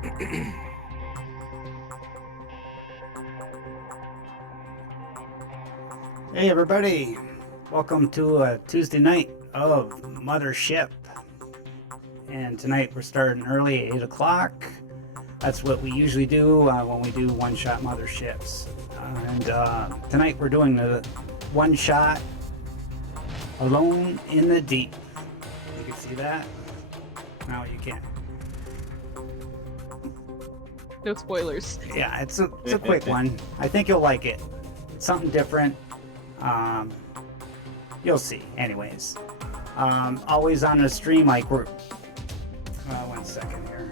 Hey everybody, welcome to a Tuesday night of Mothership. And tonight we're starting early at 8 o'clock. That's what we usually do when we do one-shot Motherships. Tonight we're doing the one-shot Alone in the Deep. You can see that? No, you can't. No spoilers. Yeah, it's a quick one. I think you'll like it. It's something different. You'll see. Anyways, always on the stream like we're. 1 second here.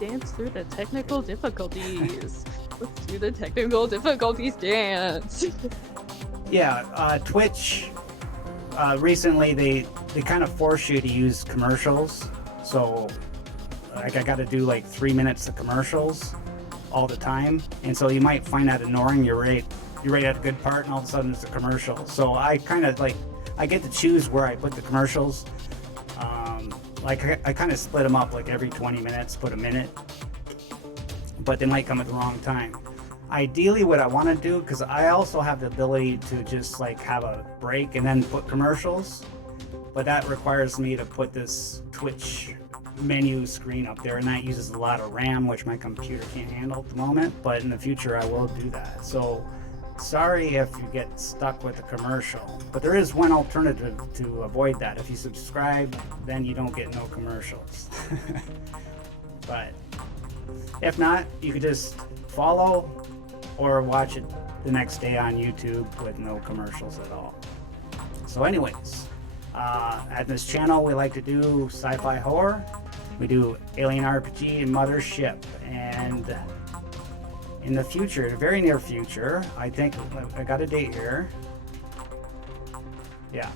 Dance through the technical difficulties. Let's do the technical difficulties dance. Yeah, Twitch. Recently, they kind of force you to use commercials. So, like, I got to do like 3 minutes of commercials all the time, and so you might find that annoying. You're right at a good part, and all of a sudden it's a commercial. So I kind of like I get to choose where I put the commercials. I kind of split them up, like every 20 minutes, put a minute, but they might come at the wrong time. Ideally, what I want to do, because I also have the ability to just like have a break and then put commercials, but that requires me to put this Twitch menu screen up there, and that uses a lot of RAM, which my computer can't handle at the moment, but in the future I will do that. So sorry if you get stuck with the commercial, but there is one alternative to avoid that. If you subscribe, then you don't get no commercials. But if not, you could just follow or watch it the next day on YouTube with no commercials at all. So anyways, at this channel we like to do sci-fi horror. We do alien RPG and Mothership, and in the future, the very near future, I think I got a date here. Yeah,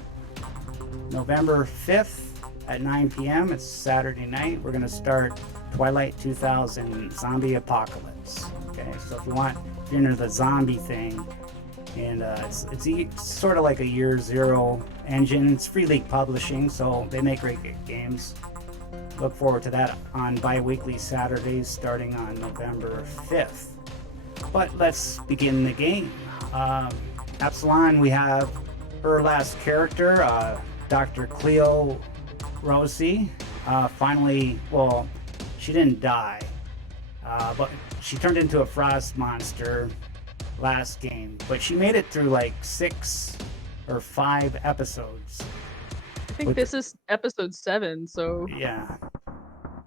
November 5th at 9 p.m. It's Saturday night. We're gonna start Twilight 2000 Zombie Apocalypse. Okay, so if you're into the zombie thing, and it's sort of like a Year Zero engine. It's Free League Publishing, so they make great games. Look forward to that on bi-weekly Saturdays starting on November 5th. But let's begin the game. Epsilon, we have her last character, Dr. Cleo Rossi. Finally, well, she didn't die, but she turned into a frost monster last game. But she made it through like 6 or 5 episodes. I think this is episode 7, so Yeah.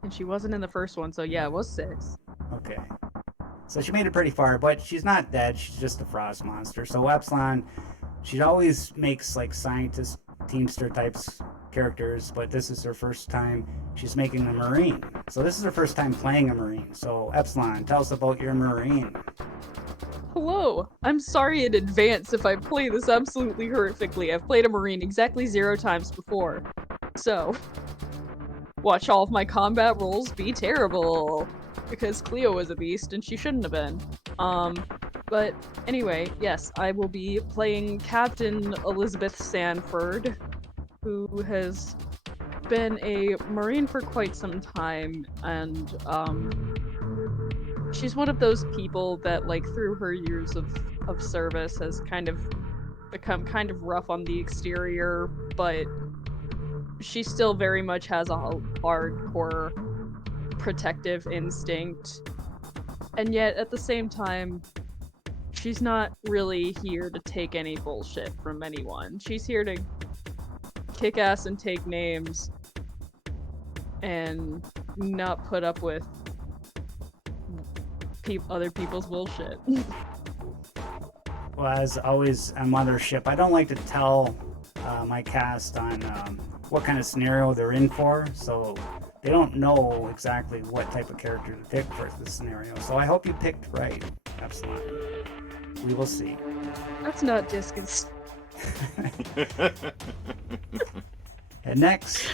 and she wasn't in the first one, so yeah, it was 6. Okay. So she made it pretty far, but she's not dead. She's just a frost monster. So Epsilon, she always makes like scientist, teamster types characters, but this is her first time she's making a Marine. So this is her first time playing a Marine. So Epsilon, tell us about your Marine. Hello! I'm sorry in advance if I play this absolutely horrifically. I've played a Marine exactly 0 times before. So, watch all of my combat rolls be terrible. Because Cleo was a beast and she shouldn't have been. But anyway, yes, I will be playing Captain Elizabeth Sanford, who has been a Marine for quite some time, and she's one of those people that, like, through her years of service has kind of become kind of rough on the exterior, but she still very much has a hardcore protective instinct, and yet at the same time she's not really here to take any bullshit from anyone. She's here to kick ass and take names and not put up with other people's bullshit. Well, as always on Mothership, I don't like to tell my cast on what kind of scenario they're in for, so they don't know exactly what type of character to pick for this scenario. So I hope you picked right, Absolutely. We will see. That's not discus. And next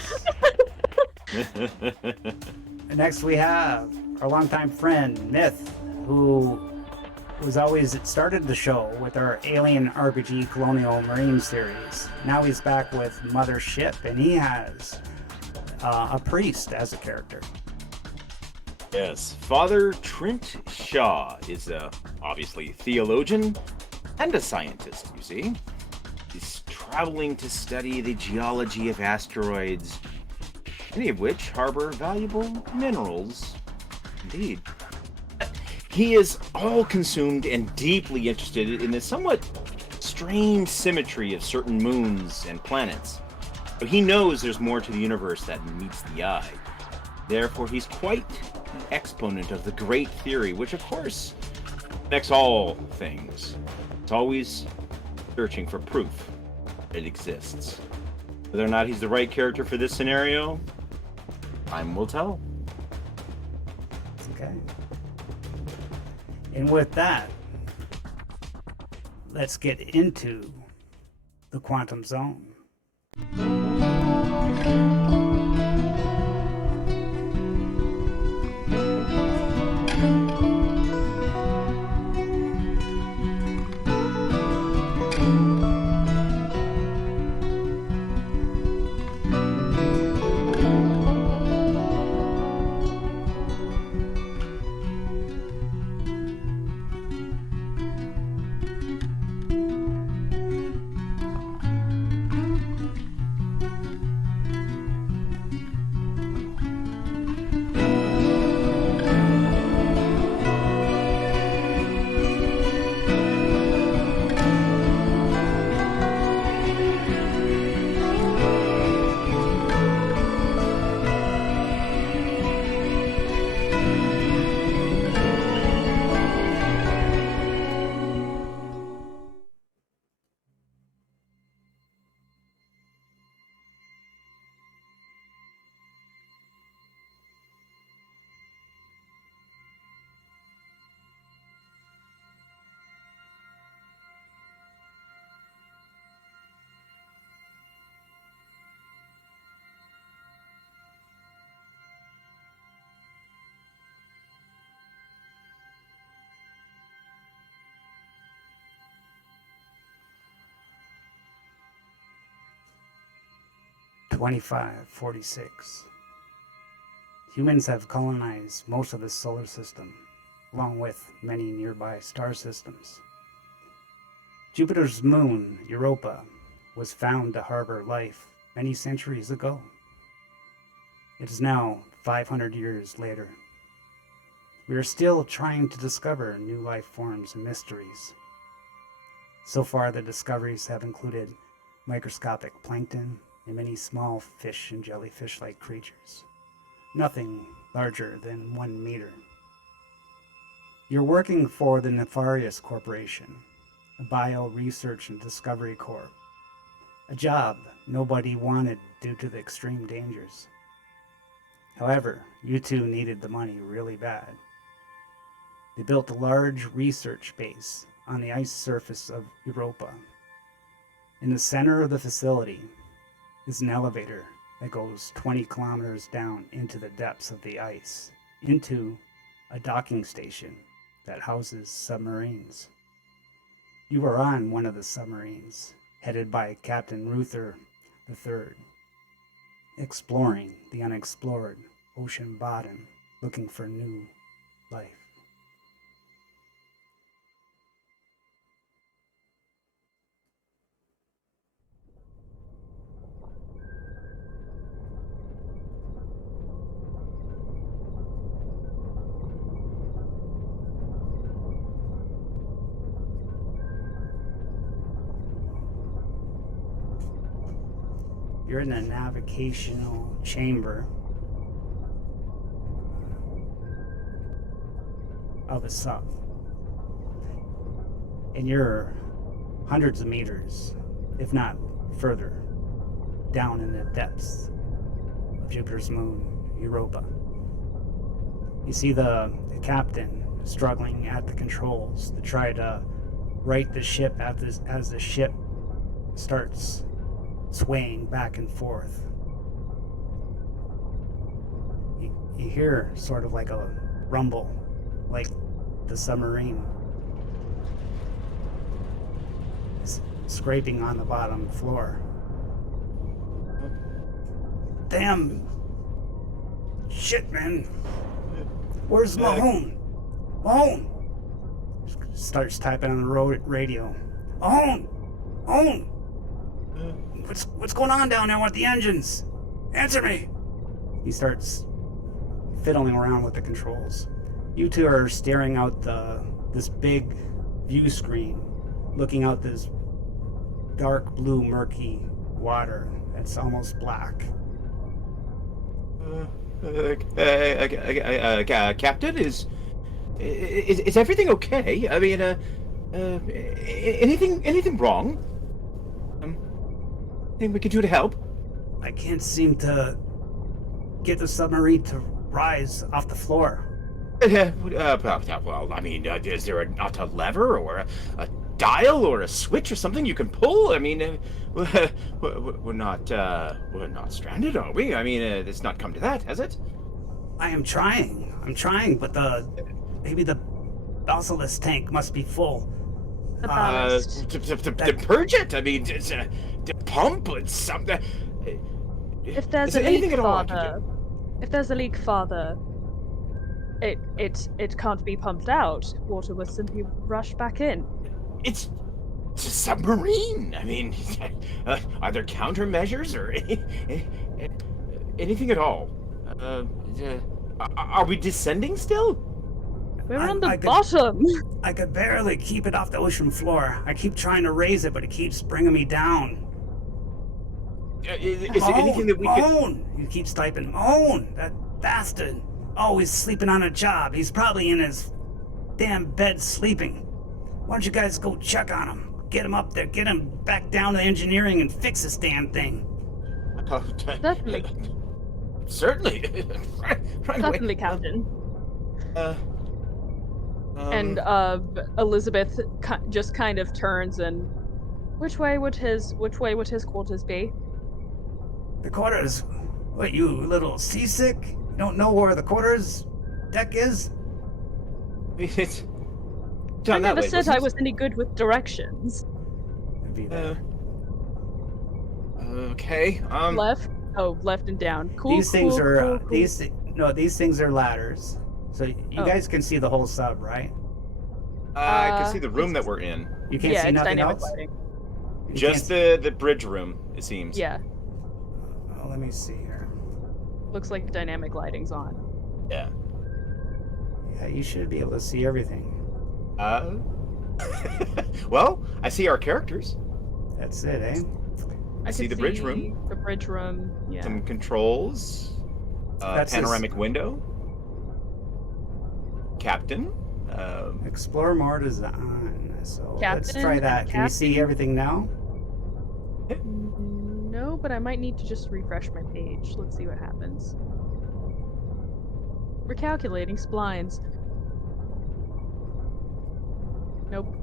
we have our longtime friend, Myth, who was always, it started the show with our Alien RPG Colonial Marine series. Now he's back with Mothership, and he has a priest as a character. Yes, Father Trent Shaw is obviously a theologian and a scientist, you see. He's traveling to study the geology of asteroids, many of which harbor valuable minerals. Indeed. He is all-consumed and deeply interested in the somewhat strange symmetry of certain moons and planets. But he knows there's more to the universe that meets the eye. Therefore, he's quite an exponent of the great theory, which, of course, connects all things. It's always searching for proof that it exists. Whether or not he's the right character for this scenario, time will tell. Okay. And with that, let's get into the quantum zone. (2546). Humans have colonized most of the solar system, along with many nearby star systems. Jupiter's moon, Europa, was found to harbor life many centuries ago. It is now 500 years later. We are still trying to discover new life forms and mysteries. So far, the discoveries have included microscopic plankton and many small fish and jellyfish-like creatures. Nothing larger than 1 meter. You're working for the Nefarious Corporation, a bio research and discovery corp. A job nobody wanted due to the extreme dangers. However, you two needed the money really bad. They built a large research base on the ice surface of Europa. In the center of the facility is an elevator that goes 20 kilometers down into the depths of the ice, into a docking station that houses submarines. You are on one of the submarines, headed by Captain Ruther III, exploring the unexplored ocean bottom, looking for new life. You're in a navigational chamber of a sub. And you're hundreds of meters, if not further, down in the depths of Jupiter's moon, Europa. You see the captain struggling at the controls to try to right the ship as the ship starts swaying back and forth. You hear sort of like a rumble, like the submarine scraping on the bottom floor. Damn. Shit, man. Where's Mahone? Mahone! Starts typing on the radio. Mahone! Mahone! What's going on down there with the engines? Answer me! He starts fiddling around with the controls. You two are staring out this big view screen, looking out this dark blue murky water that's almost black. Captain, is everything okay? I mean, anything wrong? Anything we could do to help? I can't seem to get the submarine to rise off the floor. Well, I mean, is there not a lever or a dial or a switch or something you can pull? I mean, we're not stranded, are we? I mean, it's not come to that, has it? I'm trying, but maybe the basilisk tank must be full. The ballast. To purge it? I mean, to pump something. If there's a leak, Father, it can't be pumped out. Water will simply rush back in. It's a submarine. I mean, are there countermeasures or anything at all? Are we descending still? We're on the bottom. I could barely keep it off the ocean floor. I keep trying to raise it, but it keeps bringing me down. Is there anything that we Mahone! He keeps typing, Mahone! That bastard! Always sleeping on a job. He's probably in his damn bed sleeping. Why don't you guys go check on him? Get him up there, get him back down to engineering and fix this damn thing. Certainly. Certainly. Certainly, Captain. And Elizabeth just kind of turns and which way would his quarters be? The quarters? What, you little seasick? You don't know where the quarters deck is? It's I never said I was any good with directions. Okay. Left. Oh, left and down. Cool. These things are cool. these things are ladders. So you guys can see the whole sub, right? I can see the room that we're in. You can't see it's nothing dynamic else? lighting. Just the bridge room, it seems. Yeah. Oh, let me see here. Looks like dynamic lighting's on. Yeah. Yeah, you should be able to see everything. Well, I see our characters. That's it, eh? I see can the bridge room. The bridge room. Yeah. Some controls. That's panoramic window. Captain. Explore more design. So let's Captain, try that. Can you see Captain? everything now? No, but I might need to just refresh my page. Let's see what happens. Recalculating splines. Nope.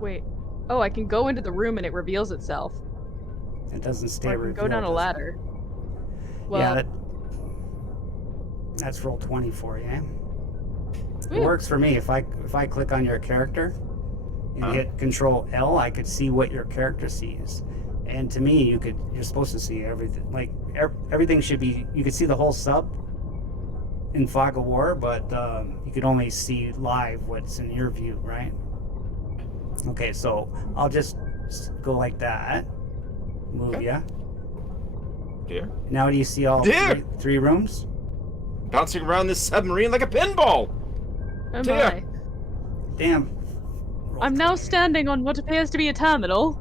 Wait. Oh, I can go into the room and it reveals itself. It doesn't stay Or I can revealed. go down a does it? ladder. Well, Yeah, that's roll 20 for you, eh? It yeah. works for me. If I click on your character and hit Control L, I could see what your character sees. And to me, you're supposed to see everything. Like everything should be. You could see the whole sub in Fog of War, but you could only see live what's in your view, right? Okay, so I'll just go like that. Move ya. Here. Now do you see all three rooms? Bouncing around this submarine like a pinball. oh dear. my. Damn. I'm now standing on what appears to be a terminal.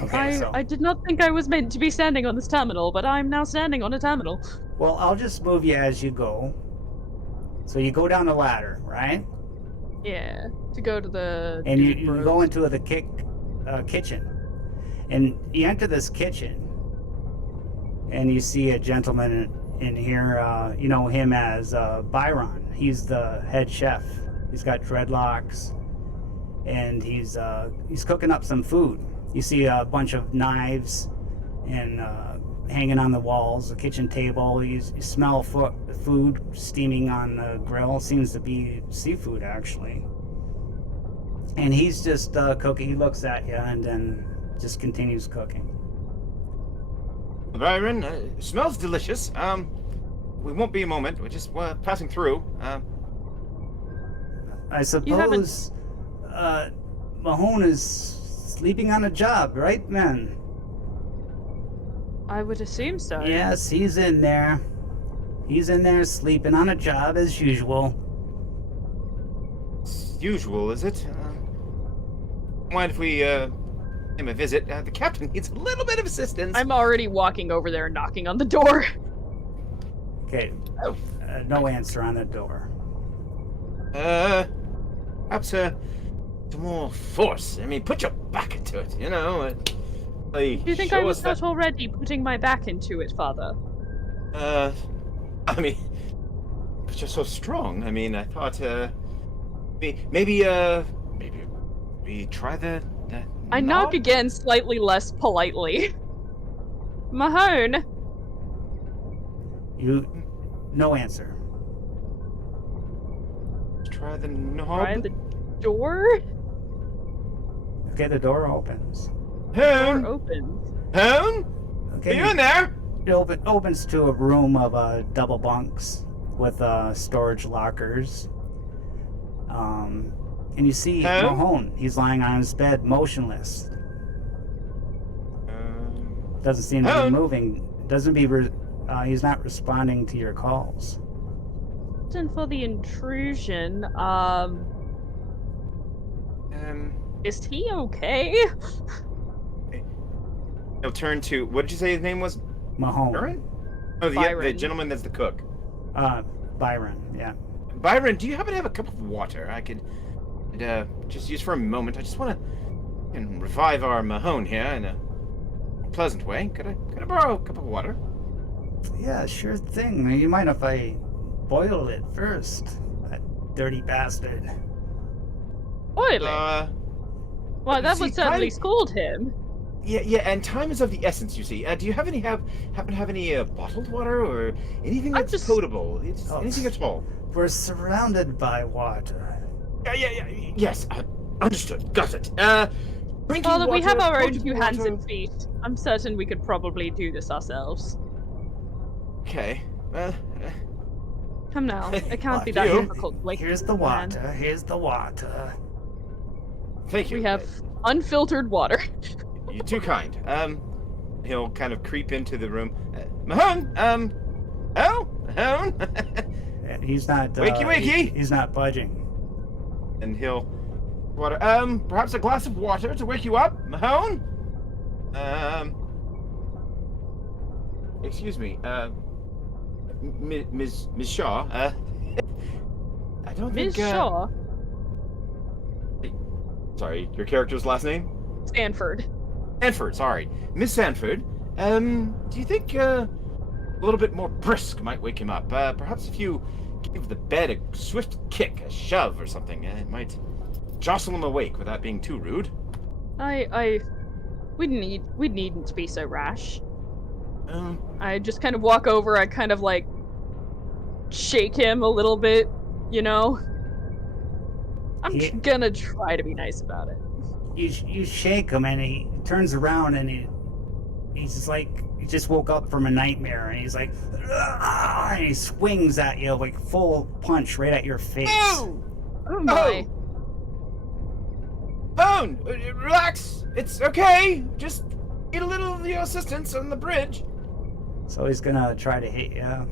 Okay, so I did not think I was meant to be standing on this terminal, but I'm now standing on a terminal. well, I'll just move you as you go. So you go down the ladder, right? Yeah, to go to the. And you bros. go into the kitchen, and you enter this kitchen, and you see a gentleman in here. You know him as Byron. He's the head chef. He's got dreadlocks, and he's cooking up some food. You see a bunch of knives and hanging on the walls, a kitchen table. You smell food steaming on the grill. Seems to be seafood, actually. And he's just cooking. He looks at you and then just continues cooking. Byron, smells delicious. We won't be a moment. We're just passing through. I suppose Mahone is sleeping on a job, right, man? I would assume so. Yes, he's in there. He's in there sleeping on a job as usual. It's usual, is it? Mind if we him a visit? The captain needs a little bit of assistance. I'm already walking over there and knocking on the door. Okay, no answer on the door. Perhaps some more force. I mean, put your back into it, you know. Do you think I was not already putting my back into it, Father? I mean, but you're so strong. I mean, I thought, maybe try the I knock again, slightly less politely. Mahone! No answer. Try the knob. Try the door? Okay, the door opens. Hoon! Door opens. Hoon! Okay, Are you in there? it opens to a room of double bunks with storage lockers. And you see Mahone. He's lying on his bed, motionless. Doesn't seem to be moving. He's not responding to your calls. And for the intrusion, is he okay? He'll turn to, what did you say his name was? Mahone. Byron? Oh, the gentleman that's the cook. Byron, yeah. Byron, do you happen to have a cup of water I could just use for a moment? I just want to revive our Mahone here in a pleasant way. Could I borrow a cup of water? Yeah, sure thing. You mind if I boil it first? That dirty bastard. Boil it? Well, that would certainly time... scald him. Yeah, and time is of the essence, you see. Do you happen to have any bottled water or anything that's potable? Anything at all? We're surrounded by water. Yes, understood. Got it. Drinking Father, we have our own potable two hands water. and feet. I'm certain we could probably do this ourselves. Okay. Come now. It can't be that difficult. Like, Here's the water. Here's the water. Thank you. we have unfiltered water. You're too kind. He'll kind of creep into the room. Mahone, Mahone. He's not. Wakey. He's not budging. And he'll water. Perhaps a glass of water to wake you up, Mahone. Excuse me. Ms. Shaw. I don't think. Ms. Shaw? Sorry, your character's last name? Stanford. Sanford, sorry. Miss Sanford, do you think a little bit more brisk might wake him up? Perhaps if you give the bed a swift kick, a shove or something, it might jostle him awake without being too rude. We needn't be so rash. I just kind of walk over, I kind of like shake him a little bit, you know? I'm gonna try to be nice about it. You shake him and he turns around and he's just like, he just woke up from a nightmare and he's like, "Ah!" and he swings at you like full punch right at your face. Oh my. Bone, relax. It's okay. Just need a little of your assistance on the bridge. So he's gonna try to hit you.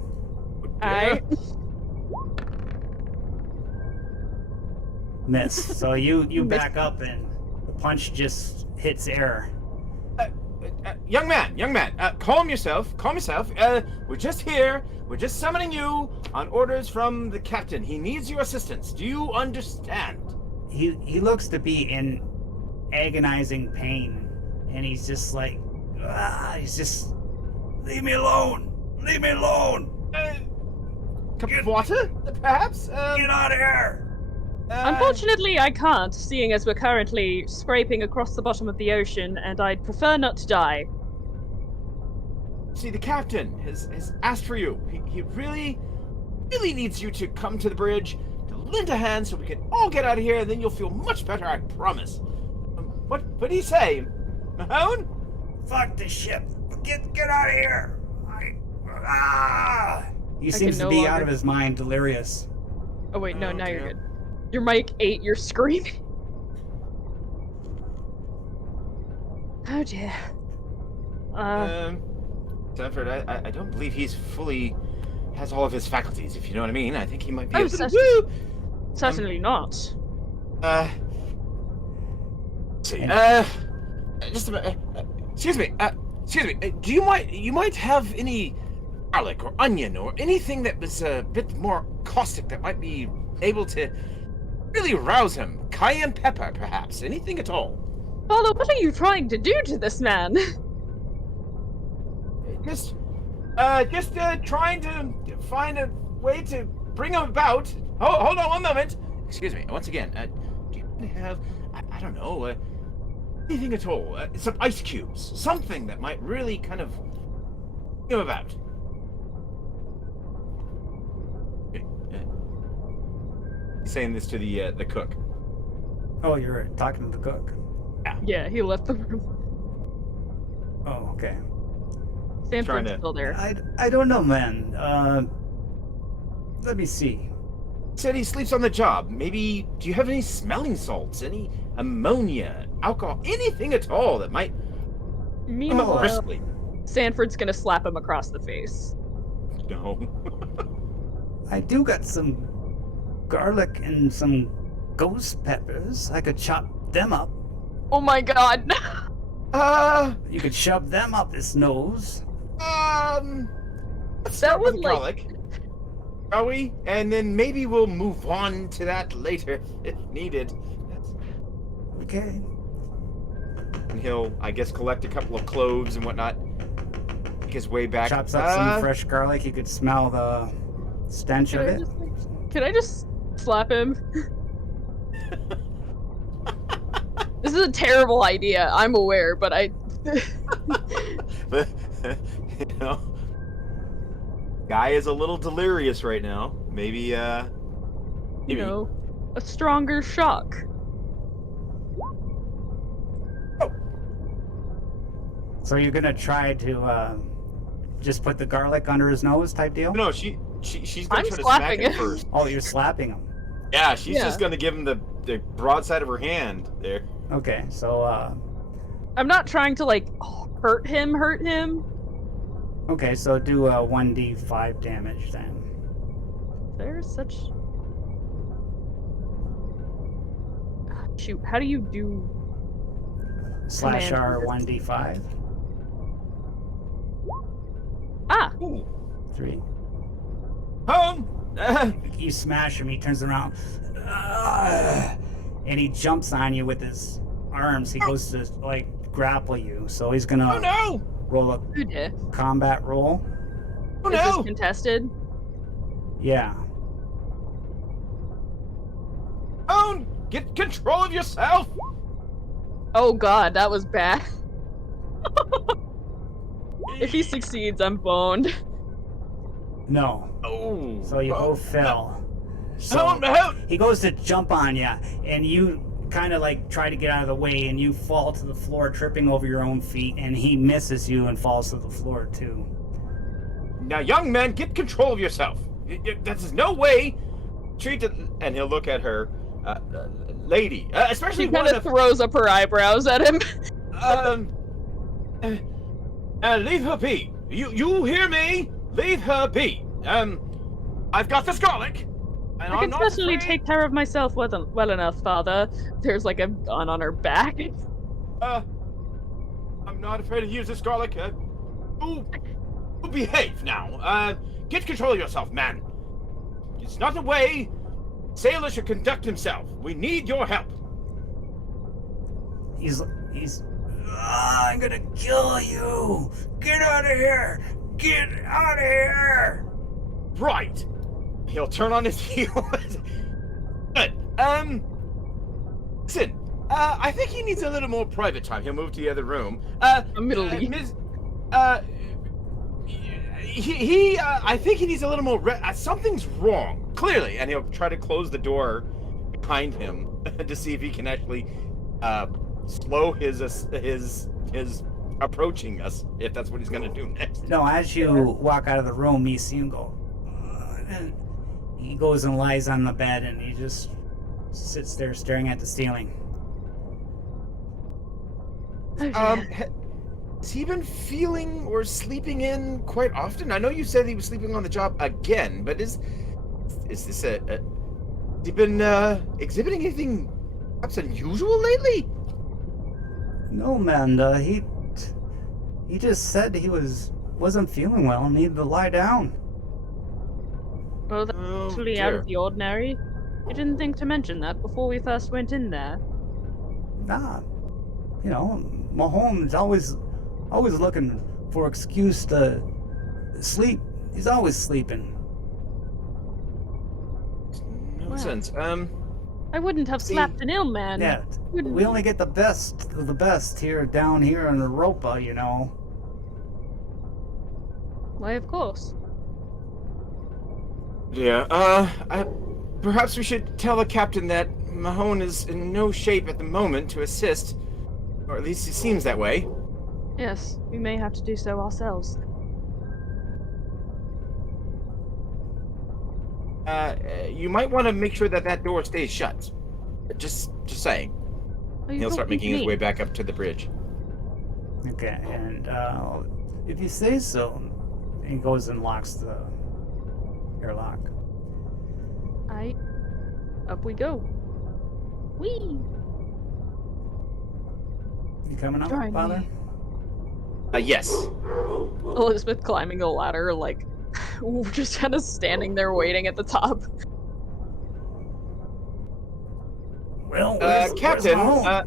Miss. So you back up and the punch just hits air. Young man, calm yourself. We're just here. We're just summoning you on orders from the captain. He needs your assistance. Do you understand? He looks to be in agonizing pain, and he's just like, he's just, leave me alone. Cup of water, perhaps? Get out of here. Unfortunately, I can't, seeing as we're currently scraping across the bottom of the ocean, and I'd prefer not to die. See, the captain has asked for you. He really needs you to come to the bridge to lend a hand so we can all get out of here, and then you'll feel much better, I promise. What do you say, Mahone? Fuck the ship. Get out of here. He seems can to no be out longer- of his mind, delirious. Oh wait, no, Oh, now you're dear. good. Your mic ate your screaming. Oh dear. Sanford, I don't believe he's fully has all of his faculties, if you know what I mean. I think he might be Oh, a little certainly not. see. Just a minute. Excuse me. Do you might have any garlic or onion or anything that was a bit more caustic that might be able to really rouse him? Cayenne pepper, perhaps. Anything at all? Father, what are you trying to do to this man? Just trying to find a way to bring him about. Hold on one moment. Excuse me. Once again, do you have, I don't know, anything at all? Some ice cubes, something that might really kind of bring him about. He's saying this to the cook. Oh, you're talking to the cook. Yeah, he left the room. Oh, okay. Trying Sanford's to- still there. I don't know, man. Let me see. Said he sleeps on the job. Maybe, do you have any smelling salts? Any ammonia, alcohol, anything at all that might Meanwhile, briskly? Sanford's gonna slap him across the face. No. I do got some garlic and some ghost peppers. I could chop them up. Oh my god! You could shove them up his nose. Let's That start with would, the like- garlic, shall we? And then maybe we'll move on to that later if needed. Okay. And he'll, I guess, collect a couple of cloves and whatnot. Make his way back. Chops up some fresh garlic. You could smell the stench of it. Can I just slap him? This is a terrible idea, I'm aware, but I... But, you know, guy is a little delirious right now. Maybe, you know, a stronger shock. So you're gonna try to just put the garlic under his nose type deal? No, she's gonna I'm try to smack slapping him it. first. Oh, you're slapping him. Yeah, she's Yeah. just gonna give him the broadside of her hand there. Okay, so I'm not trying to, like, hurt him. okay, so do 1d5 damage then. There's such... Shoot, how do you do... Slash Command R word. 1d5. Ah! Ooh. 3. Home! You smash him, he turns around. And he jumps on you with his arms. He goes to, like, grapple you. So he's gonna Oh no! roll a Oh dear. combat roll. Oh Is this no! contested? Yeah. Home! Get control of yourself! Oh god, that was bad. If he succeeds, I'm boned. No. Oh. So you both fell. So Home! Home! he goes to jump on you, and you kind of like try to get out of the way, and you fall to the floor, tripping over your own feet, and he misses you and falls to the floor too. Now, young man, get control of yourself. There's no way. Treat it, and he'll look at her, lady, especially She one kind of of throws up her eyebrows at him. leave her be. You hear me? Leave her be. I've got this garlic, and I I'm can not certainly afraid. take care of myself well enough, father. There's like a gun on her back. I'm not afraid to use this garlic. You behave now. Get control of yourself, man. It's not the way sailor should conduct himself. We need your help. He's I'm gonna kill you. Get out of here. Get out of here. Right. He'll turn on his heel. Good. Listen. I think he needs a little more private time. He'll move to the other room. I'm gonna leave. Ms. I think he needs a little more. Something's wrong. clearly, and he'll try to close the door behind him to see if he can actually slow his approaching us, if that's what he's gonna do next. No, as you walk out of the room, you see him go. And he goes and lies on the bed, and he just sits there staring at the ceiling. Has he been feeling or sleeping in quite often? I know you said he was sleeping on the job again, but is this has he been exhibiting anything perhaps unusual lately? No, man. He just said he wasn't feeling well and needed to lie down. Well, that's actually out of the ordinary. You didn't think to mention that before we first went in there. Nah, you know, Mahomes always looking for excuse to sleep. He's always sleeping. No sense. I wouldn't have slapped an ill man. Yeah, we only get the best of the best down here in Europa, you know. Why, of course. Yeah, perhaps we should tell the captain that Mahone is in no shape at the moment to assist, or at least it seems that way. Yes, we may have to do so ourselves. You might want to make sure that door stays shut. Just saying. He'll start making his way back up to the bridge. Okay, and if you say so, he goes and locks the airlock. Up we go. Whee! You coming up, Join Father? me. Yes. Elizabeth climbing a ladder, like, just kind of standing there waiting at the top. Well, Captain, where's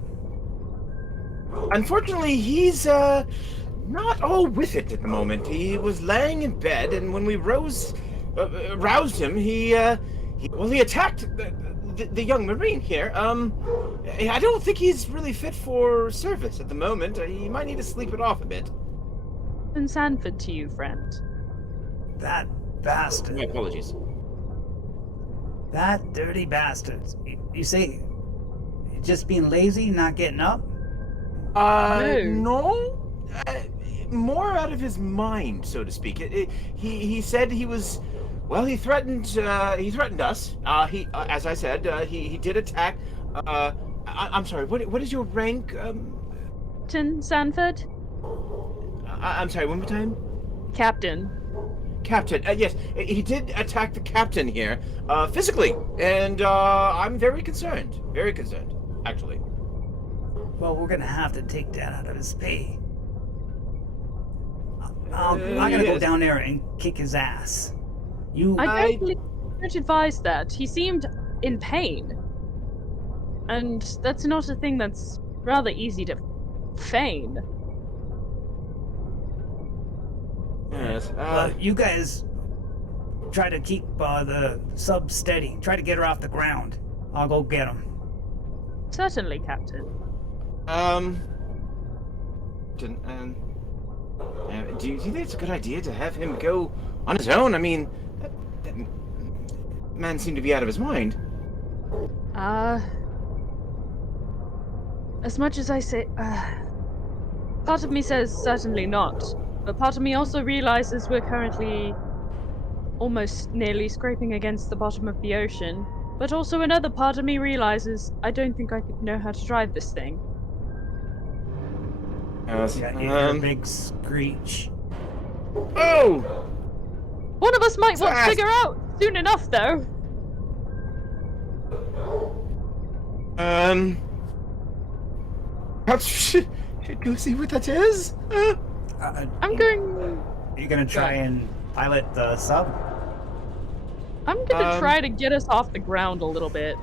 unfortunately, he's not all with it at the moment. He was laying in bed, and when we roused him, he attacked the young Marine here. I don't think he's really fit for service at the moment. He might need to sleep it off a bit. And Sanford to you, friend. that bastard? My apologies. That dirty bastard. You say just being lazy, not getting up? No. More out of his mind, so to speak. He said he was. Well, he threatened us. As I said, he did attack. I'm sorry. What is your rank? Captain Sanford? I'm sorry. One more time. Captain. Captain. Yes, he did attack the captain here, physically, and I'm very concerned. Very concerned, actually. Well, we're gonna have to take that out of his pay. I'm gonna go down there and kick his ass. I don't advise that. He seemed in pain. And that's not a thing that's rather easy to feign. Yes. You guys try to keep the sub steady. Try to get her off the ground. I'll go get him. Certainly, Captain. Do you think it's a good idea to have him go on his own? I mean, that man seemed to be out of his mind. As much as I say, part of me says certainly not, but part of me also realizes we're currently almost nearly scraping against the bottom of the ocean, but also another part of me realizes I don't think I could know how to drive this thing. Yeah, a big screech. Oh! One of us might want to figure out soon enough, though. Perhaps should go see what that is? I'm going... Are you gonna try and pilot the sub? I'm gonna try to get us off the ground a little bit,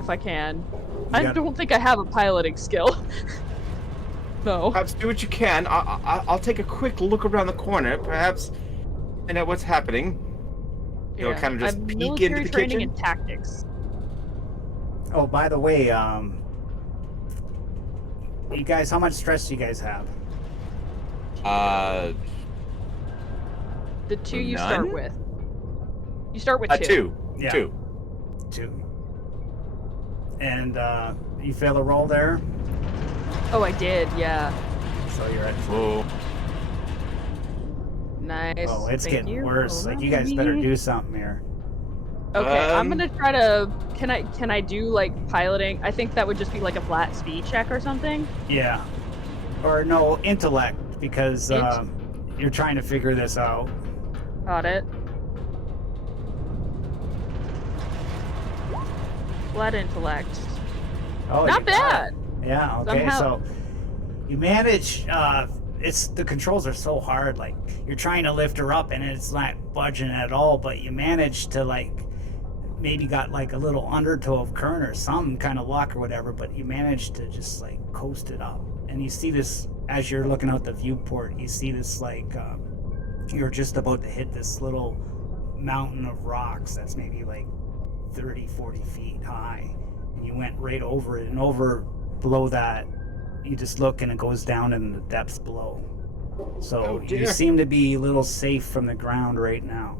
if I can. I don't think I have a piloting skill. No. Perhaps do what you can. I'll take a quick look around the corner, perhaps find out what's happening. You know, kind of just peek into the training kitchen. and tactics. Oh, by the way, you guys, how much stress do you guys have? The two you none? start with. You start with Two. Yeah. 2. 2. And you fail a roll there, Oh, I did, yeah. so you're at 3. Whoa. Nice. Oh, it's Thank getting you. worse. Oh, Like, you guys better me. do something here. Okay, I'm gonna try to. Can I do like piloting? I think that would just be like a flat speed check or something. Yeah. Or no, intellect, because Int? you're trying to figure this out. Got it. Flat intellect. Oh, Not you got bad. it. Yeah, okay, Somehow- so you manage, it's, the controls are so hard, like, you're trying to lift her up and it's not budging at all, but you manage to, like, maybe got, like, a little undertow of current or some kind of luck or whatever, but you manage to just, like, coast it up. And you see this, as you're looking out the viewport, you see this, like, you're just about to hit this little mountain of rocks that's maybe, like, 30, 40 feet high. And you went right over it, and over below that, you just look and it goes down in the depths below. So Oh, you dear. seem to be a little safe from the ground right now.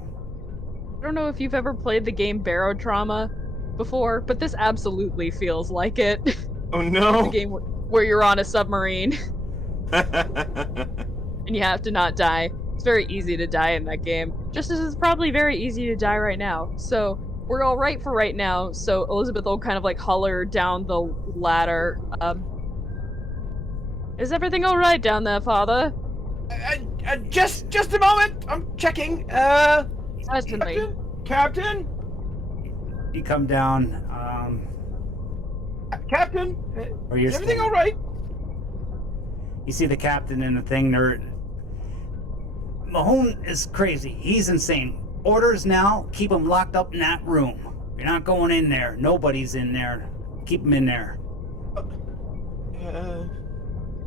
I don't know if you've ever played the game Barotrauma before, but this absolutely feels like it. Oh The no. game where you're on a submarine and you have to not die. It's very easy to die in that game, just as it's probably very easy to die right now. So we're all right for right now. So Elizabeth will kind of like holler down the ladder. Is everything all right down there, Father? Just a moment. I'm checking. Certainly. Captain. You come down, Captain. or you're Is everything standing- all right? You see the captain and the thing. Mahone is crazy. He's insane. Orders now, keep him locked up in that room. You're not going in there. Nobody's in there. Keep him in there.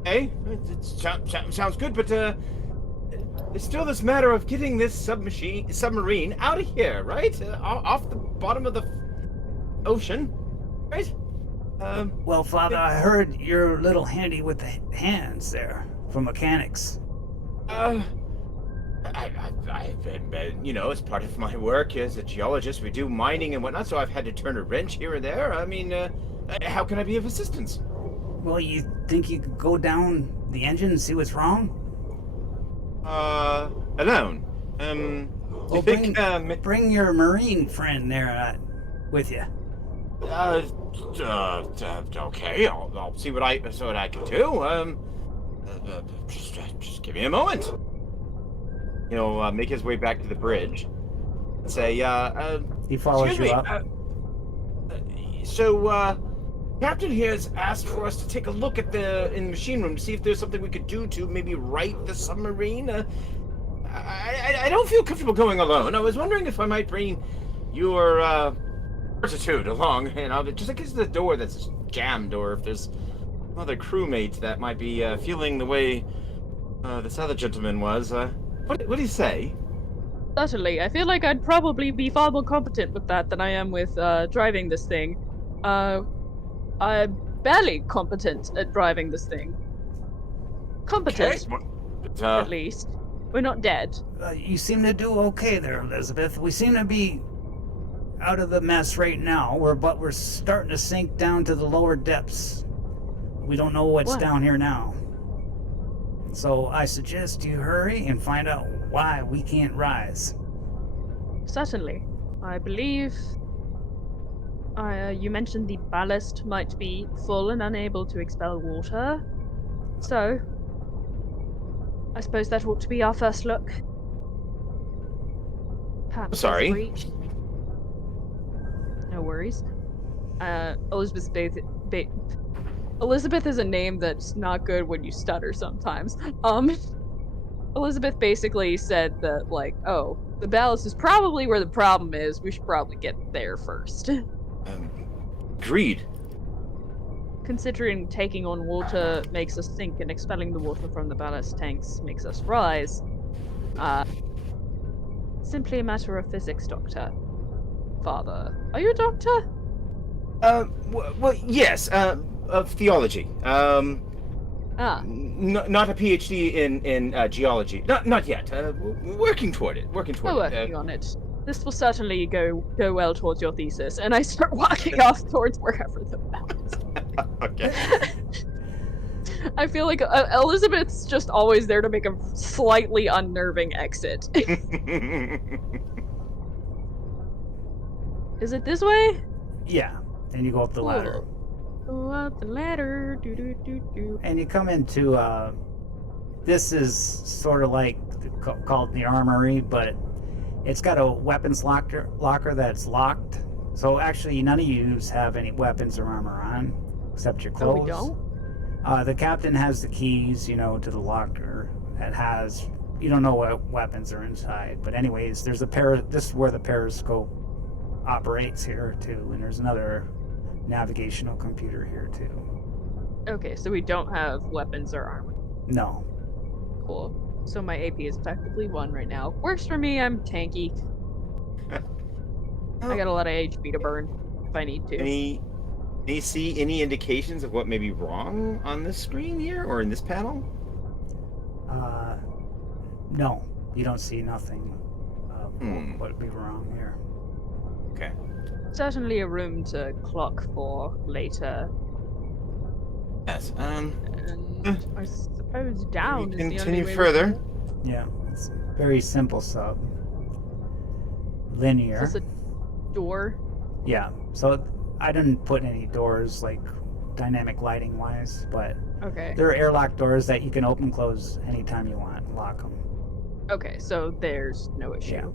Hey, it sounds good, but it's still this matter of getting this submarine out of here, right? Off the bottom of the ocean, right? Well, Father, I heard you're a little handy with the hands there for mechanics. I've been, it's part of my work as a geologist. We do mining and whatnot, so I've had to turn a wrench here and there. I mean, how can I be of assistance? Well, you think you could go down the engine and see what's wrong? Alone. Well, You think, bring your marine friend there with you. Okay, I'll see what I can do. Just give me a moment. He'll make his way back to the bridge and say, He follows excuse you me, up. Captain here has asked for us to take a look at in the machine room to see if there's something we could do to maybe right the submarine. I don't feel comfortable going alone. I was wondering if I might bring your fortitude along, just in case the door that's jammed, or if there's other crewmates that might be feeling the way this other gentleman was. What do you say? Certainly. I feel like I'd probably be far more competent with that than I am with driving this thing. I'm barely competent at driving this thing. Competent, at least. We're not dead. You seem to do okay there, Elizabeth. We seem to be out of the mess right now, but we're starting to sink down to the lower depths. We don't know what's What? down here now. So I suggest you hurry and find out why we can't rise. Certainly. I believe you mentioned the ballast might be full and unable to expel water. So, I suppose that ought to be our first look. Perhaps there's a Sorry. breach. No worries. Elizabeth is a name that's not good when you stutter sometimes. Elizabeth basically said that, like, oh, the ballast is probably where the problem is. We should probably get there first. Agreed. Considering taking on water makes us sink and expelling the water from the ballast tanks makes us rise. Simply a matter of physics, Doctor. Father. Are you a doctor? Well, yes, of theology. Not a PhD in geology. Not yet. Working toward it. We're working on it. This will certainly go well towards your thesis. And I start walking off towards wherever the map is. Okay. I feel like Elizabeth's just always there to make a slightly unnerving exit. Is it this way? Yeah, and you go up the ladder. Go up the ladder. Do do do do. And you come into this is sort of like called the armory, but it's got a weapons locker that's locked. So actually, none of you have any weapons or armor on, except your clothes. Oh, we don't? The captain has the keys, to the locker that has. You don't know what weapons are inside, but anyways, there's this is where the periscope operates here too, and there's another navigational computer here too. Okay, so we don't have weapons or armor. No. Cool. So my AP is effectively 1 right now. Works for me, I'm tanky. I got a lot of HP to burn if I need to. Do you see any indications of what may be wrong on this screen here or in this panel? No, you don't see nothing. What would be wrong here? Okay. Certainly a room to clock for later. Yes. And I suppose down is the only Continue way further. Yeah, it's very simple sub. Linear. Is this a door? Yeah, so I didn't put any doors like dynamic lighting wise, but Okay. there are airlock doors that you can open and close anytime you want, lock them. Okay, so there's no issue. Yeah.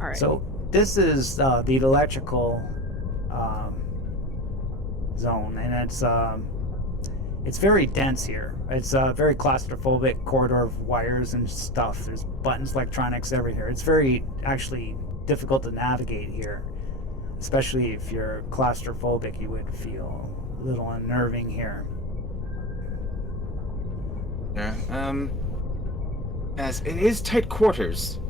Alright. So this is the electrical zone, and it's very dense here. It's a very claustrophobic corridor of wires and stuff. There's buttons, electronics everywhere. It's very actually difficult to navigate here, especially if you're claustrophobic. You would feel a little unnerving here. Yeah. Yes, it is tight quarters.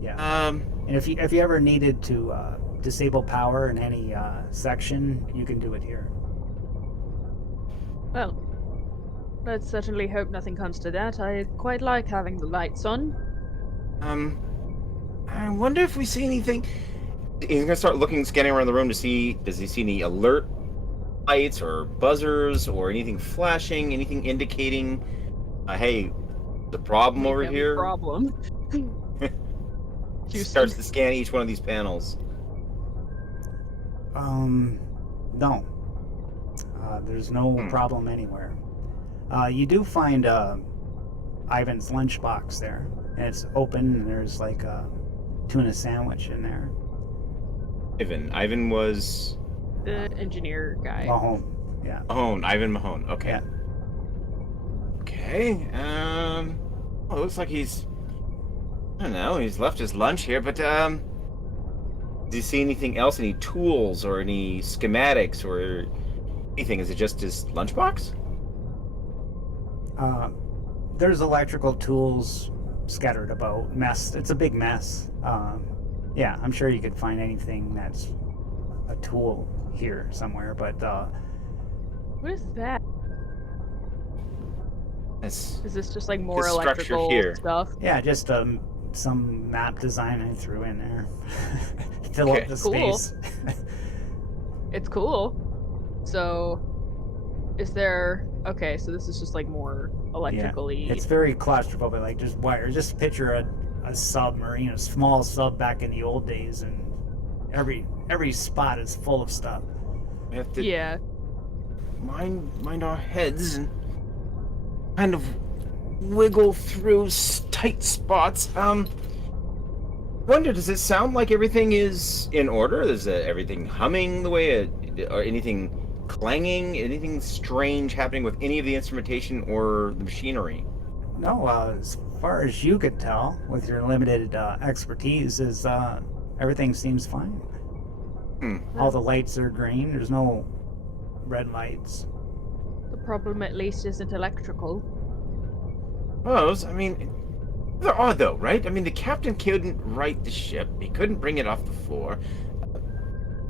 Yeah. And if you ever needed to disable power in any section, you can do it here. Well, let's certainly hope nothing comes to that. I quite like having the lights on. I wonder if we see anything. He's gonna start scanning around the room to see. Does he see any alert lights or buzzers or anything flashing? Anything indicating, hey, the problem over here? Problem. He starts to scan each one of these panels. No. There's no problem anywhere. You do find Ivan's lunchbox there, and it's open, and there's like a tuna sandwich in there. Ivan was The engineer guy. Mahone, yeah. Mahone. Ivan Mahone. Okay. Yeah. Okay. Well, it looks like he's. I don't know. He's left his lunch here, but do you see anything else? Any tools or any schematics or anything? Is it just his lunchbox? There's electrical tools scattered about. Mess. It's a big mess. Yeah, I'm sure you could find anything that's a tool here somewhere, but What is that? It's Is this just like more this structure electrical here. stuff? yeah, just some map design I threw in there. Fill Okay. up the Cool. space. It's cool. So, is there... Okay, so this is just like more electrically... It's very claustrophobic, like just wires. Just picture a submarine, a small sub back in the old days, and every spot is full of stuff. We have to Yeah. mind our heads and kind of wiggle through tight spots. Wonder, does it sound like everything is in order? Is everything humming the way or anything clanging? Anything strange happening with any of the instrumentation or the machinery? No, as far as you could tell, with your limited expertise, is everything seems fine. All the lights are green. There's no red lights. The problem at least isn't electrical. Suppose. I mean, they're odd though, right? I mean, the captain couldn't right the ship. He couldn't bring it off the floor.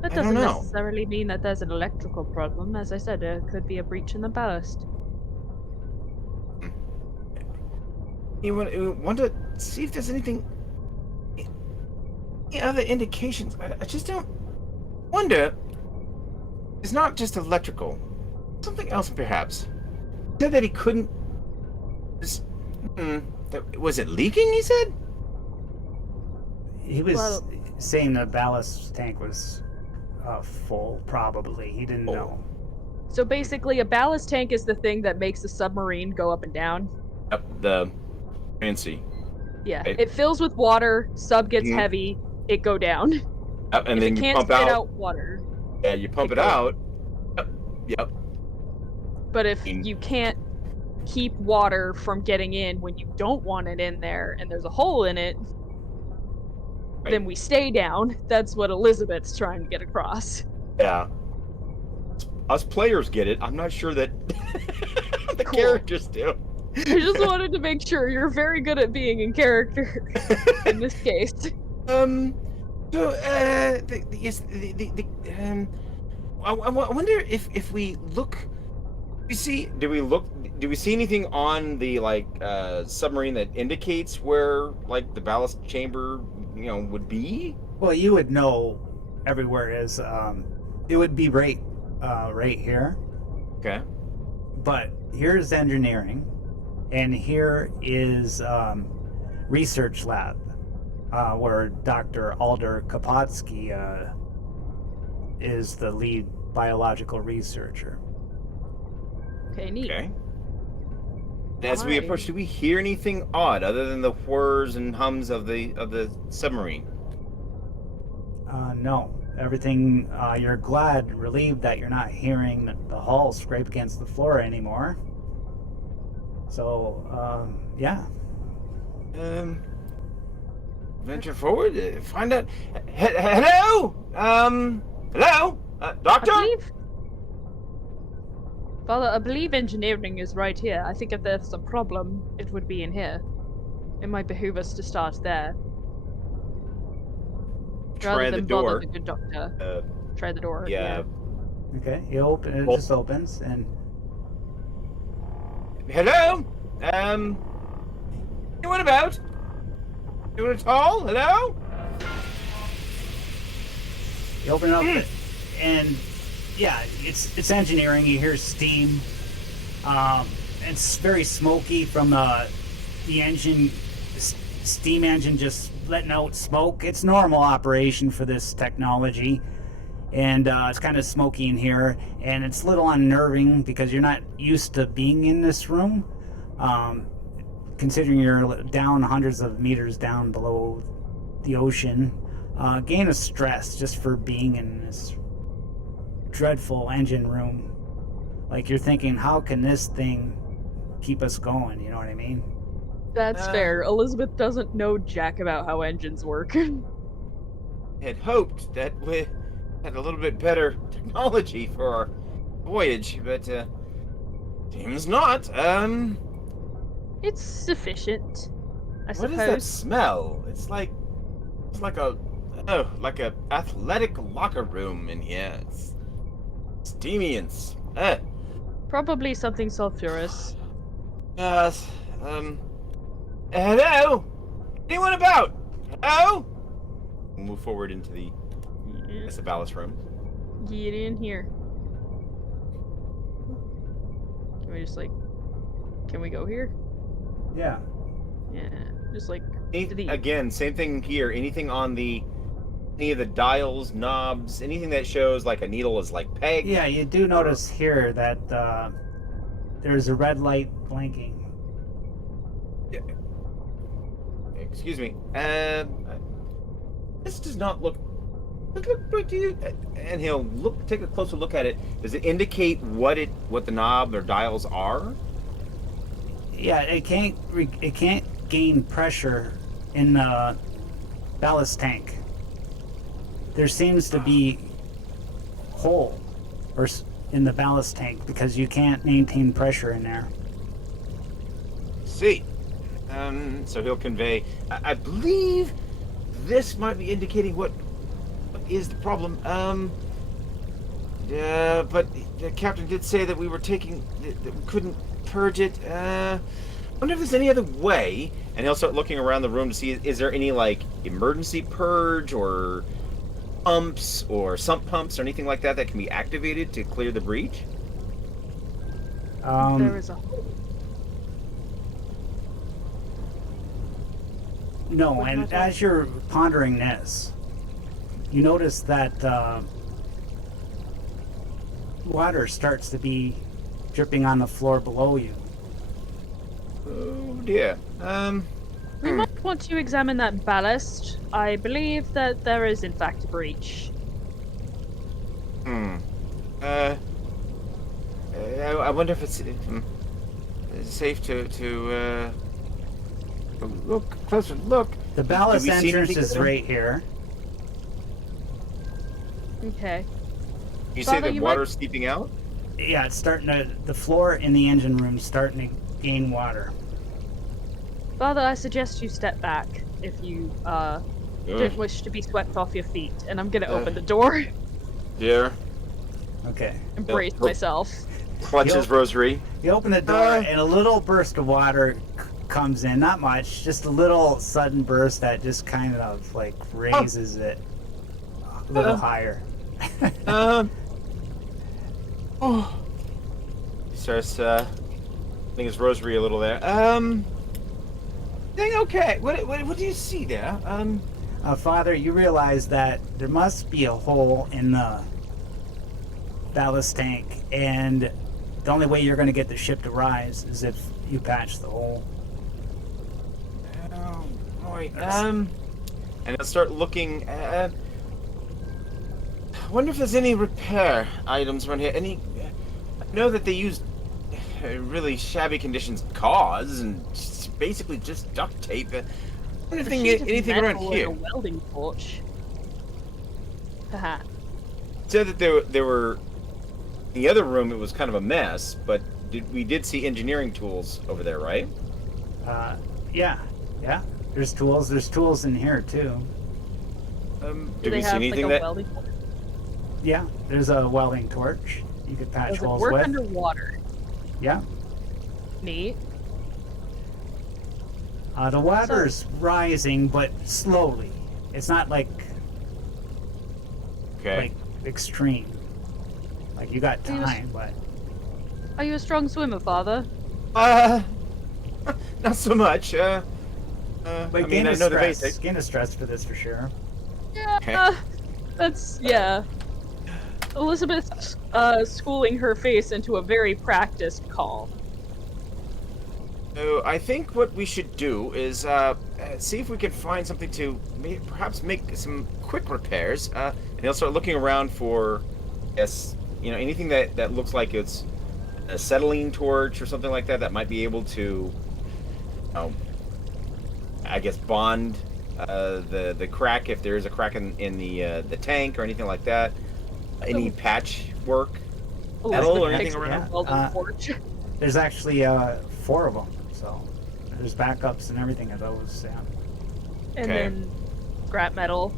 That I don't doesn't know. necessarily mean that there's an electrical problem. As I said, there could be a breach in the ballast. You want to see if there's anything Any other indications? I just don't wonder. It's not just electrical. Something else, perhaps. He said that he couldn't. Just, was it leaking? He said. He was Well- saying the ballast tank was full, probably. He didn't Oh. know. So basically, a ballast tank is the thing that makes the submarine go up and down. Up the fancy. Yeah, Right. it fills with water, sub gets Mhm. heavy, it go down. And If then it you can't pump spit out. out water, Yeah, you pump it it goes out. Yep. but if Mm. you can't keep water from getting in when you don't want it in there and there's a hole in it, Right. then we stay down. That's what Elizabeth's trying to get across. Yeah. Us players get it. I'm not sure that the Cool. characters do. I just wanted to make sure you're very good at being in character in this case. So, I wonder if we look. Do we see anything on the submarine that indicates where like the ballast chamber would be? Well, you would know everywhere is. It would be right here. Okay. But here's engineering, and here is research lab, where Dr. Alder Kapotsky is the lead biological researcher. Okay, neat. Okay. As we Alright. approach, do we hear anything odd other than the whirs and hums of the submarine? No, everything. You're relieved that you're not hearing the hull scrape against the floor anymore. So, yeah. Venture forward, find out. Hello, hello, doctor. Father, I believe engineering is right here. I think if there's a problem, it would be in here. It might behoove us to start there. Try Rather the than bother door. the good doctor. Try the door. Yeah. Okay, you open. It Well- just opens, and Hello, anyone about? Anyone at all? Hello. you open it up, and yeah, it's engineering. You hear steam. It's very smoky from the engine, steam engine just letting out smoke. It's normal operation for this technology, and it's kind of smoky in here, and it's a little unnerving because you're not used to being in this room. Considering you're down hundreds of meters down below the ocean, gain of stress just for being in this dreadful engine room. Like you're thinking, how can this thing keep us going? You know what I mean? That's fair. Elizabeth doesn't know jack about how engines work. Had hoped that we had a little bit better technology for our voyage, but seems not. It's sufficient, I What suppose. is that smell? It's like a athletic locker room in here. It's steamy and Probably something sulfurous. hello? Anyone about? Hello? We'll move forward into the ballast room. Get in here. Can we just can we go here? Yeah. Yeah, just to the Again, same thing here. Anything on any of the dials, knobs, anything that shows like a needle is like pegged. Yeah, you do notice here that there's a red light blinking. Excuse me. This does not look right to you. And he'll take a closer look at it. Does it indicate what the knob or dials are? Yeah, it can't gain pressure in the ballast tank. There seems to be hole in the ballast tank because you can't maintain pressure in there. See. So he'll convey. I believe this might be indicating what is the problem. But the captain did say that we were that we couldn't purge it. wonder if there's any other way. And he'll start looking around the room to see, is there any, like, emergency purge or pumps or sump pumps or anything like that that can be activated to clear the breach? There is a No, and as you're pondering this, you notice that water starts to be dripping on the floor below you. Oh dear. We might want to examine that ballast. I believe that there is, in fact, a breach. I wonder if it's safe to look closer. Look. The ballast Do we see entrance anything is there? right here. Okay. You say Father, the you water's seeping out? Yeah, it's starting to. The floor in the engine room is starting to gain water. Father, I suggest you step back if you don't wish to be swept off your feet. And I'm gonna open the door Dear. Okay. and brace myself. Clutches rosary. You open the door, and a little burst of water comes in. Not much, just a little sudden burst that just kind of like raises it a little higher. Starts putting his rosary a little there. Okay. What do you see there? Father, you realize that there must be a hole in the ballast tank, and the only way you're going to get the ship to rise is if you patch the hole. Oh boy. And I'll start looking. I wonder if there's any repair items around here. I know that they use really shabby conditions cause and basically just duct tape. Anything around here? A welding torch. Haha. Said that there were in the other room. It was kind of a mess, but we did see engineering tools over there, right? Yeah. There's tools in here too. Do Did they we see have anything like a that? welding torch? Yeah, there's a welding torch you could patch Does it holes work with. underwater? Yeah. Neat. The water's rising, but slowly. It's not like Okay. extreme. Like you got You just- time, but Are you a strong swimmer, Father? Not so much. I gain know a the stress. basics. Gain a stress for this for sure. Yeah. That's yeah. Elizabeth's schooling her face into a very practiced calm. So I think what we should do is see if we can find something to perhaps make some quick repairs. And he'll start looking around for, anything that looks like it's a acetylene torch or something like that might be able to, bond the crack if there is a crack in the tank or anything like that. Any patch work, metal or anything around. Welding torch. There's actually 4 of them, so there's backups and everything of those. Yeah. And Okay. then scrap metal,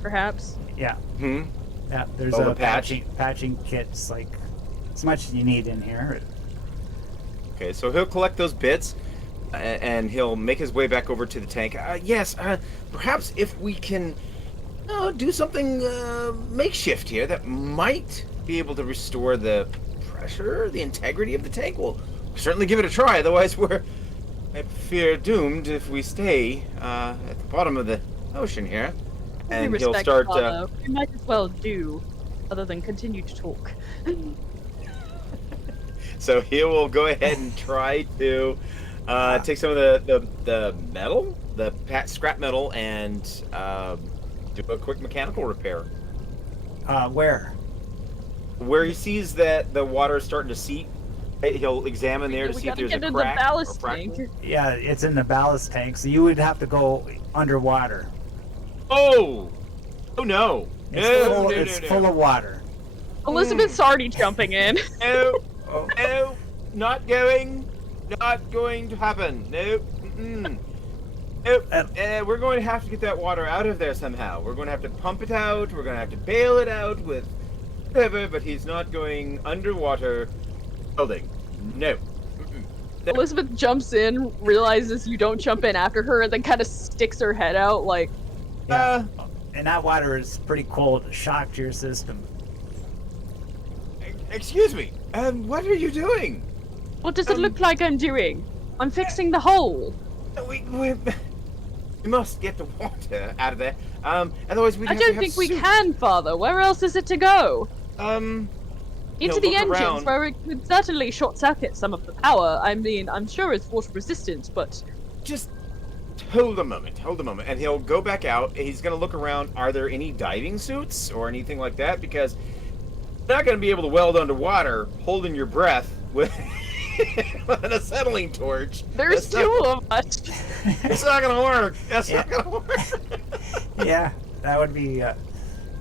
perhaps. Yeah. Hmm. Yeah. There's Oh, the patching kits, like as much as you need in here. Okay, so he'll collect those bits, and he'll make his way back over to the tank. Perhaps if we can do something makeshift here that might be able to restore the pressure, the integrity of the tank. We'll certainly give it a try. Otherwise, I fear, doomed if we stay at the bottom of the ocean here. And he'll start. We might as well do, other than continue to talk. So he will go ahead and try to take some of the metal, the scrap metal, and do a quick mechanical repair. Where? Where he sees that the water is starting to seep, he'll examine there to We see if gotta there's get a in crack. the ballast or a tank. crack. Yeah, it's in the ballast tank, so you would have to go underwater. Oh no! It's full of water. Elizabeth's already jumping in. No, no, not going to happen. No, nope. We're going to have to get that water out of there somehow. We're going to have to pump it out. We're going to have to bail it out with whatever. But he's not going underwater building. No. Elizabeth jumps in, realizes you don't jump in after her, and then kind of sticks her head out like, Yeah. And that water is pretty cold. Shock to your system. Excuse me. What are you doing? what does it look like I'm doing? I'm fixing the hole. We must get the water out of there. Otherwise we'd I have to don't have think we soup. can, Father. Where else is it to go? Into No, the look engines, around. where it could certainly short-circuit some of the power. I mean, I'm sure it's water-resistant, but... Just hold a moment, and he'll go back out. He's gonna look around. Are there any diving suits or anything like that? Because you're not gonna be able to weld underwater, holding your breath with, with an acetylene torch. There's That's two not- of us. It's not gonna work. That's Yeah. not gonna work. Yeah, that would be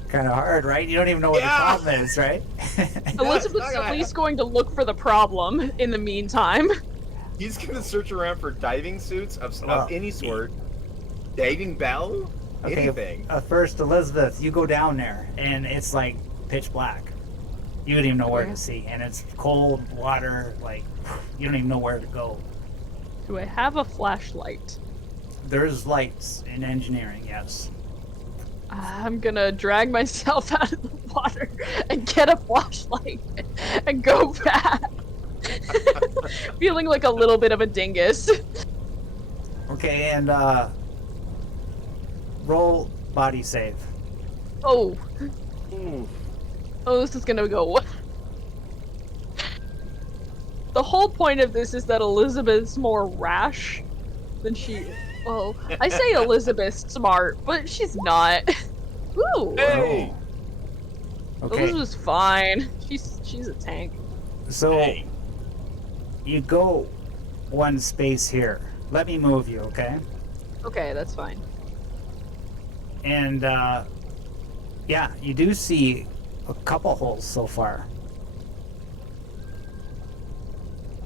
kind of hard, right? You don't even know what Yeah. the problem is, right? Elizabeth's not gonna at least going to look for the problem in the meantime. He's gonna search around for diving suits Well, of any sort. Diving bell? Okay, Anything. first, Elizabeth, you go down there, and it's like pitch black. You don't even know where Yeah. to see, and it's cold water. Like you don't even know where to go. Do I have a flashlight? There's lights in engineering, yes. I'm gonna drag myself out of the water and get a flashlight and go back. Feeling like a little bit of a dingus. Okay, and roll body save. Oh, Ooh. oh, this is gonna go. The whole point of this is that Elizabeth's more rash than she. Well, I say Elizabeth's smart, but she's not. Ooh, Hey! Okay, Elizabeth's fine. She's a tank. so Hey. you go one space here. Let me move you, okay? Okay, that's fine. And yeah, you do see a couple holes so far.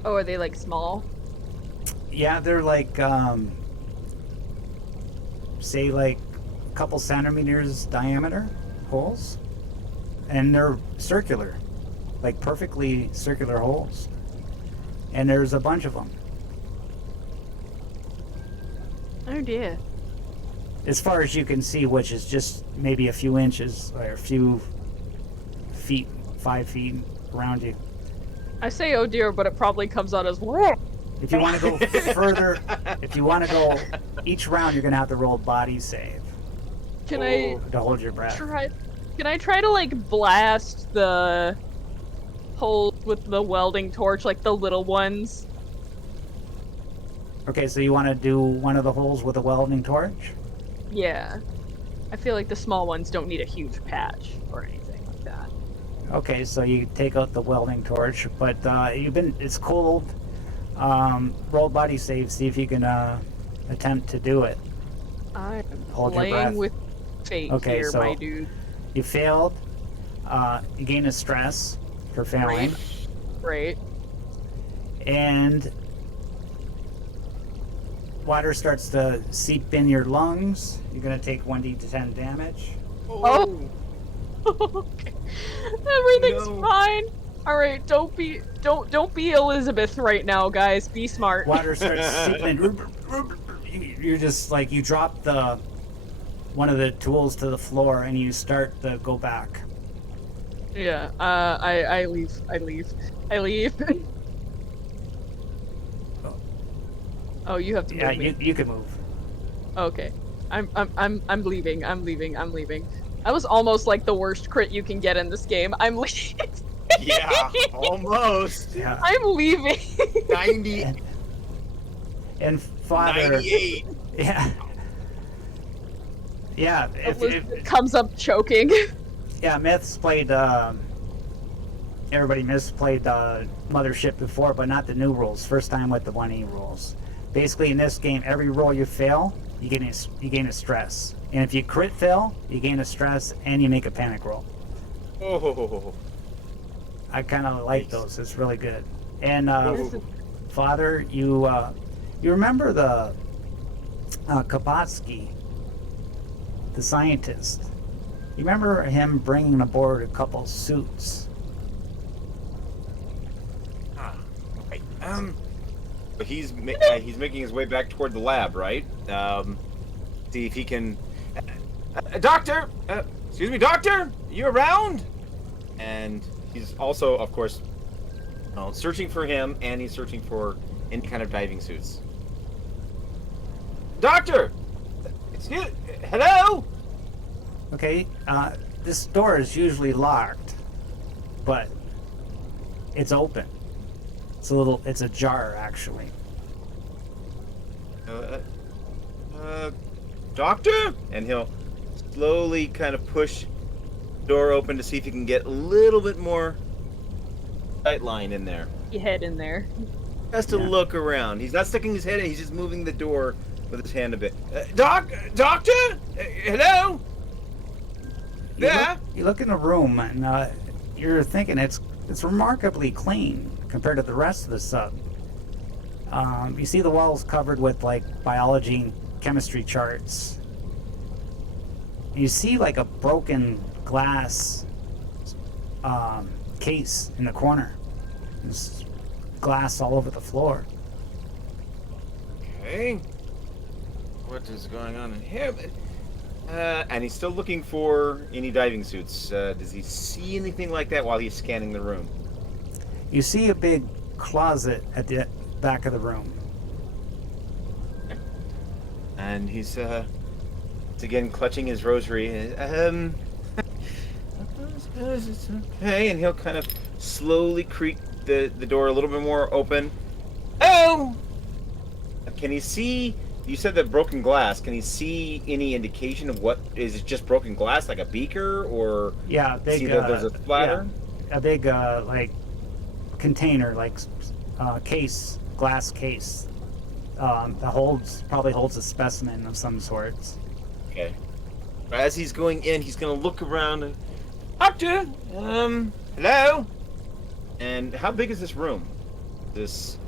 Oh, are they like small? Yeah, they're like say like a couple centimeters diameter holes, and they're circular, like perfectly circular holes, and there's a bunch of them. Oh dear. As far as you can see, which is just maybe a few inches or a few feet, 5 feet around you. I say oh dear, but it probably comes out as whoa. If you want to go further, if you want to go each round, you're gonna have to roll body save Can I to hold your breath. try? Can I try to like blast the holes with the welding torch, like the little ones? Okay, so you want to do one of the holes with a welding torch? Yeah. I feel like the small ones don't need a huge patch or anything like that. Okay, so you take out the welding torch, but it's cold. Roll body save, see if you can attempt to do it. I'm Hold your breath. playing with fate Okay, here, so- my dude. You failed. You gain a stress for failing, Great. and water starts to seep in your lungs. You're gonna take 1d10 damage. Oh. Okay. Everything's No. fine. All right, don't be Elizabeth right now, guys. Be smart. Water starts seeping in. You're just like you drop one of the tools to the floor, and you start to go back. Yeah. I leave. I leave. Oh, you have to move Yeah, me. you can move. Okay. I'm leaving. I'm leaving. That was almost like the worst crit you can get in this game. I'm leaving. Yeah, almost. Yeah. I'm leaving. 90, And Father, 98. yeah, yeah. Elizabeth comes up choking. Yeah, Myths played. Everybody misplayed Mothership before, but not the new rules. First time with the 1E rules. Basically, in this game, every roll you fail, you gain a stress, and if you crit fail, you gain a stress and you make a panic roll. Oh. I kind of like Nice. those. It's really good. And Oh. Father, you remember the Kabatsky, the scientist? You remember him bringing aboard a couple suits? Right. But he's making his way back toward the lab, right? See if he can. Doctor, excuse me, doctor, you around? And he's also, of course, searching for him, and he's searching for any kind of diving suits. Doctor, excuse, hello. Okay, this door is usually locked, but it's open. It's ajar, actually. Doctor? And he'll slowly kind of push the door open to see if he can get a little bit more sight line in there. You head in there. Has to look around. He's not sticking his head in, he's just moving the door with his hand a bit. Doctor? Hello? Yeah? You look in the room, and you're thinking it's remarkably clean compared to the rest of the sub. You see the walls covered with like biology and chemistry charts. You see like a broken glass case in the corner. There's glass all over the floor. Okay. What is going on in here? And he's still looking for any diving suits. Does he see anything like that while he's scanning the room? You see a big closet at the back of the room. And he's again clutching his rosary. It's okay, and he'll kind of slowly creak the door a little bit more open. Oh! Can he see? You said that broken glass. Can he see any indication of what is it? Just broken glass, like a beaker, or Yeah, big. see that there's a splatter? Yeah, a big like container, like case, glass case that probably holds a specimen of some sorts. Okay. As he's going in, he's gonna look around. And, Doctor, hello. And how big is this room? This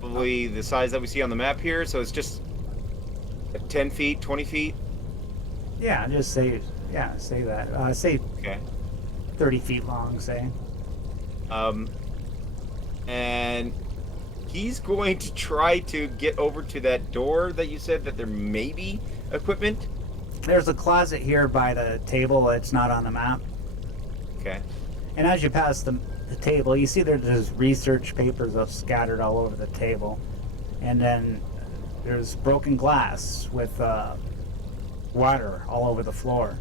probably the size that we see on the map here. So it's just 10 feet, 20 feet. Yeah, just say that. Say Okay. 30 feet long. Say. And he's going to try to get over to that door that you said that there may be equipment. There's a closet here by the table. It's not on the map. Okay. And as you pass the table, you see there's research papers scattered all over the table. And then there's broken glass with water all over the floor.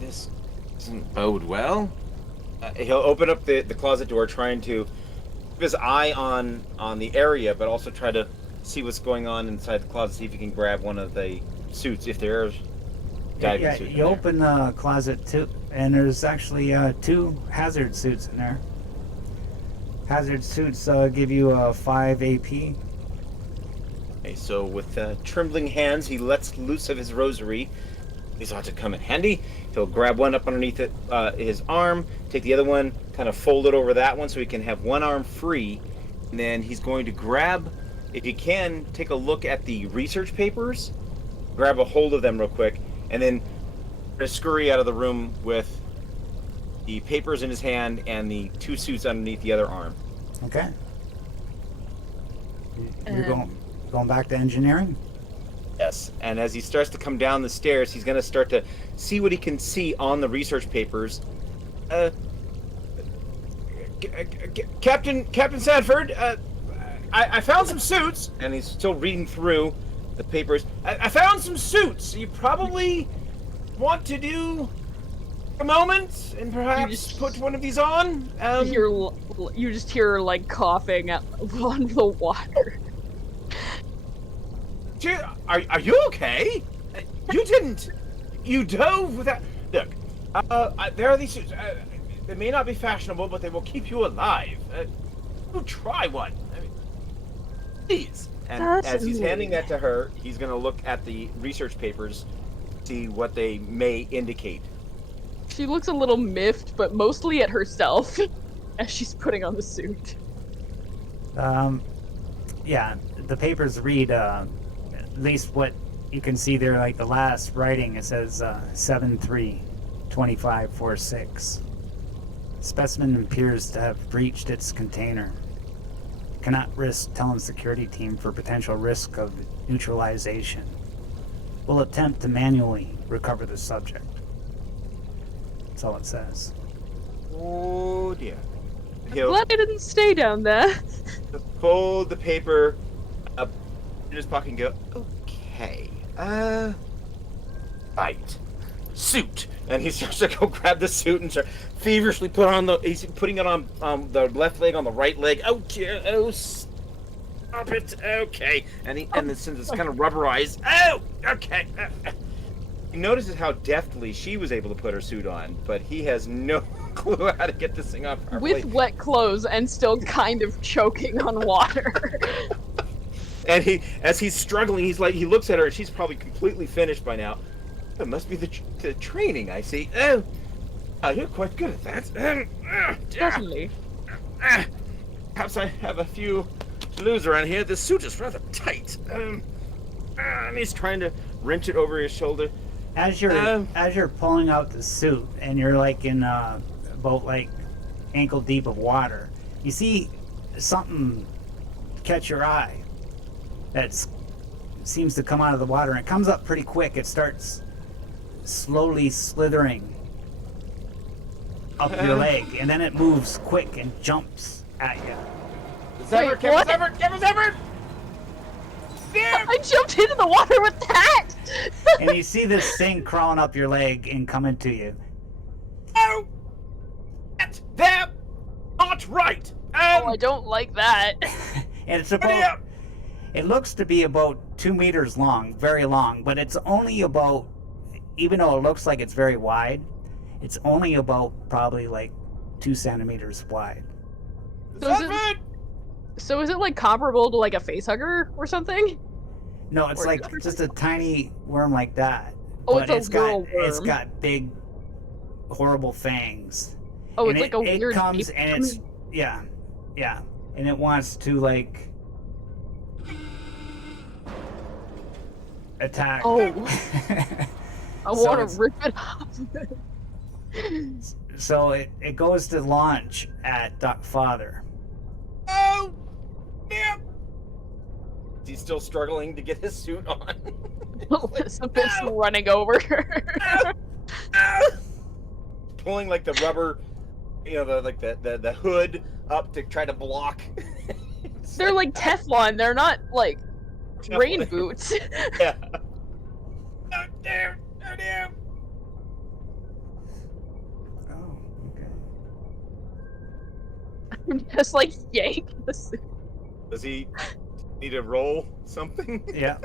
This doesn't bode well. He'll open up the closet door, trying to keep his eye on the area, but also try to see what's going on inside the closet, see if he can grab one of the suits, if there's diving suits. You open the closet too, and there's actually 2 hazard suits in there. Hazard suits give you 5 AP. Okay, so with trembling hands, he lets loose of his rosary. These ought to come in handy. He'll grab one up underneath his arm, take the other one, kind of fold it over that one so he can have one arm free. And then he's going to grab, if you can, take a look at the research papers, grab a hold of them real quick, and then scurry out of the room with the papers in his hand and the 2 suits underneath the other arm. Okay. You're going back to engineering? Yes, and as he starts to come down the stairs, he's going to start to see what he can see on the research papers. Captain Sanford, I found some suits, and he's still reading through the papers. I found some suits. You probably want to do a moment and perhaps put one of these on. You just hear like coughing on the water. Are you okay? You dove without. Look, there are these suits. They may not be fashionable, but they will keep you alive. You try one. I mean, please. And as he's handing that to her, he's going to look at the research papers, see what they may indicate. She looks a little miffed, but mostly at herself as she's putting on the suit. Yeah, the papers read, at least what you can see there, like the last writing, it says 7-3-25-46. Specimen appears to have breached its container. cannot risk telling security team for potential risk of neutralization. Will attempt to manually recover the subject. That's all it says. Oh dear. I'm He'll glad I didn't stay down there. just fold the paper up in his pocket and go, okay, right. Suit. And he starts to go grab the suit and start feverishly he's putting it on the left leg on the right leg. Oh dear, oh stop it, okay. And since it's kind of rubberized, oh, okay. He notices how deftly she was able to put her suit on, but he has no clue how to get this thing off properly. With wet clothes and still kind of choking on water. And as he's struggling, he looks at her, and she's probably completely finished by now. It must be the training, I see. Oh, you're quite good at that. Definitely. Perhaps I have a few loose around here. This suit is rather tight. And he's trying to wrench it over his shoulder. As you're pulling out the suit and you're like in about like ankle deep of water, you see something catch your eye that seems to come out of the water, and it comes up pretty quick. It starts slowly slithering up your leg, and then it moves quick and jumps at you. Wait, what? Zephyr! I jumped into the water with that! And you see this thing crawling up your leg and coming to you. Oh! That's not right! Oh, I don't like that. And it's about... It looks to be about 2 meters long, very long, but it's only about, even though it looks like it's very wide, it's only about probably like 2 centimeters wide. So is it like comparable to like a facehugger or something? No, it's like just a tiny worm like that. Oh, but it's a little worm. It's got big, horrible fangs. Oh, And it's like a weird... It comes and it's, yeah, and it wants to like attack. Oh. I So want it's- to rip it off. So it goes to launch at Father. Oh! Yeah! He's still struggling to get his suit on. Elizabeth's running over her. Pulling like the rubber, the hood up to try to block. They're like Teflon. They're not like rain boots. Yeah. Oh dear! Oh dear! Oh, okay. I'm just like yank the suit. Does he need to roll something? Yeah.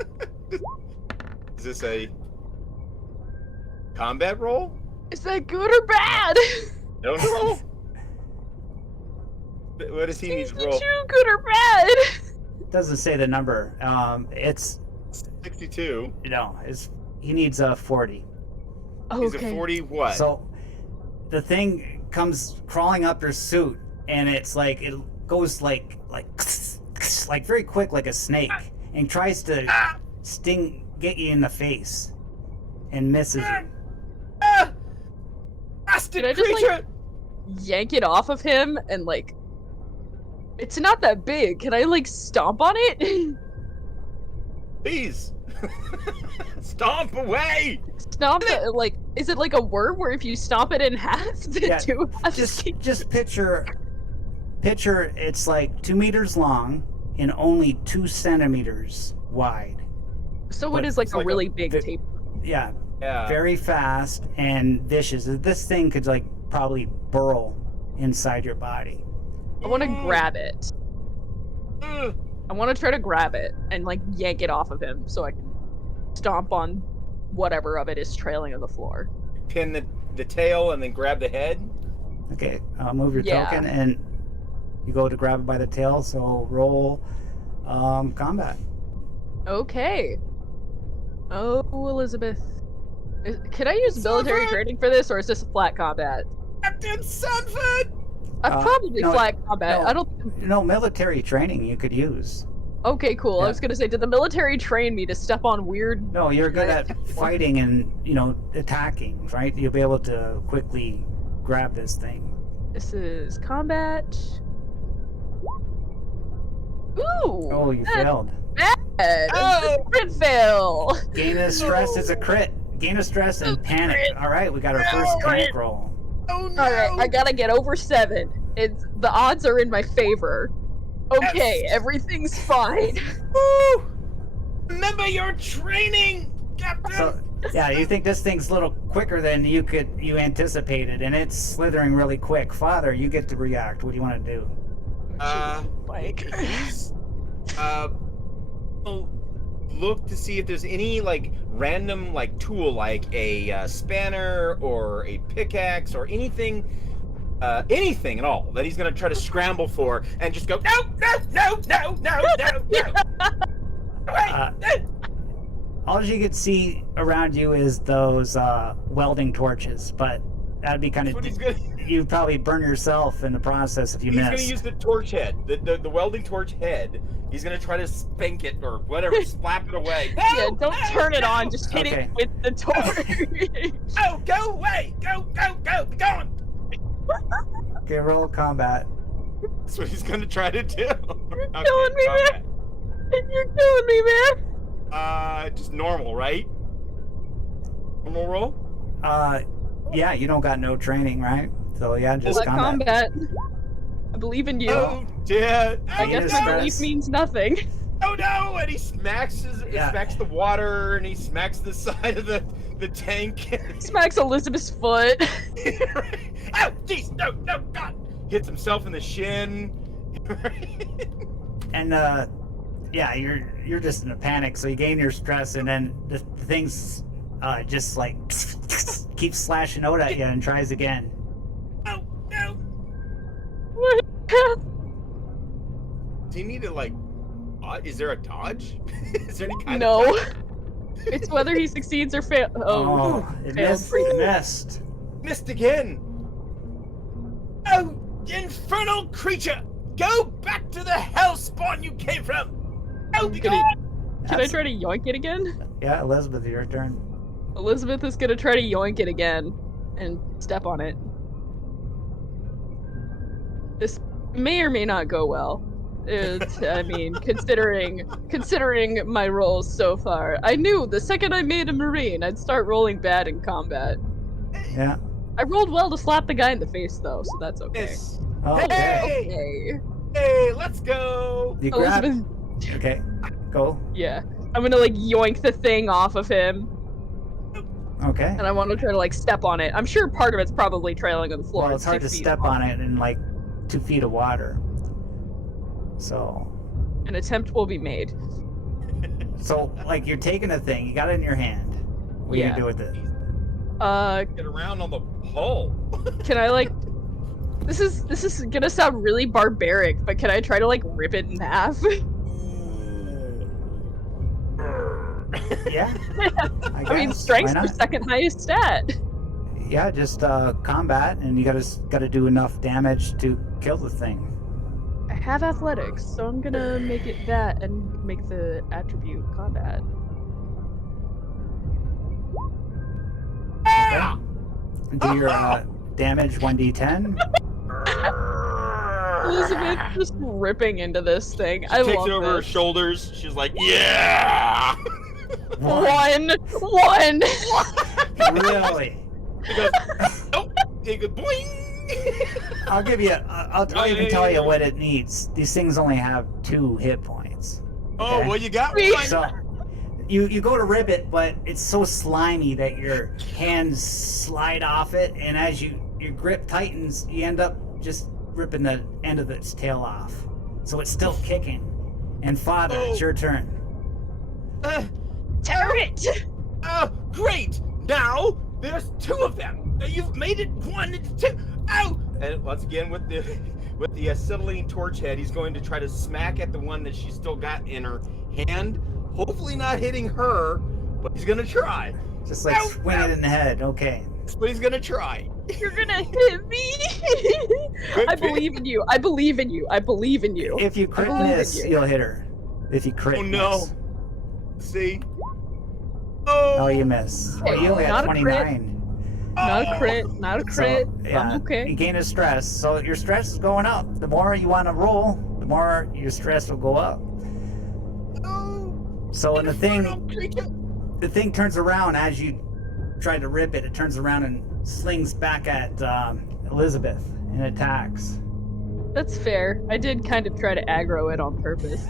Is this a combat roll? Is that good or bad? Don't know. What does he need to roll? Too good or bad? It doesn't say the number. It's 62. he needs a 40. He's a 40 what? So the thing comes crawling up your suit, and it's like it goes like very quick, like a snake, and tries to get you in the face, and misses you. Bastard Can I just creature! like yank it off of him and like? It's not that big. Can I like stomp on it? Please! Stomp away! Stomp it, like, is it like a worm where if you stomp it in half, the Yeah, two have Just picture it's like 2 meters long and only 2 centimeters wide. So but it is like it's a like really a big bit- tape. Yeah, Yeah. very fast and vicious. This thing could like probably burrow inside your body. I want to grab it. Ugh. I want to try to grab it and like yank it off of him so I can stomp on whatever of it is trailing on the floor. Pin the tail and then grab the head. Okay, move your Yeah. token and you go to grab it by the tail. So roll combat. Okay. Oh, Elizabeth. Can I use military Sanford! training for this, or is this a flat combat? Captain Sanford! Probably no, flat combat. no. I don't. No, military training you could use. Okay, cool. I Yeah. was gonna say, did the military train me to step on weird? No, you're good at fighting and attacking, right? You'll be able to quickly grab this thing. This is combat. Ooh. Oh, you that's failed. bad. Oh! Crit fail. Gain of stress is a crit. Gain of stress and panic. All right, we got our first panic roll. Oh no! All right, I gotta get over 7. It's the odds are in my favor. Okay, Yes. everything's fine. Woo! Remember your training, Captain. So, yeah, you think this thing's a little quicker than you anticipated, and it's slithering really quick. Father, you get to react. What do you want to do? Like, He's look to see if there's any like random like tool, like a spanner or a pickaxe or anything at all that he's gonna try to scramble for and just go no. Wait, All you can see around you is those welding torches, but that'd be kind That's what he's of... gonna. You'd probably burn yourself in the process if you He's missed. gonna use the torch head, the welding torch head. He's gonna try to spank it or whatever, slap it away. yeah, don't turn it on, just hit Okay. it with the torch. Oh, go away! Go, be gone! Okay, roll combat. That's what he's gonna try to do. You're killing me, man. You're killing me, man. Just normal, right? Normal roll? Yeah, you don't got no training, right? So yeah, just Let combat. I believe in you. Oh, yeah. I guess Gain my of belief stress. means nothing. Oh no! And he smacks Yeah. smacks the water, and he smacks the side of the tank. Smacks Elizabeth's foot. Oh, jeez! No, God! Hits himself in the shin. And yeah, you're just in a panic, so you gain your stress, and then the thing's just like keeps slashing out at you and tries again. Oh no! What? Do you need to like? Is there a dodge? Is there any kind No. of dodge? It's whether he succeeds or fails. Oh, it failed. missed. It missed. Missed again. Oh, infernal creature! Go back to the hell spawn you came from. Oh, be Can I- gone! Can I That's- try to yoink it again? Yeah, Elizabeth, your turn. Elizabeth is gonna try to yoink it again and step on it. This may or may not go well. I mean, considering my rolls so far, I knew the second I made a Marine, I'd start rolling bad in combat. Yeah. I rolled well to slap the guy in the face, though, so that's okay. Miss. Okay. Hey! Okay. Hey, let's go! You grab. Elizabeth, Okay. Go. yeah. I'm gonna like yoink the thing off of him, Okay. and I want to try to like step on it. I'm sure part of it's probably trailing on the floor. Well, it's hard to 6 feet step apart. on it in like 2 feet of water. So, An attempt will be made. like you're taking a thing, you got it in your hand. What are you Yeah. gonna do with it? Get around on the hull. Can I like? This is gonna sound really barbaric, but can I try to like rip it in half? Yeah. I mean, guess. strength's Why the not? second highest stat. Yeah, just combat, and you gotta do enough damage to kill the thing. I have athletics, so I'm gonna make it that and make the attribute combat. Okay. Do your damage 1d10. Elizabeth just ripping into this thing. I Takes love it over her this. shoulders. She's like, yeah! One. Really? He goes, oh, he goes, boing! I'll give you. I'll Oh, even yeah, tell yeah, you yeah. what it needs. These things only have 2 hit points. Oh, Okay. well, you got Sweet. one. So you go to rip it, but it's so slimy that your hands slide off it, and as your grip tightens, you end up just ripping the end of its tail off. So it's still kicking. And Father, Oh. it's your turn. Turret. Great! Now there's 2 of them. You've made it 1 and 2. Ow! And once again, with the acetylene torch head, he's going to try to smack at the one that she's still got in her hand. Hopefully not hitting her, but he's gonna try. Just like Ow, swing ow. it in the head. Okay. But he's gonna try. You're gonna hit me. I believe in you. I believe in you. I believe in you. If you crit believe in miss, you. you'll hit her. If you crit Oh no! miss. See? Oh, you miss. Well, you only Not got a crit. 29. Not a crit. Not a crit. So, yeah, I'm okay. you gain a stress. So your stress is going up. The more you want to roll, the more your stress will go up. Oh, So when the infernal thing creature. turns around as you try to rip it, it turns around and slings back at Elizabeth and attacks. That's fair. I did kind of try to aggro it on purpose.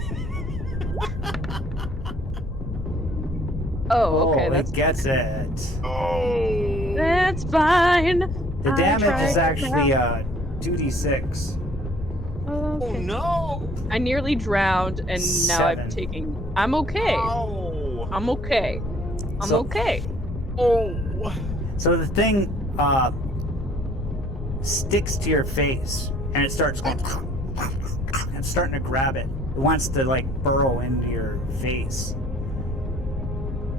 Oh, okay, that's it gets it. Oh. That's fine. The I damage is tried actually to 2d6. Oh okay. no. I nearly drowned, and now I'm 7. taking. I'm okay. Oh. I'm okay. I'm So- okay. Oh. So the thing sticks to your face, and it starts going. It's starting to grab it. It wants to like burrow into your face,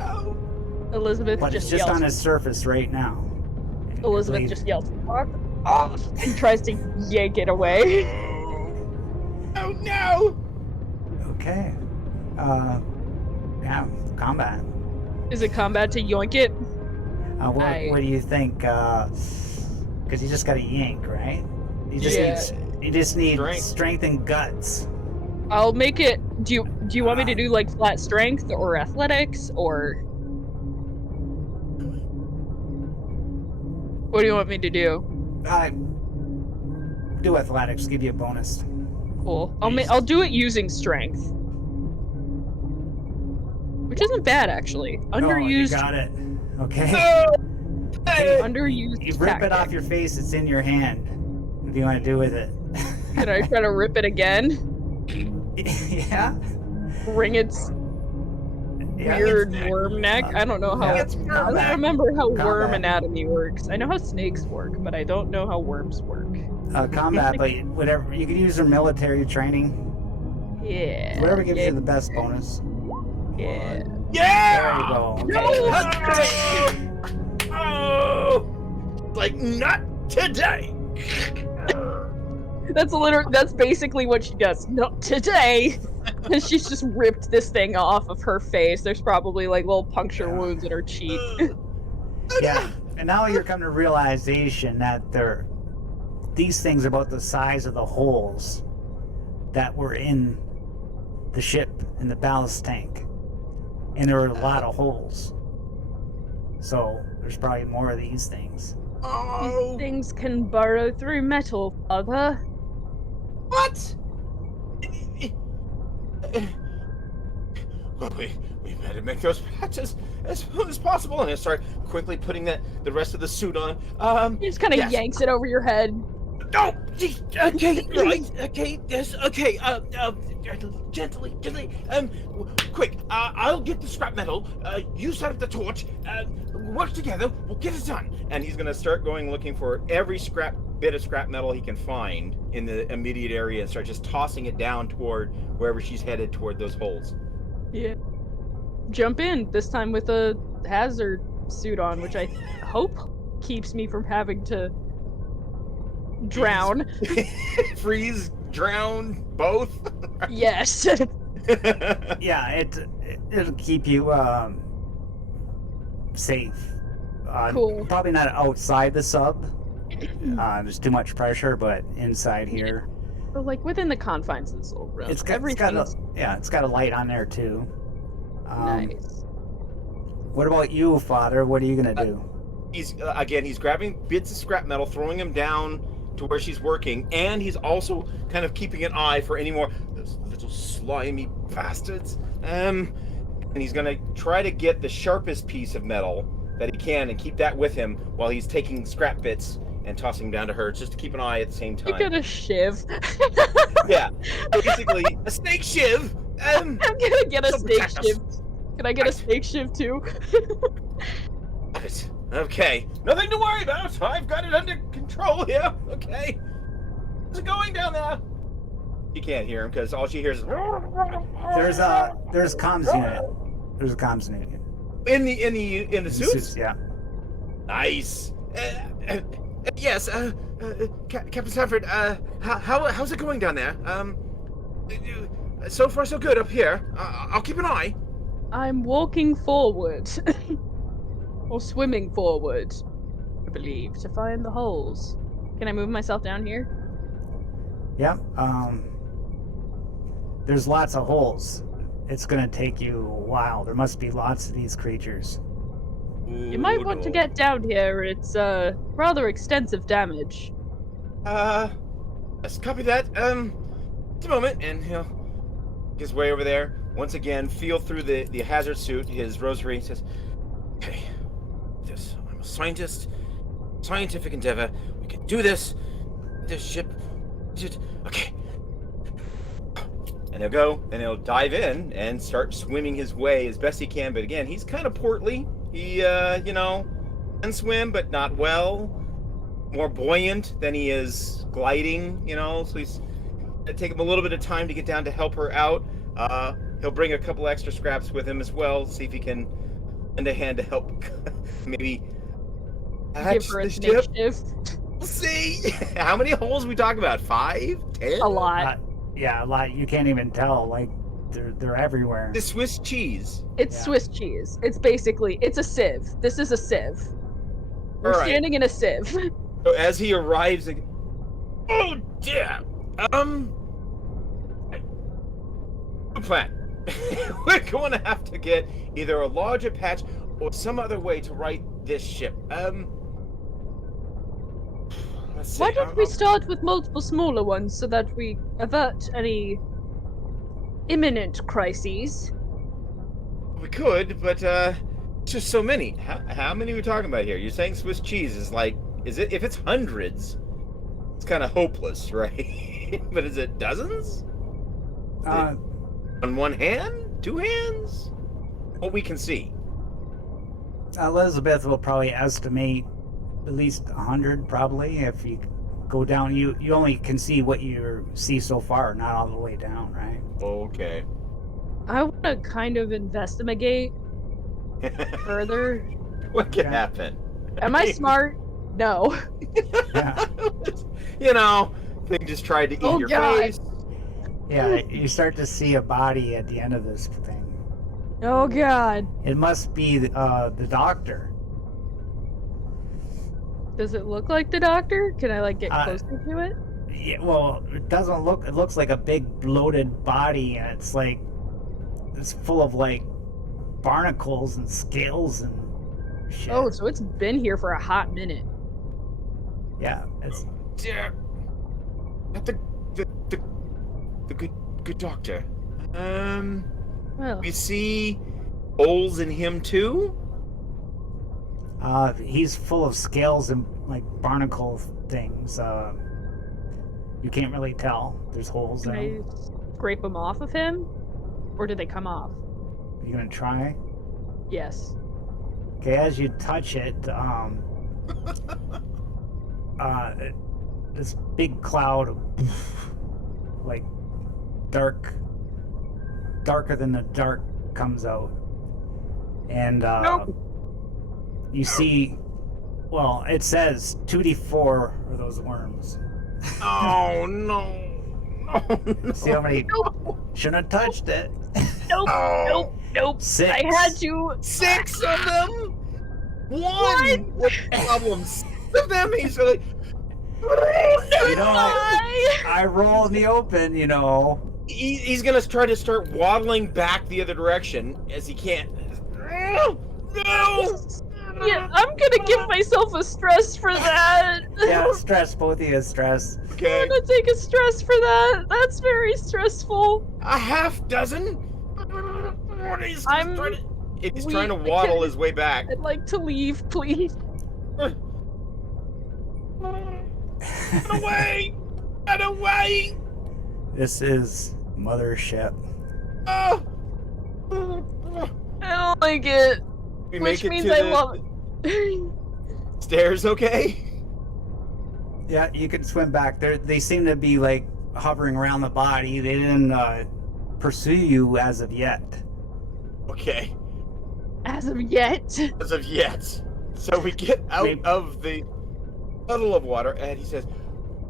Oh. Elizabeth but it's just just yells. on its surface right now. And you're Elizabeth bleeding. just yells, "Fuck off," and tries to yank it away. Oh no. Okay. Yeah, combat. Is it combat to yoink it? What do you think? Because you just got to yank, right? You just Yeah. need Strength. strength and guts. I'll make it. Do you want me to do like flat strength or athletics or what do you want me to do? Do athletics. Give you a bonus. Cool. I'll do it using strength, which isn't bad actually. Oh, you Underused. got it. Okay. Hey. Underused. You rip it tactic. off your face. It's in your hand. What do you want to do with it? Can I try to rip it again? Yeah. Wring its Yeah. weird worm neck. I don't know how. Yeah. It's I Combat. don't remember how worm Combat. anatomy works. I know how snakes work, but I don't know how worms work. Combat, but whatever. You can use your military training. Yeah. Whatever gives yeah, you the best bonus. Yeah. Yeah. There you go. Okay. Oh. Like not today. That's basically what she does. Not today. And she's just ripped this thing off of her face. There's probably like little puncture Yeah. wounds in her cheek. Yeah. And now you're coming to realization that these things are about the size of the holes that were in the ship, in the ballast tank. And there were a lot of holes. So there's probably more of these things. Oh. Things can burrow through metal, father. What? Well, we better make those patches as soon as possible, and I start quickly putting the rest of the suit on. He just kind of yes. yanks it over your head. No. Okay. Right. Okay. Yes. Okay. Gently. Quick. I'll get the scrap metal. You set up the torch. Work together. We'll get it done. And he's gonna start going looking for every bit of scrap metal he can find in the immediate area and start just tossing it down toward wherever she's headed toward those holes. Yeah. Jump in, this time with a hazard suit on, which I hope keeps me from having to drown. Freeze, drown, both. Yes. Yeah, it'll keep you safe. Cool. Probably not outside the sub. There's too much pressure, but inside here, But like within the confines of this little room. it's got a light on there too. Nice. What about you, Father? What are you gonna do? He's grabbing bits of scrap metal, throwing them down to where she's working, and he's also kind of keeping an eye for any more those little slimy bastards. And he's gonna try to get the sharpest piece of metal that he can and keep that with him while he's taking scrap bits and tossing them down to her, just to keep an eye at the same You time. got a shiv. Yeah, basically a snake shiv. I'm gonna get a so snake protect us. shiv. Can I get a snake shiv too? Okay, nothing to worry about. I've got it under control here. Okay, how's it going down there? You can't hear him because all she hears is There's comms unit. There's a comms unit. in the suits. Yeah. Nice. Yes, Captain Sanford. How's it going down there? So far so good up here. I'll keep an eye. I'm walking forward. Or swimming forward, I believe, to find the holes. Can I move myself down here? Yep. there's lots of holes. It's gonna take you a while. There must be lots of these creatures. You might want to get down here. It's rather extensive damage. Let's copy that. Just a moment, and he'll make his way over there. Once again, feel through the hazard suit, his rosary. Says, "Okay, this. I'm a scientist. Scientific endeavor. We can do this. This ship. Okay." And he'll go, and he'll dive in and start swimming his way as best he can. But again, he's kind of portly. He, can swim, but not well. More buoyant than he is gliding, so he's gonna take him a little bit of time to get down to help her out. He'll bring a couple extra scraps with him as well, see if he can lend a hand to help maybe hatch Give her a the ship. makeshift. We'll see. How many holes are we talking about? 5? 10? A lot. Yeah, a lot. You can't even tell. Like they're everywhere. The Swiss cheese. It's Yeah. Swiss cheese. It's basically, it's a sieve. This is a sieve. We're All right. standing in a sieve. So as he arrives, oh dear. Good plan. We're going to have to get either a larger patch or some other way to right this ship. Let's see. Why don't we start with multiple smaller ones so that we avert any imminent crises? We could, but just so many. How many are we talking about here? You're saying Swiss cheese is like, is it? If it's hundreds, it's kind of hopeless, right? But is it dozens? On one hand? 2 hands? What we can see. Elizabeth will probably estimate at least 100, probably. If you go down, you only can see what you see so far, not all the way down, right? Okay. I want to kind of investigate further. What can Yeah. happen? Am I smart? No. Yeah, Thing just tried to eat Oh, your God. face. yeah. You start to see a body at the end of this thing. Oh god. It must be the doctor. Does it look like the doctor? Can I get closer to it? Yeah, well, it doesn't look. It looks like a big bloated body, and it's full of barnacles and scales and shit. Oh, so it's been here for a hot minute. Yeah, it's Dear. Not the good doctor. Well, We see holes in him too? he's full of scales and barnacle things. You can't really tell. There's holes can in I him. scrape them off of him? Or did they come off? You gonna try? Yes. Okay, as you touch it, this big cloud of darker than the dark comes out, and Nope. you see. Well, it says 2d4 are those worms. Oh no. No. See how many? Nope. Shouldn't have touched it. Nope. Oh. Nope. Nope. 6. I had to. 6 of them? One? What's the problem? 6 of them? He's like, You know, Why? I roll in the open. he's gonna try to start waddling back the other direction as he can't. No! Yeah, I'm gonna give myself a stress for that. Yeah, stress. Both of you stress. Okay. I'm gonna take a stress for that. That's very stressful. A half dozen? He's I'm trying to waddle his way back. I'd like to leave, please. Get away! Get away! This is Mothership. Oh! I don't like it. We Which make it means to I the love it. stairs, okay? Yeah, you can swim back. They seem to be hovering around the body. They didn't pursue you as of yet. Okay. As of yet. As of yet. So we get out Maybe- of the puddle of water, and he says,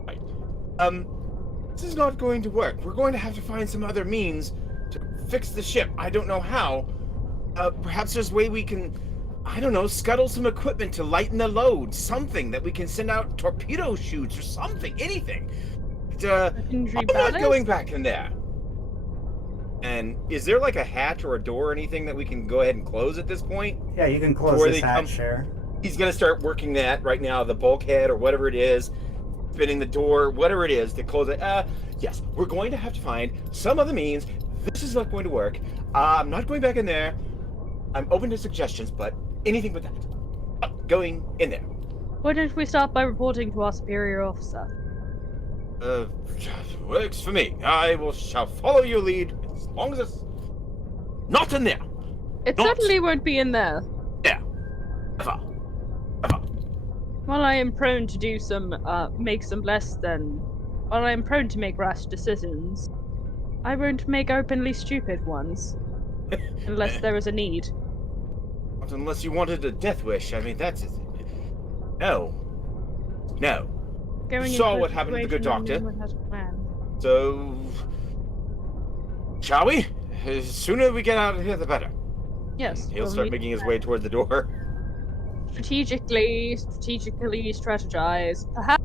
right, this is not going to work. We're going to have to find some other means to fix the ship. I don't know how. Perhaps there's a way we can, I don't know, scuttle some equipment to lighten the load. Something that we can send out torpedo chutes or something. Anything. I'm not Injury going back in there. And is there like a hatch or a door or anything that we can go ahead and close at this point? Yeah, you can close Where this they hatch, come- share. He's gonna start working that right now, the bulkhead or whatever it is, spinning the door, whatever it is to close it. Yes, we're going to have to find some other means. This is not going to work. I'm not going back in there. I'm open to suggestions, but anything but that. Going in there. Why don't we start by reporting to our superior officer? Works for me. Shall follow your lead as long as it's not in there. It Not- certainly won't be in there. Yeah. Ever. While I am prone to do while I am prone to make rash decisions, I won't make openly stupid ones. Unless there is a need. Not unless you wanted a death wish. I mean, that's it. No. No. Going You saw into a what happened to the good situation when doctor. no one has a plan. So, shall we? The sooner we get out of here, the better. Yes. He'll we'll start need making to his way toward the door. strategically strategize. Perhaps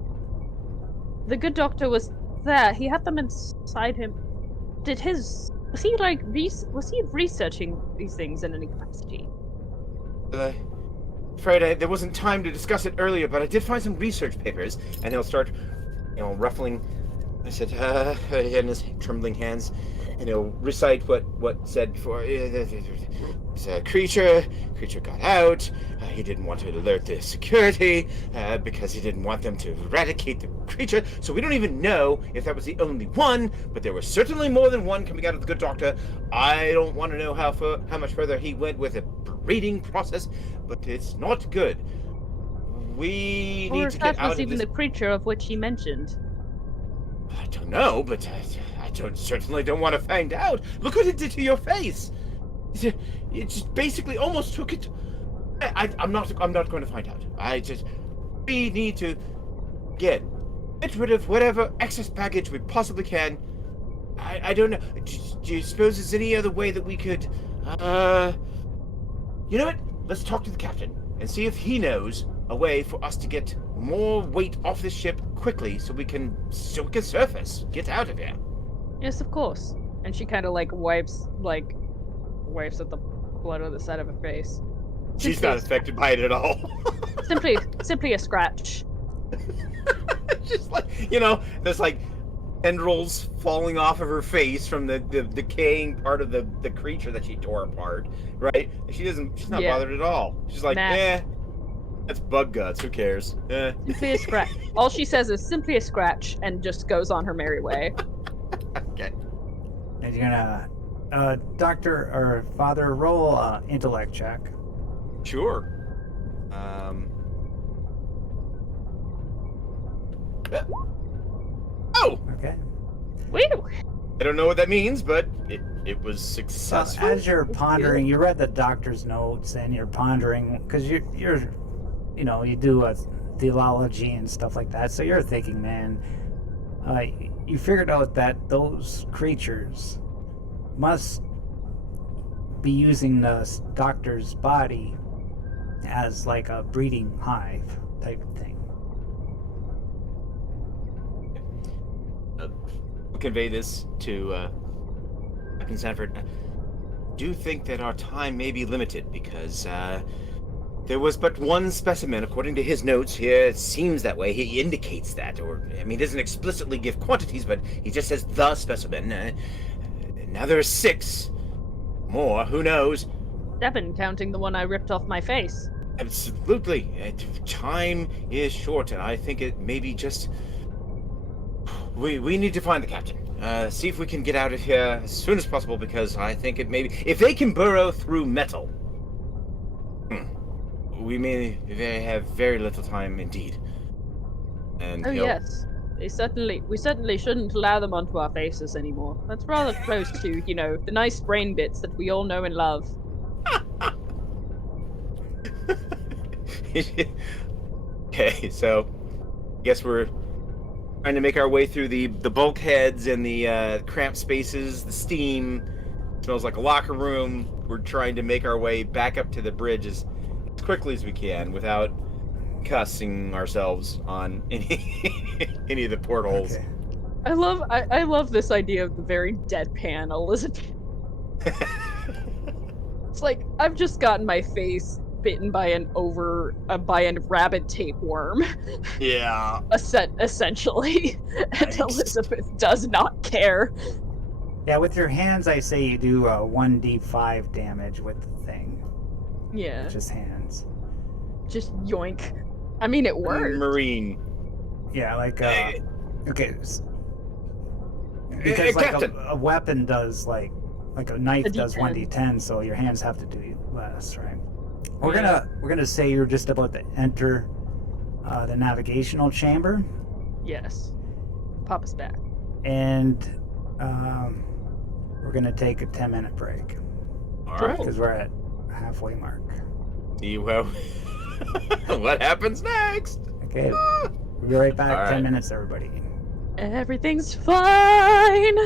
the good doctor was there. He had them inside him. Was he researching these things in any capacity? Afraid there wasn't time to discuss it earlier, but I did find some research papers, and he'll start, ruffling. I said, in his trembling hands, and he'll recite what said before. It's a creature got out. He didn't want to alert the security because he didn't want them to eradicate the creature. So we don't even know if that was the only one, but there was certainly more than one coming out of the good doctor. I don't want to know how much further he went with the breeding process, but it's not good. We Or need if to that get out was of even this. the creature of which he mentioned. I don't know, but I certainly don't want to find out. Look what it did to your face. It just basically almost took it. I'm not going to find out. We need to get rid of whatever excess baggage we possibly can. I don't know. Do you suppose there's any other way that we could? You know what? Let's talk to the captain and see if he knows a way for us to get more weight off this ship quickly, so we can surface, get out of here. Yes, of course. And she kind of wipes at the blood on the side of her face. She's not affected by it at all. Simply a scratch. Just there's tendrils falling off of her face from the decaying part of the creature that she tore apart, right? And she's not bothered at all. She's like, that's bug guts, who cares? Simply a scratch. All she says is simply a scratch and just goes on her merry way. Okay. And you're gonna, doctor or father, roll intellect check. Sure. Oh! Woo! Okay. I don't know what that means, but it was So successful. as you're pondering, you read the doctor's notes and you're pondering because you're you do theology and stuff like that. So you're thinking, man, you figured out that those creatures must be using the doctor's body as like a breeding hive type of thing. Convey this to Captain Sanford. I do think that our time may be limited because there was but one specimen, according to his notes here. It seems that way. He indicates that, he doesn't explicitly give quantities, but he just says the specimen. Now there are 6 more. Who knows? 7, counting the one I ripped off my face. Absolutely. Time is short, and I think it may be just. We need to find the captain. See if we can get out of here as soon as possible, because I think it may be... If they can burrow through metal, we may have very little time indeed. And Yes. We certainly shouldn't allow them onto our faces anymore. That's rather close to, the nice brain bits that we all know and love. Okay, so I guess we're trying to make our way through the bulkheads and the cramped spaces, the steam. It smells like a locker room. We're trying to make our way back up to the bridge as quickly as we can without cussing ourselves on any of the portholes. Okay. I love this idea of the very deadpan Elizabeth. It's like I've just gotten my face bitten by by a rabid tapeworm, Yeah. essentially, and Nice. Elizabeth does not care. Yeah, with your hands, I say you do 1d5 damage with the thing. Yeah, Just hands. just yoink. I mean, it worked. Marine. Yeah, like okay, because like Captain. a weapon does like a knife A does D10. 1d10, so your hands have to do less, right? We're Yeah. gonna say you're just about to enter the navigational chamber, Yes. Pop us back. and we're gonna take a 10-minute break All Cool. right. because we're at halfway mark. You have. What happens next? Okay, we'll be right back. All 10 right. minutes, everybody. Everything's fine.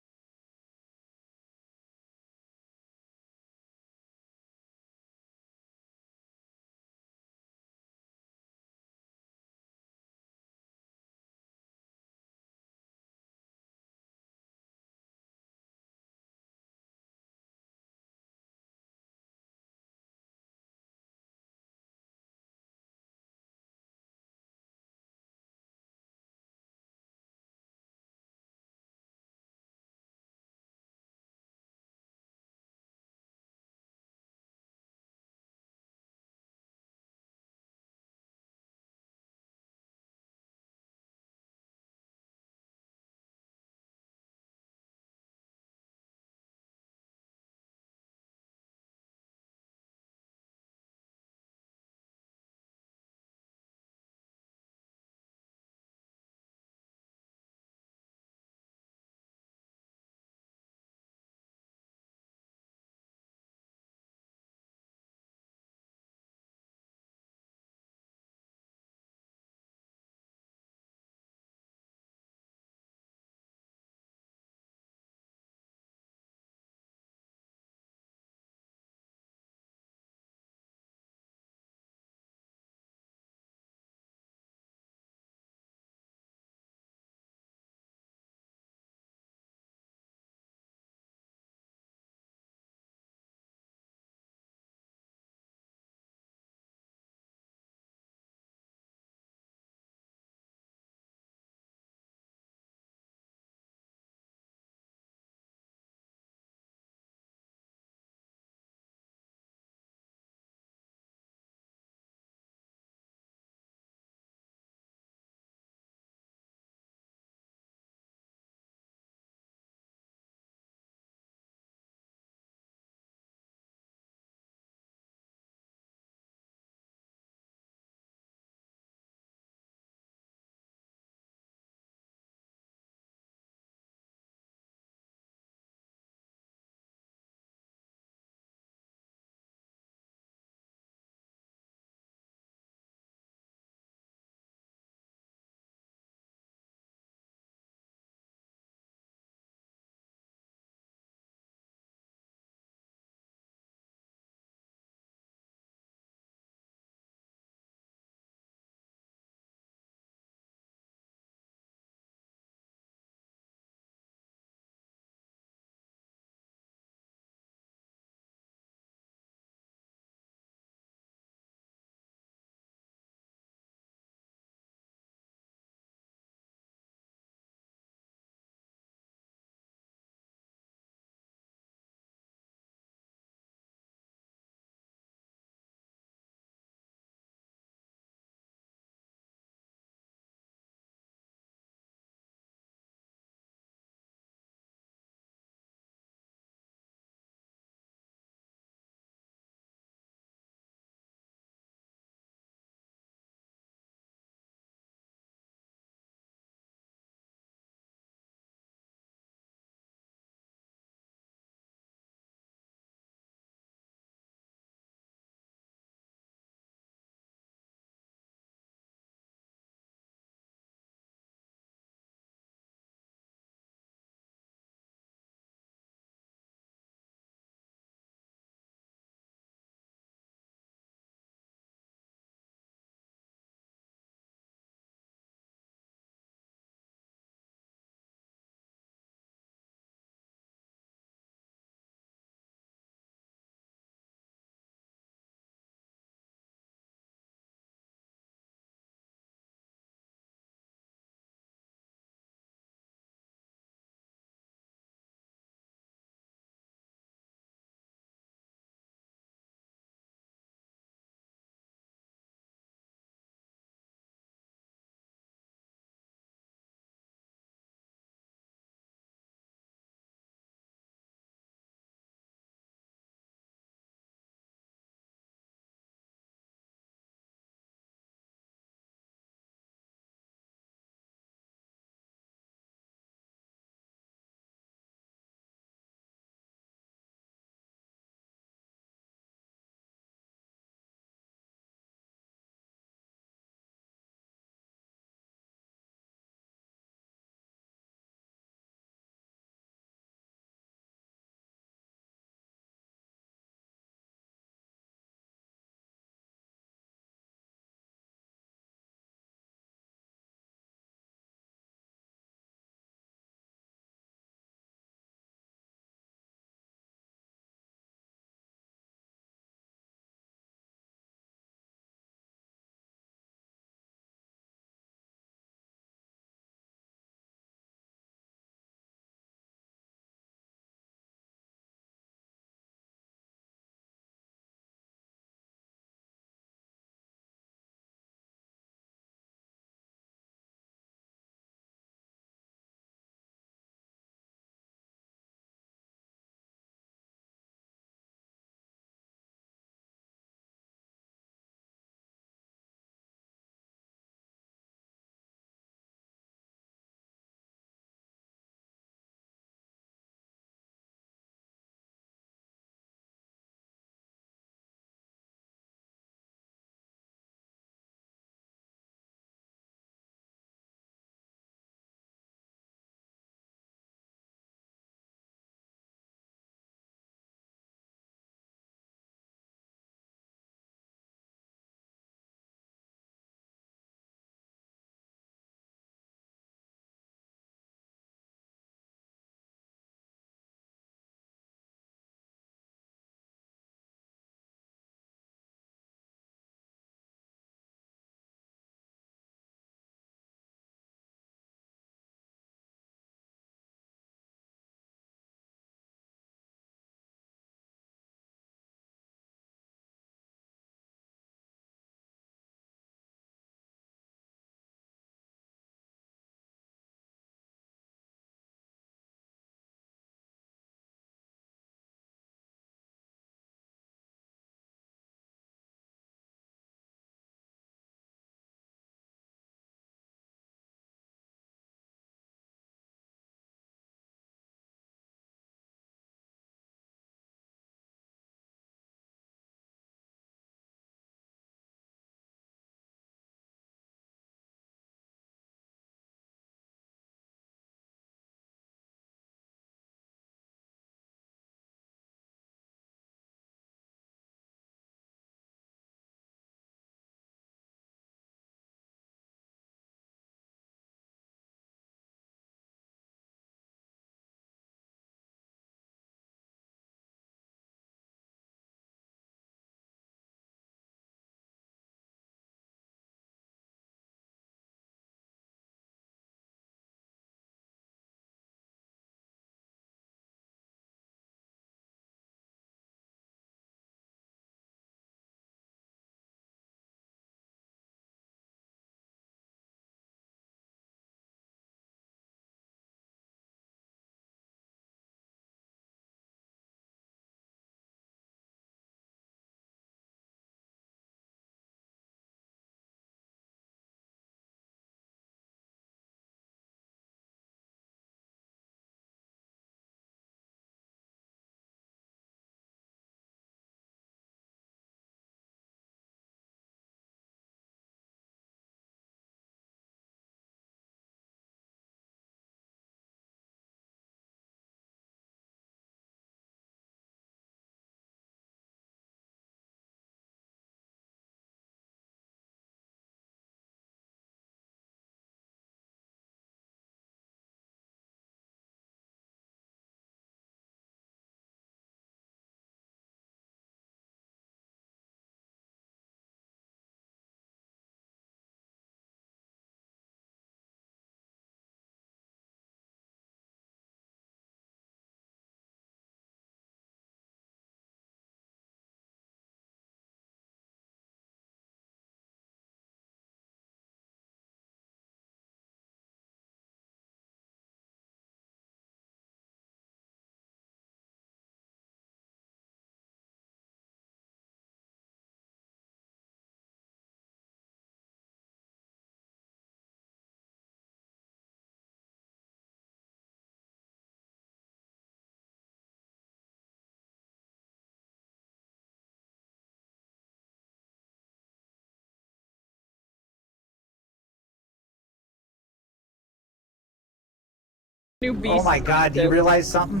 New beast. Oh my god, do you realize something?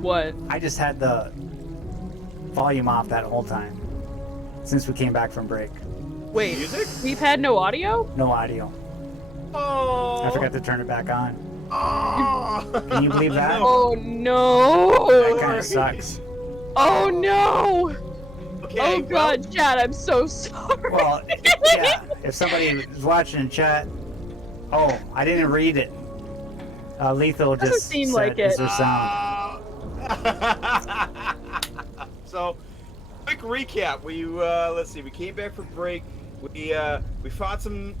What? I just had the volume off that whole time. Since we came back from break. Wait, Music? we've had no audio? No audio. Oh. I forgot to turn it back on. Oh. Can you believe that? Oh no! That kind of sucks. Oh no! Okay, Oh god, Chad, I'm so sorry. Well, yeah, if somebody is watching in chat... Oh, I didn't read it. Lethal Doesn't just seem said, like is it. there sound? So, quick recap. We let's see. We came back from break. We fought some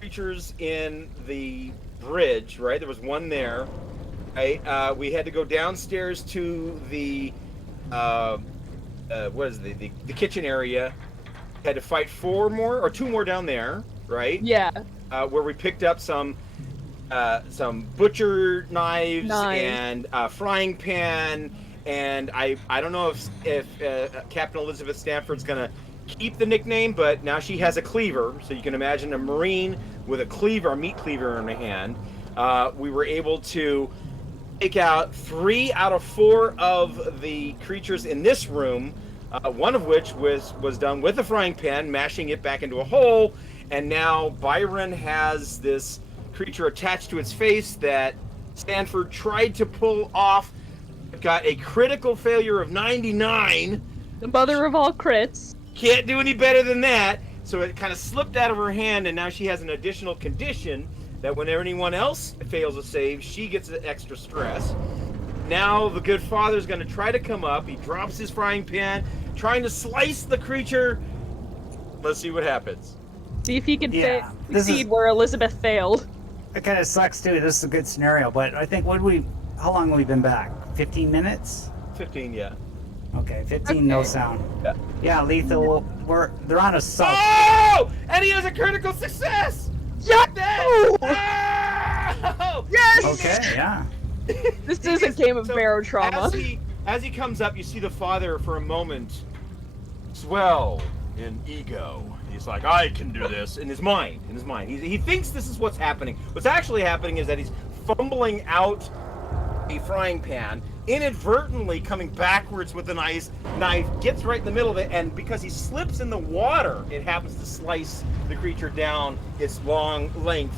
creatures in the bridge. Right, there was one there. Right. We had to go downstairs to the what is the kitchen area. Had to fight 4 more or 2 more down there. Right. Yeah. Where we picked up some butcher knives and a frying pan, and I don't know if Captain Elizabeth Stanford's gonna keep the nickname, but now she has a cleaver, so you can imagine a Marine with a cleaver, a meat cleaver in her hand. We were able to take out 3 out of 4 of the creatures in this room, one of which was done with a frying pan, mashing it back into a hole, and now Byron has this creature attached to its face that Stanford tried to pull off, got a critical failure of 99. The mother of all crits. Can't do any better than that. So it kind of slipped out of her hand, and now she has an additional condition that whenever anyone else fails a save, she gets an extra stress. Now the good father's going to try to come up. He drops his frying pan, trying to slice the creature. Let's see what happens. See if he can this succeed is- where Elizabeth failed. It kind of sucks too. This is a good scenario, but I think how long have we been back? 15 minutes? 15, yeah. Okay, 15, no Okay. sound. Yeah. Yeah, Lethal, they're on a sub. Oh! And he has a critical success! Yes! Oh! Yes! Okay, yeah. This is a game of So, barotrauma. As he comes up, you see the father for a moment swell in ego. He's like, I can do this in his mind. He thinks this is what's happening. What's actually happening is that he's fumbling out a frying pan, inadvertently coming backwards with the knife, gets right in the middle of it, and because he slips in the water, it happens to slice the creature down its long length.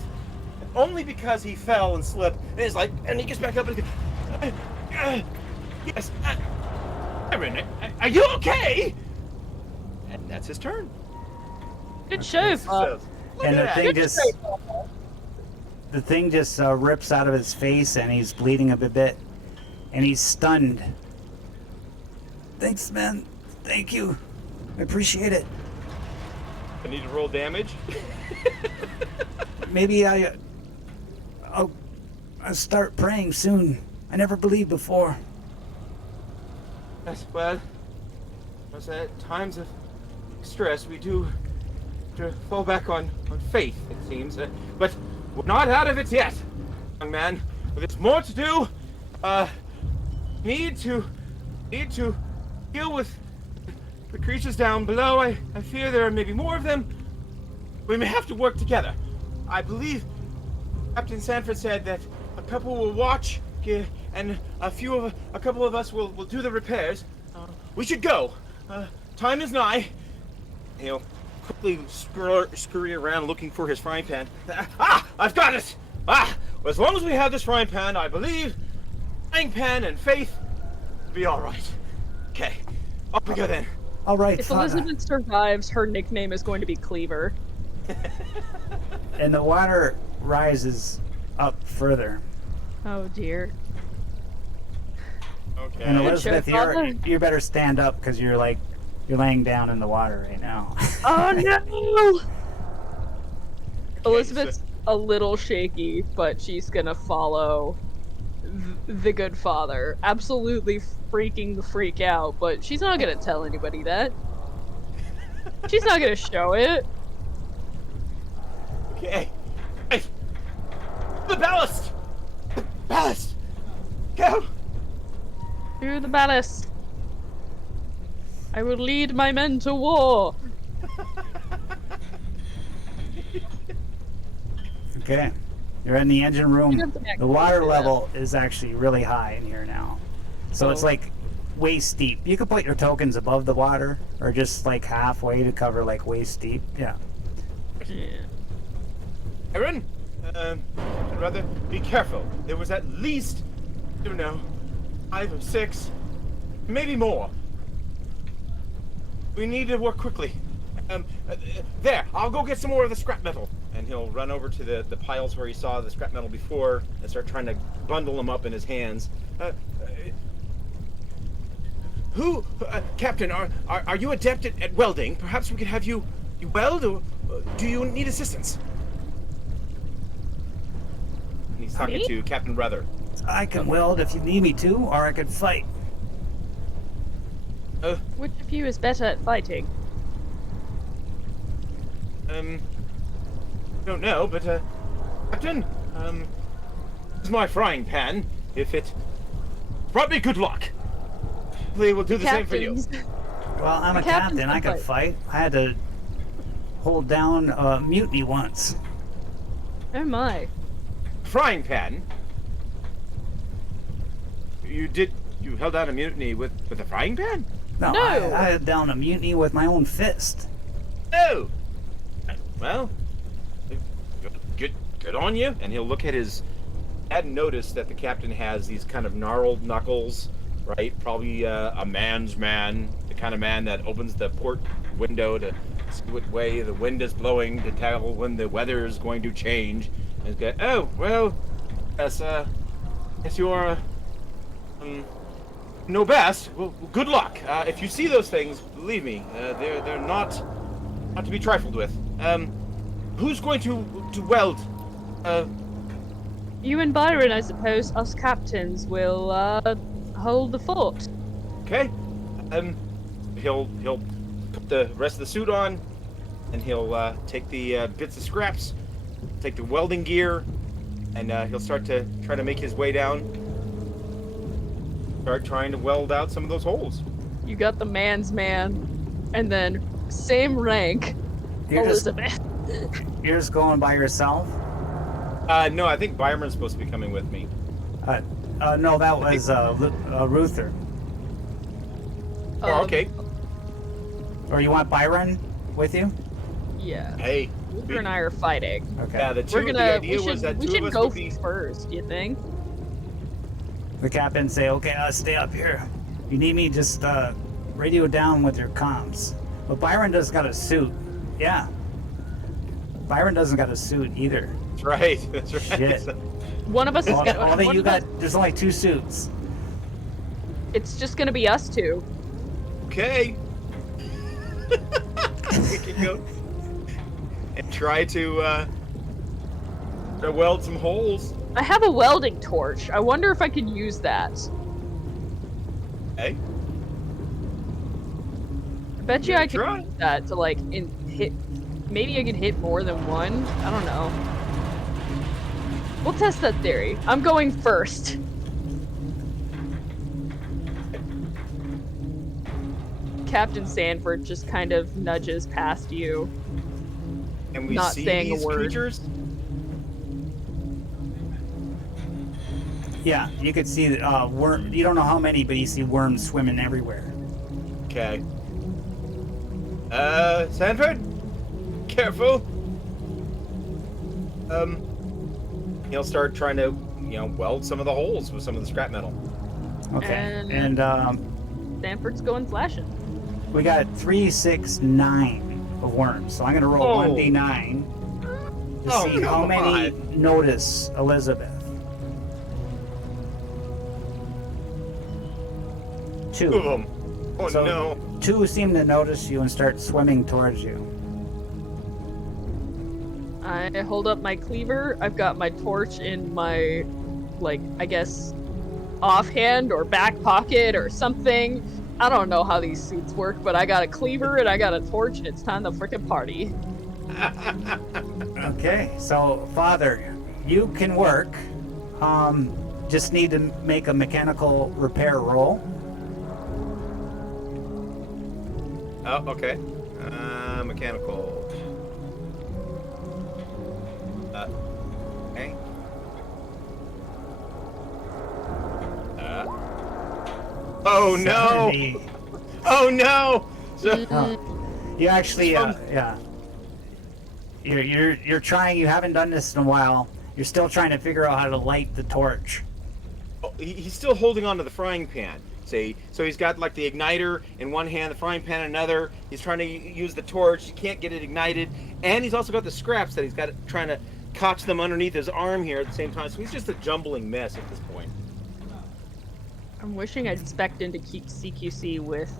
Only because he fell and slipped, and he gets back up and goes, yes, Byron, are you okay? And that's his turn. Good show, Bob. And the thing Good just show, Bob. the thing just rips out of his face, and he's bleeding a bit, and he's stunned. Thanks, man. Thank you. I appreciate it. I need to roll damage. Maybe I'll start praying soon. I never believed before. Yes, well, at times of stress, we do to fall back on faith, it seems. But we're not out of it yet, young man. There's more to do. Need to deal with the creatures down below. I fear there are maybe more of them. We may have to work together. I believe Captain Sanford said that a couple will watch, and a couple of us will do the repairs. We should go. Time is nigh. He'll quickly scurry around looking for his frying pan. I've got it. As long as we have this frying pan, I believe frying pan and faith will be all right. Okay, up we go then. All right, If Father. Elizabeth survives, her nickname is going to be Cleaver. And the water rises up further. Oh dear. Okay. And Elizabeth, show, Father. you better stand up because you're laying down in the water right now. Oh no! Okay, Elizabeth's a little shaky, but she's gonna follow the good father. Absolutely freaking the freak out, but she's not gonna tell anybody that. She's not gonna show it. Okay. Hey, the ballast. Ballast. Go. Through the ballast. I will lead my men to war. Okay. You're in the engine room. You have to back The water closer, level is actually really high in here now. So it's Oh. like waist deep. You could put your tokens above the water or just like halfway to cover like waist deep. Yeah. Yeah. Aaron, rather be careful. There was at least, 5 or 6, maybe more. We need to work quickly. There, I'll go get some more of the scrap metal. And he'll run over to the piles where he saw the scrap metal before and start trying to bundle them up in his hands. Captain, are you adept at welding? Perhaps we could have you weld, or do you need assistance? And he's talking Me? to Captain Ruther. I can weld if you need me to, or I could fight. Which of you is better at fighting? Don't know, but, Captain, this is my frying pan. If it brought me good luck, they will do the same for you. Captains. Well, I'm a The captain captain. I can could fight. I had to hold down a mutiny once. Oh my. Frying pan? You held down a mutiny with a frying pan? No, No. I had down a mutiny with my own fist. Oh! Well, good on you. And he'll look at his... I hadn't noticed that the captain has these kind of gnarled knuckles, right? Probably a man's man, the kind of man that opens the port window to see what way the wind is blowing, to tell when the weather is going to change. And he's got, oh, well, yes, you're, know best. Well, good luck. If you see those things, believe me, they're not to be trifled with. Who's going to weld? You and Byron, I suppose, us captains, will hold the fort. Okay. He'll put the rest of the suit on, and he'll take the bits of scraps, take the welding gear, and he'll start to try to make his way down. Start trying to weld out some of those holes. You got the man's man, and then same rank, You're just, Elizabeth. you're just going by yourself? No, I think Byron's supposed to be coming with me. No, that was Ruther. Oh, okay. Or you want Byron with you? Yeah. Hey. Luther and I are fighting. Okay. Yeah, the idea was that we two of should us go would be... first, do you think? The captain say, okay, I'll stay up here. You need me, just radio down with your comms. But Byron doesn't got a suit. Yeah. Byron doesn't got a suit either. That's right. That's right. Shit. One of us is All gonna. that one you of us- got, there's only 2 suits. It's just gonna be us two. Okay. We can go and try to weld some holes. I have a welding torch. I wonder if I could use that. Hey. I bet you Yeah, I could try. use that to like hit. Maybe I could hit more than one. I don't know. We'll test that theory. I'm going first. Captain Sanford just kind of nudges past you. And we Not see saying a these word. creatures. Yeah, you could see worm. You don't know how many, but you see worms swimming everywhere. Okay. Sanford? Careful. He'll start trying to, weld some of the holes with some of the scrap metal. Okay. And- And Sanford's going flashing. we got 3, 6, 9 of worms. So I'm gonna roll Oh. 1d9 to Oh, see how come many notice Elizabeth. 2. 2 of them. Oh So- no. 2 seem to notice you and start swimming towards you. I hold up my cleaver. I've got my torch in my, I guess, offhand or back pocket or something. I don't know how these suits work, but I got a cleaver and I got a torch and it's time to frickin' party. Okay, so Father, you can work. Just need to make a mechanical repair roll. Oh, okay. Mechanical. Okay. Oh no! 70. Oh no! So, Oh. You actually, yeah. You're trying. You haven't done this in a while. You're still trying to figure out how to light the torch. he's still holding on to the frying pan. See, so he's got like the igniter in one hand, the frying pan in another. He's trying to use the torch. He can't get it ignited, and he's also got the scraps that he's got trying to catch them underneath his arm here at the same time. So he's just a jumbling mess at this point. I'm wishing I'd spec'd into CQC with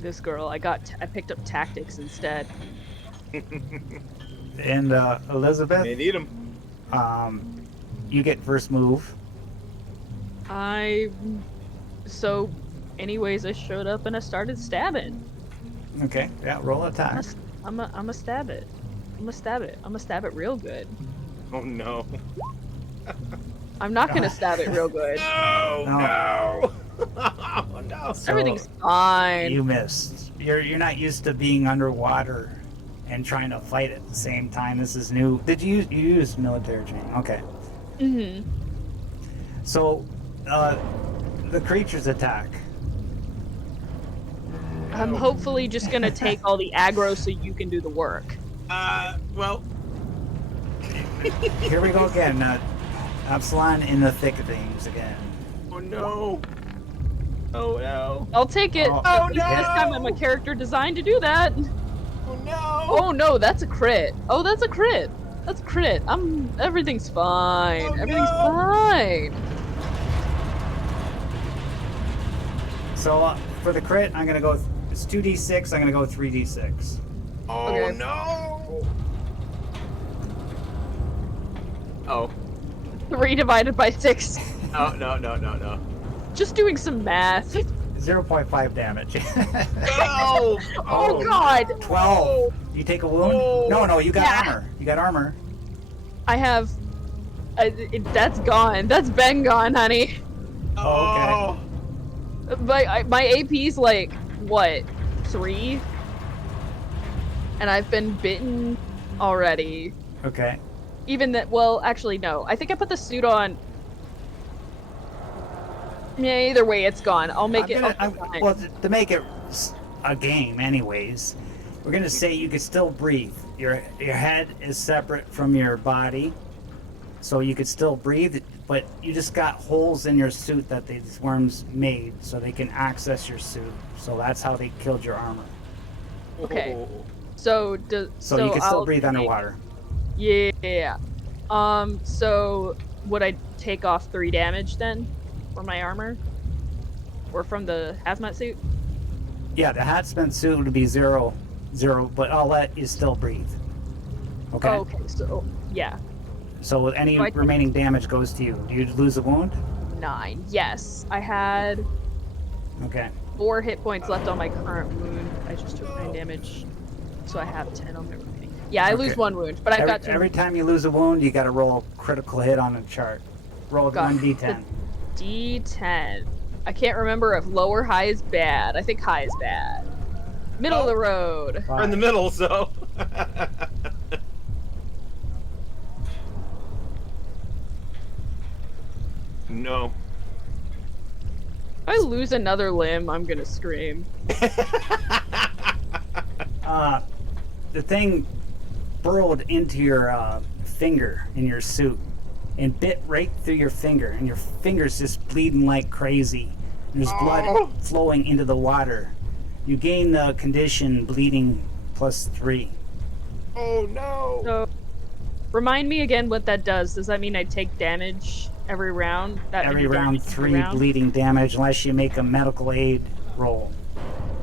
this girl. I picked up tactics instead. And Elizabeth, They need him. you get first move. Anyways, I showed up and I started stabbing. Okay, yeah, roll attack. I'ma stab it. I'ma stab it real good. Oh no! I'm not gonna stab it real good. No! No. No! Oh no! So, Everything's fine. You missed. You're not used to being underwater and trying to fight at the same time. This is new. Did you use military training? Okay. Mm-hmm. So, the creatures attack. I'm hopefully just gonna take all the aggro so you can do the work. Well. Here we go again. Absalon in the thick of things again. Oh no! Oh no! I'll take it. Oh, This time I'm a character designed to do that. Oh no! Oh no, that's a crit. Oh, that's a crit. That's a crit. Everything's fine. Oh, Everything's no. fine. So for the crit, I'm gonna go. It's 2d6. I'm gonna go 3d6. Oh Okay. no! Oh. 3 divided by 6. Oh no! Just doing some math. 0.5 damage. No! Oh god. 12. You take a wound? Oh. No, you got Yeah. armor. You got armor. I have. That's gone. That's been gone, honey. Oh, My AP's like what, 3? And I've been bitten already. Okay. Even that. Well, actually, no. I think I put the suit on. Yeah. Either way, it's gone. I'll make it. Well, to make it a game, anyways, we're gonna say you can still breathe. Your head is separate from your body, so you could still breathe. But you just got holes in your suit that these worms made, so they can access your suit. So that's how they killed your armor. Okay. So So you can still I'll breathe take- underwater. Yeah. So would I take off 3 damage then, from my armor, or from the hazmat suit? Yeah, the hazmat suit would be 0, but I'll let you still breathe. Okay. Oh, okay. So yeah, So any So I take- remaining damage goes to you. Do you lose a wound? 9. Yes, I had Okay. 4 hit points left on my current wound. I just took 9 damage, so I have 10 on my remaining. Yeah, I lose Okay. 1 wound, but I've got 2. Every time you lose a wound, you got to roll a critical hit on a chart. Roll Got 1d10. D10. I can't remember if low or high is bad. I think high is bad. Middle of the road. We're in the middle, so. No. If I lose another limb, I'm gonna scream. The thing burrowed into your finger in your suit and bit right through your finger, and your finger's just bleeding like crazy. And there's blood flowing into the water. You gain the condition bleeding +3. Oh no! So, remind me again what that does. Does that mean I take damage every round? Every round, damage 3 round? bleeding damage, unless you make a medical aid roll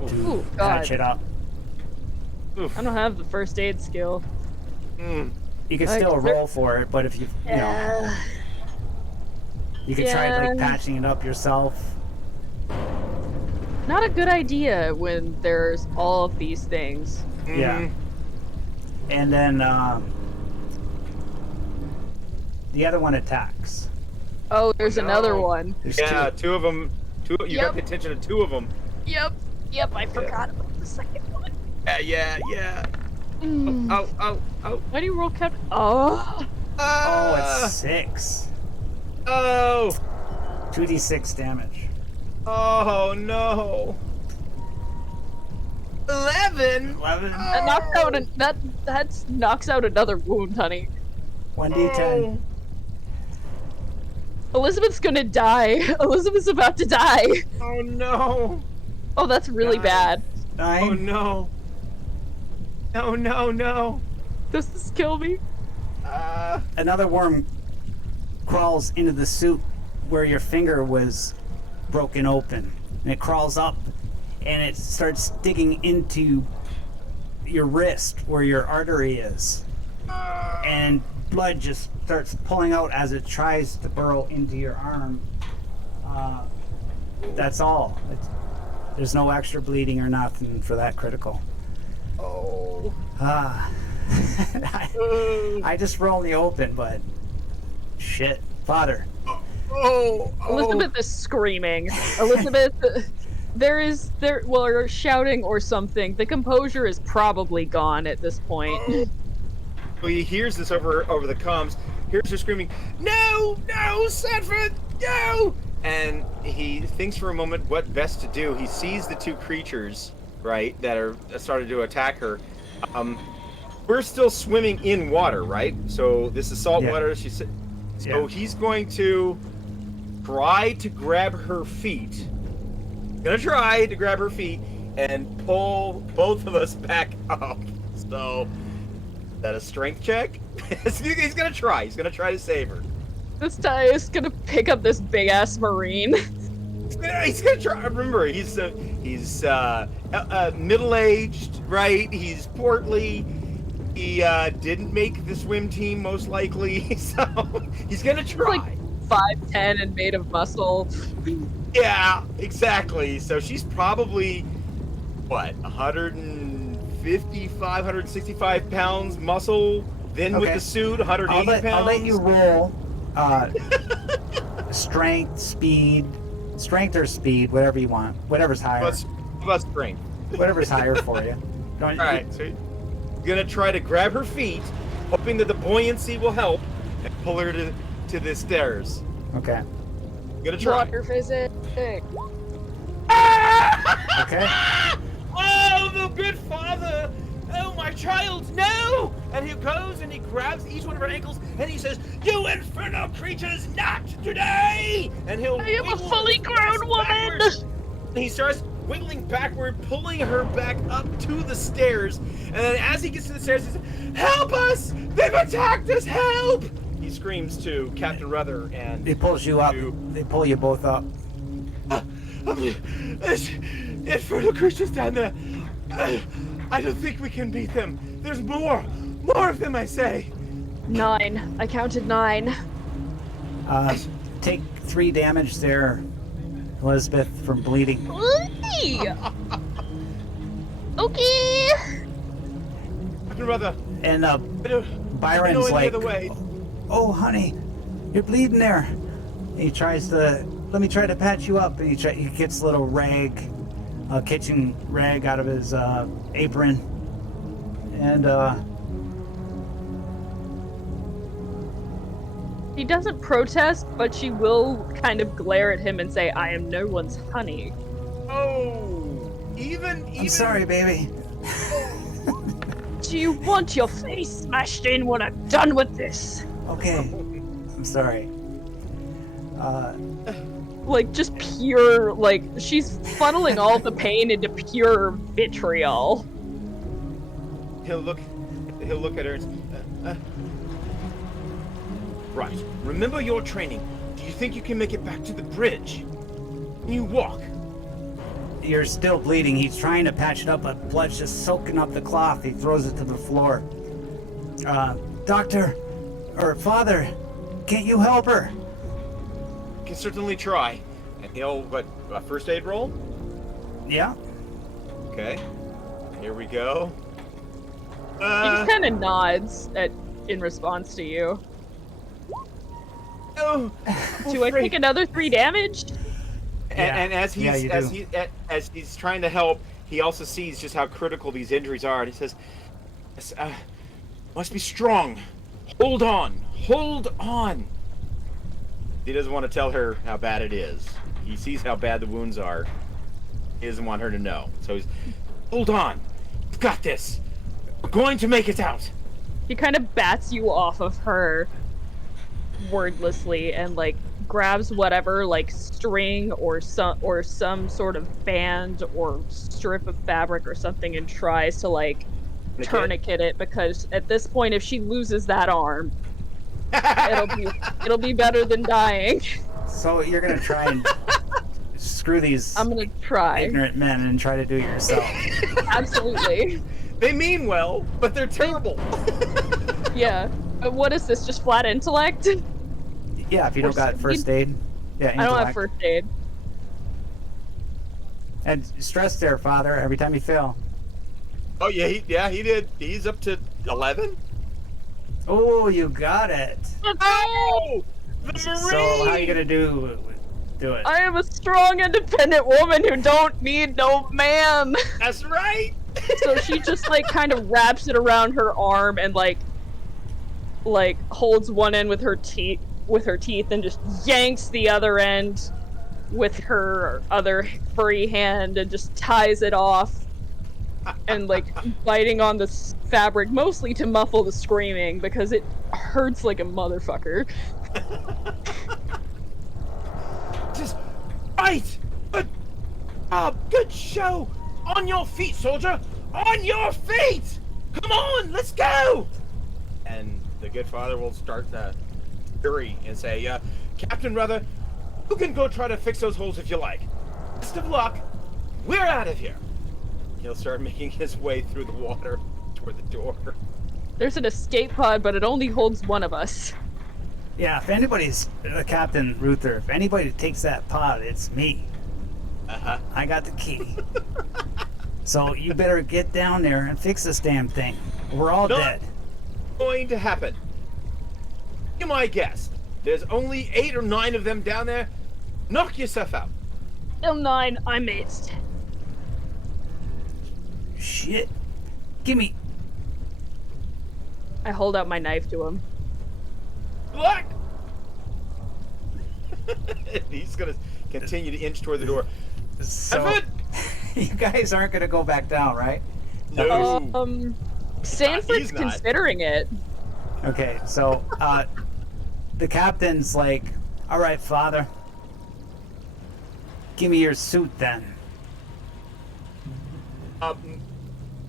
to Ooh, God. patch it up. I don't have the first aid skill. Mm. You can Like, still is there- roll for it, but if you know, you can try like Yeah. patching it up yourself. Not a good idea when there's all of these things. Yeah. Mhm. And then the other one attacks. Oh, there's No. another one. There's Yeah, two. 2 of them. You got Yep. the attention of 2 of them. Yep, I forgot about the second one. Yeah. Mm. Oh. Why do you roll cap? Oh, Oh, it's 6. Oh. 2d6 damage. Oh no. 11. 11. That knocks out that knocks out another wound, honey. 1d10. Elizabeth's gonna die. Elizabeth's about to die. Oh no. Oh, that's really bad. 9. Oh no. No, no, no. Does this kill me? Another worm crawls into the suit where your finger was broken open. And it crawls up and it starts digging into your wrist where your artery is. And blood just starts pulling out as it tries to burrow into your arm. That's all. There's no extra bleeding or nothing for that critical. Oh. I just rolled the open, but shit. Father. Oh. Elizabeth is screaming. Elizabeth, or shouting or something. The composure is probably gone at this point. Well, he hears this over the comms. Hears her screaming, "No, no, Sanford, no!" And he thinks for a moment what best to do. He sees the two creatures, right, that are started to attack her. We're still swimming in water, right? So this is salt water. So he's going to try to grab her feet. Try to grab her feet and pull both of us back up. So, is that a strength check? He's gonna try. He's gonna try to save her. This guy is gonna pick up this big ass marine. He's gonna try. Remember, he's middle-aged, right? He's portly. He didn't make the swim team most likely, so he's gonna try. Like 5'10" and made of muscle. Yeah, exactly. So she's probably what, 155, 165 pounds muscle. Then with the suit, 180 pounds. I'll let you roll. Strength or speed, whatever you want. Whatever's higher. Plus strength. Whatever's higher for you. All right. So he's gonna try to grab her feet, hoping that the buoyancy will help, and pull her to the stairs. Okay. Gonna try. Water physics. Okay. Oh, the good father! Oh, my child, no! And he goes and he grabs each one of her ankles and he says, "You infernal creatures, not today!" And he'll. I am a fully grown woman. And he starts wiggling backward, pulling her back up to the stairs. And then as he gets to the stairs, he says, "Help us! They've attacked us! Help!" He screams to Captain Ruther and He pulls you up. They pull you both up. There's infernal creatures down there. I don't think we can beat them. There's more of them, I say. 9. I counted 9. Take 3 damage there, Elizabeth, from bleeding. Okay. Captain Ruther. And Byron's like, "Oh, honey, you're bleeding there." He tries to, "Let me try to patch you up." And he gets a little kitchen rag out of his apron. And She doesn't protest, but she will kind of glare at him and say, "I am no one's honey." Oh, even. I'm sorry, baby. Do you want your face smashed in when I'm done with this? Okay. I'm sorry. Like, just pure, like, she's funneling all the pain into pure vitriol. He'll look at her and say, right. Remember your training. Do you think you can make it back to the bridge? Can you walk? You're still bleeding. He's trying to patch it up, but blood's just soaking up the cloth. He throws it to the floor. Doctor, or father, can't you help her? Can certainly try. And he'll, a first aid roll? Yeah. Okay. Here we go. He just kind of nods in response to you. Oh, Do I take another 3 damage? And as he's trying to help, he also sees just how critical these injuries are, and he says, "Yes, must be strong. Hold on. He doesn't want to tell her how bad it is. He sees how bad the wounds are. He doesn't want her to know. So he's, hold on. We've got this. We're going to make it out. He kind of bats you off of her wordlessly and like grabs whatever like string or some sort of band or strip of fabric or something and tries to like tourniquet it, because at this point if she loses that arm it'll be better than dying. So you're gonna try and screw these I'm gonna try. ignorant men and try to do it yourself. Absolutely. They mean well, but they're terrible. Yeah. What is this? Just flat intellect? Yeah, if you don't got first aid. Yeah, I don't have intellect. first aid. And stress there, Father, every time you fail. Oh yeah, he did. He's up to 11. Oh, you got it. Oh, the Marine. So how are you gonna do it? I am a strong, independent woman who don't need no man. That's right. So she just like kind of wraps it around her arm and like holds one end with her teeth and just yanks the other end with her other free hand and just ties it off and like biting on the fabric mostly to muffle the screaming because it hurts like a motherfucker. Just right. Good show. On your feet, soldier. On your feet. Come on, let's go. And the good father will start the fury and say, Captain Ruther, you can go try to fix those holes if you like. Best of luck. We're out of here. He'll start making his way through the water toward the door. There's an escape pod, but it only holds one of us. Yeah, if anybody's Captain Ruther, if anybody takes that pod, it's me. I got the key. So you better get down there and fix this damn thing. We're all dead. Going to happen. Be my guest. There's only 8 or 9 of them down there. Knock yourself out. L9, I missed. Shit. Gimme. I hold out my knife to him. Black. He's gonna continue to inch toward the door. So, you guys aren't gonna go back down, right? No. Sanford's not. considering it. Okay, so the captain's like, all right, Father, give me your suit then.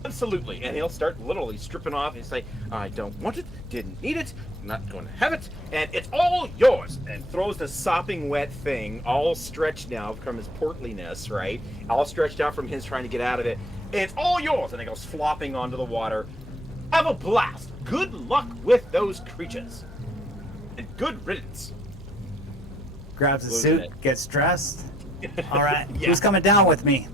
Absolutely. And he'll start literally stripping off and say, I don't want it, didn't need it, not going to have it, and it's all yours. And throws the sopping wet thing, all stretched now from his portliness, right? All stretched out from his trying to get out of it. It's all yours. And it goes flopping onto the water. Have a blast. Good luck with those creatures. And good riddance. Grabs a Losing suit, it. gets dressed. All right, Yeah. who's coming down with me?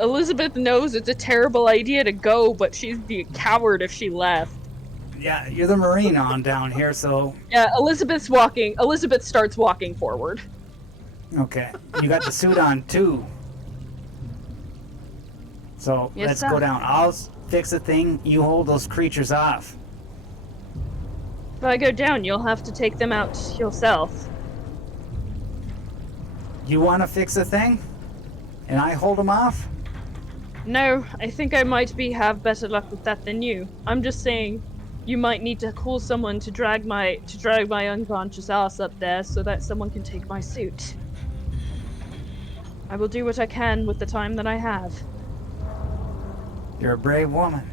Elizabeth knows it's a terrible idea to go, but she'd be a coward if she left. Yeah, you're the Marine on down here, so Yeah, Elizabeth starts walking forward. okay. You got the suit on too. So Yes, let's sir. go down. I'll fix the thing. You hold those creatures off. If I go down, you'll have to take them out yourself. You want to fix the thing? And I hold them off? No, I think I might have better luck with that than you. I'm just saying, you might need to call someone to drag my unconscious ass up there so that someone can take my suit. I will do what I can with the time that I have. You're a brave woman.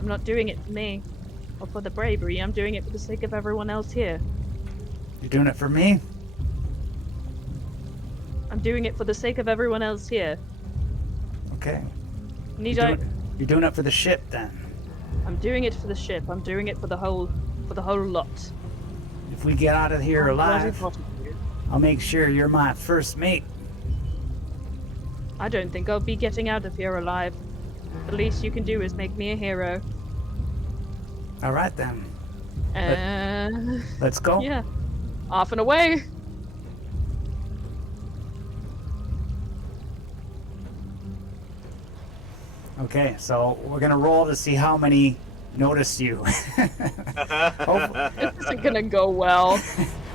I'm not doing it for me or for the bravery. I'm doing it for the sake of everyone else here. You're doing it for me? I'm doing it for the sake of everyone else here. Okay. Need I? You're doing it for the ship then. I'm doing it for the ship. I'm doing it for the whole lot. If we get out of here alive, What is it? I'll make sure you're my first mate. I don't think I'll be getting out of here alive. The least you can do is make me a hero. All right then. Let's go. Yeah. Off and away. Okay, so we're gonna roll to see how many noticed you. This isn't gonna go well.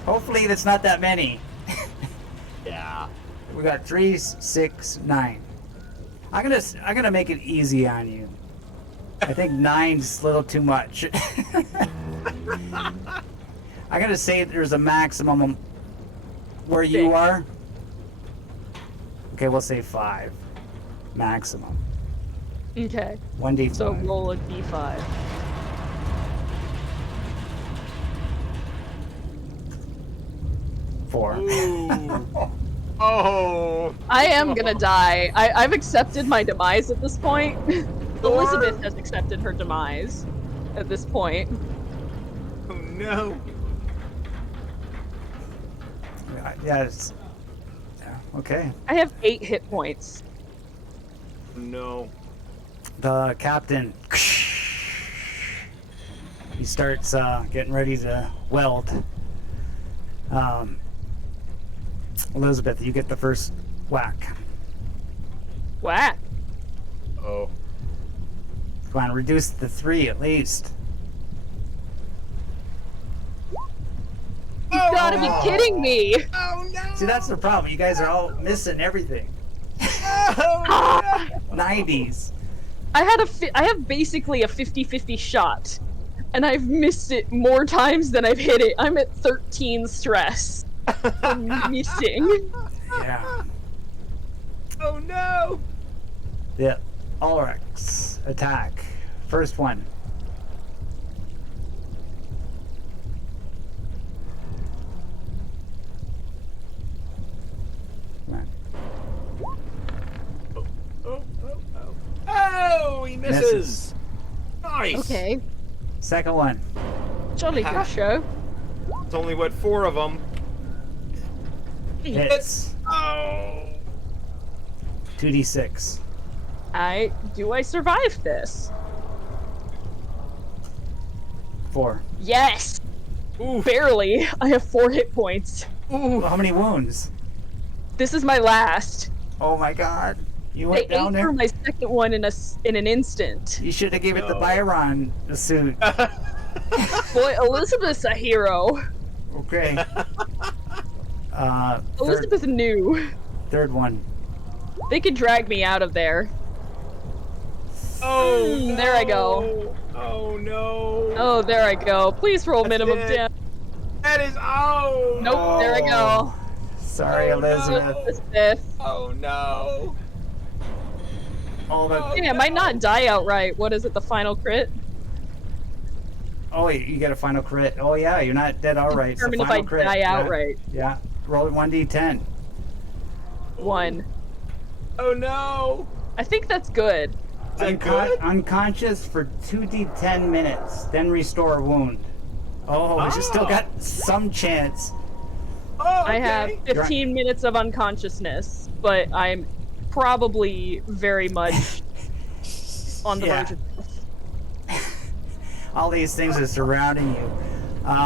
Hopefully, it's not that many. Yeah. We got 3, 6, 9. I'm gonna make it easy on you. I think 9's a little too much. I'm gonna say there's a maximum where you Six. are. Okay, we'll say 5. Maximum. Okay, 1d5. so roll a d5. Four. Ooh. Oh. I am gonna die. I've accepted my demise at this point. Elizabeth has accepted her demise at this point. Oh no. Yeah, okay. I have 8 hit points. No. The captain, he starts getting ready to weld. Elizabeth, you get the first whack. Whack. Oh. Come on, reduce the 3 at least. You gotta be kidding me! Oh no. See, that's the problem. You guys are all missing everything. Oh, 90s. I have basically a 50-50 shot, and I've missed it more times than I've hit it. I'm at 13 stress for missing. Yeah. Oh no. The Ulrix attack. First one. Come on. Oh, he misses. Misses. Nice. Okay, Second one. jolly good show. It's only what 4 of them. Hits. Oh. 2d6. Do I survive this? 4. Yes! Oof. Barely. I have 4 hit points. Ooh, how many wounds? This is my last. Oh my god. You I went ate down through there? my second one in an instant. You should have gave it the No. Byron suit. Boy, Elizabeth's a hero. Okay. Elizabeth knew. Third one. They could drag me out of there. Oh, Mm, there I go. Oh no. Oh, there I go. Please roll That's minimum it. damage. That is. Oh. Nope, there I go. Sorry, Oh, no. Elizabeth. Oh no. All the. Damn, I not die outright. What is it, the final crit? Oh, wait, you get a final crit. Oh yeah, you're not dead. All right. So Determine if final I crit. die Yeah. outright. Yeah. Roll 1d10. 1. Oh no. I think that's good. Is that good? Unconscious for 2d10 minutes, then restore wound. Oh, you still got some chance. Oh, I have okay. 15 minutes of unconsciousness, but I'm probably very much on the Yeah. verge of All these things are surrounding you.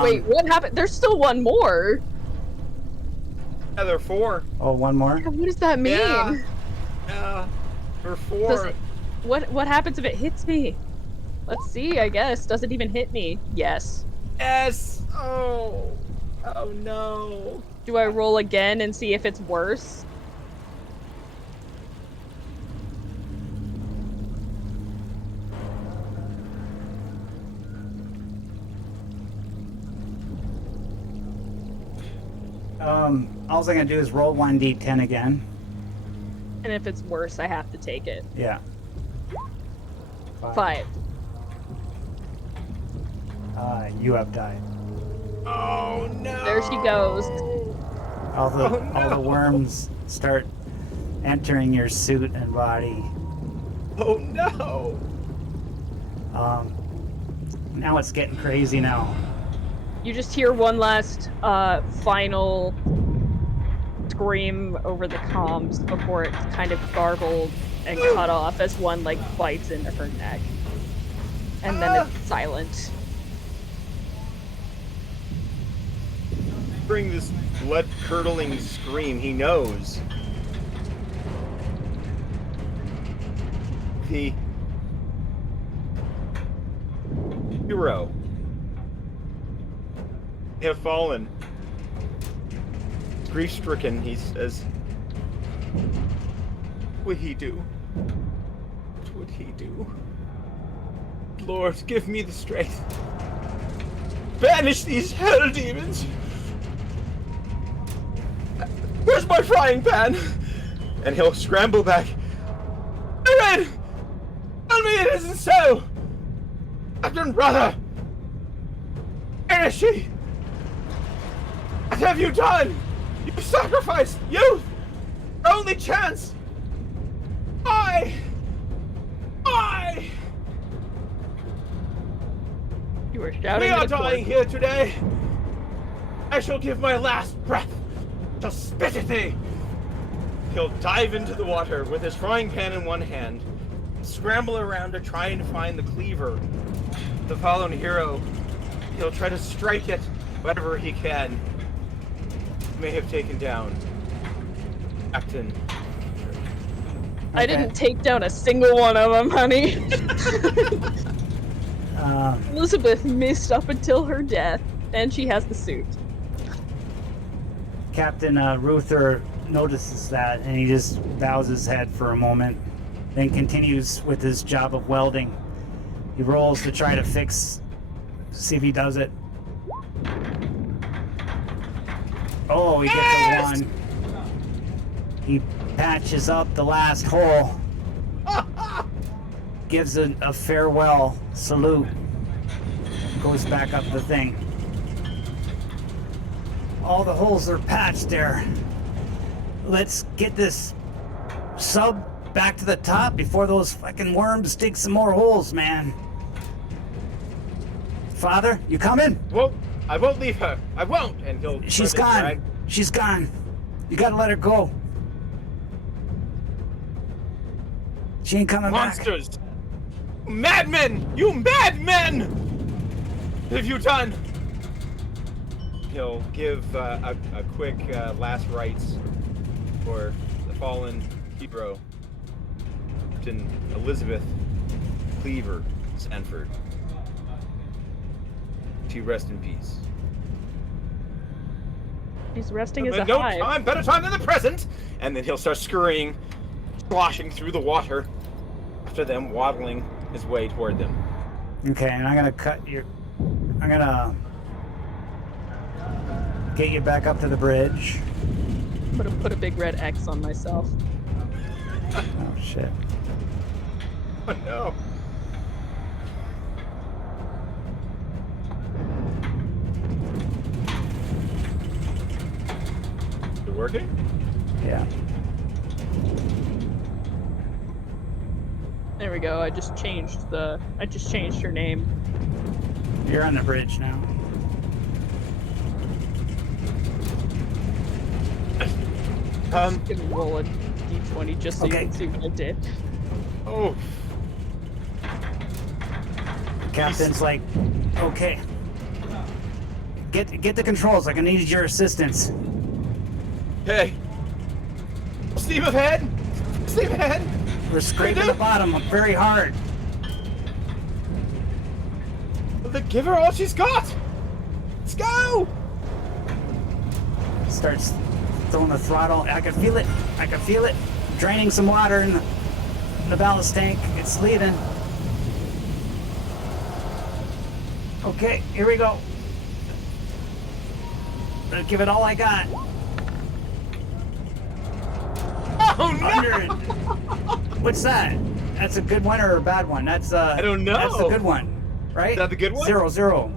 Wait, what happened? There's still one more. Yeah, there are 4. Oh, one more. What does that mean? Yeah. Yeah. There are 4. Does it, what happens if it hits me? Let's see, I guess. Does it even hit me? Yes. Yes. Oh. Oh no. Do I roll again and see if it's worse? All I'm gonna do is roll 1d10 again. And if it's worse, I have to take it. Yeah. 5. You have died. Oh no. There she goes. All the Oh, all the no. worms start entering your suit and body. Oh no. Now it's getting crazy now. You just hear one last final scream over the comms before it's kind of gargled and cut off as one like bites into her neck. And then it's silent. Bring this blood-curdling scream. He knows. hero have fallen. Grief-stricken, he says, "What would he do? What would he do? Lord, give me the strength. Banish these hell demons. Where's my frying pan?" And he'll scramble back. "Aaron! Tell me it isn't so! Captain Brother! Where is she? What have you done? You sacrificed youth! Our only chance! Why? You were shouting We at are a corpse. dying here today! I shall give my last breath to spit at thee!" He'll dive into the water with his frying pan in one hand, scramble around to try and find the cleaver. The fallen hero, he'll try to strike it whatever he can. May have taken down Captain. I didn't take down a single one of them, honey. Elizabeth missed up until her death, and she has the suit. Captain Ruther notices that, and he just bows his head for a moment, then continues with his job of welding. He rolls to try to see if he does it. Oh, he gets a 1. He patches up the last hole, gives a farewell salute, goes back up the thing. All the holes are patched there. Let's get this sub back to the top before those fucking worms dig some more holes, man. Father, you coming? Well, I won't leave her. I won't. And he'll. She's gone. She's gone. You gotta let her go. She ain't coming back. Monsters! Madmen! You madmen! What have you done? He'll give a quick last rites for the fallen hero, Captain Elizabeth Cleaver Sanford. To rest in peace. He's resting as a No hive. time, better time than the present! And then he'll start scurrying, sloshing through the water, after them waddling his way toward them. Okay, and I'm gonna get you back up to the bridge. Put a big red X on myself. Oh shit. Oh no. Is it working? Yeah. There we go. I just changed her name. You're on the bridge now. Gonna roll a d20 just so Okay. you can see what I did. Oh. Captain's like, okay. Get the controls. Like I need your assistance. Hey. Steam ahead! Steam ahead! We're scraping the bottom very hard. Give her all she's got! Let's go! Starts throwing the throttle. I can feel it. I can feel it. Draining some water in the ballast tank. It's leaving. Okay, here we go. Gonna give it all I got. Oh no! 100. What's that? That's a good one or a bad one? That's I don't know. That's a good one, right? Is that the good one? 0-0.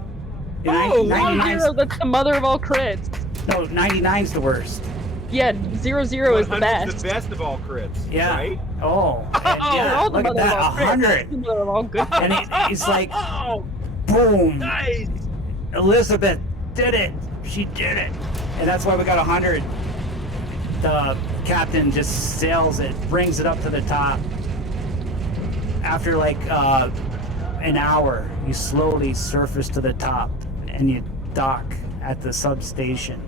Oh, 99's 0, that's the mother of all crits. no, 99's the worst. Yeah, 0 is the 100's best. the best of all crits. Yeah. Right? Oh. And Oh, yeah, All the look at mother that. of all crits. 100. The mother of all good. And he's like, Oh, boom. nice! Elizabeth did it. She did it. And that's why we got 100. The captain just sails it, brings it up to the top. After like an hour, you slowly surface to the top and you dock at the substation.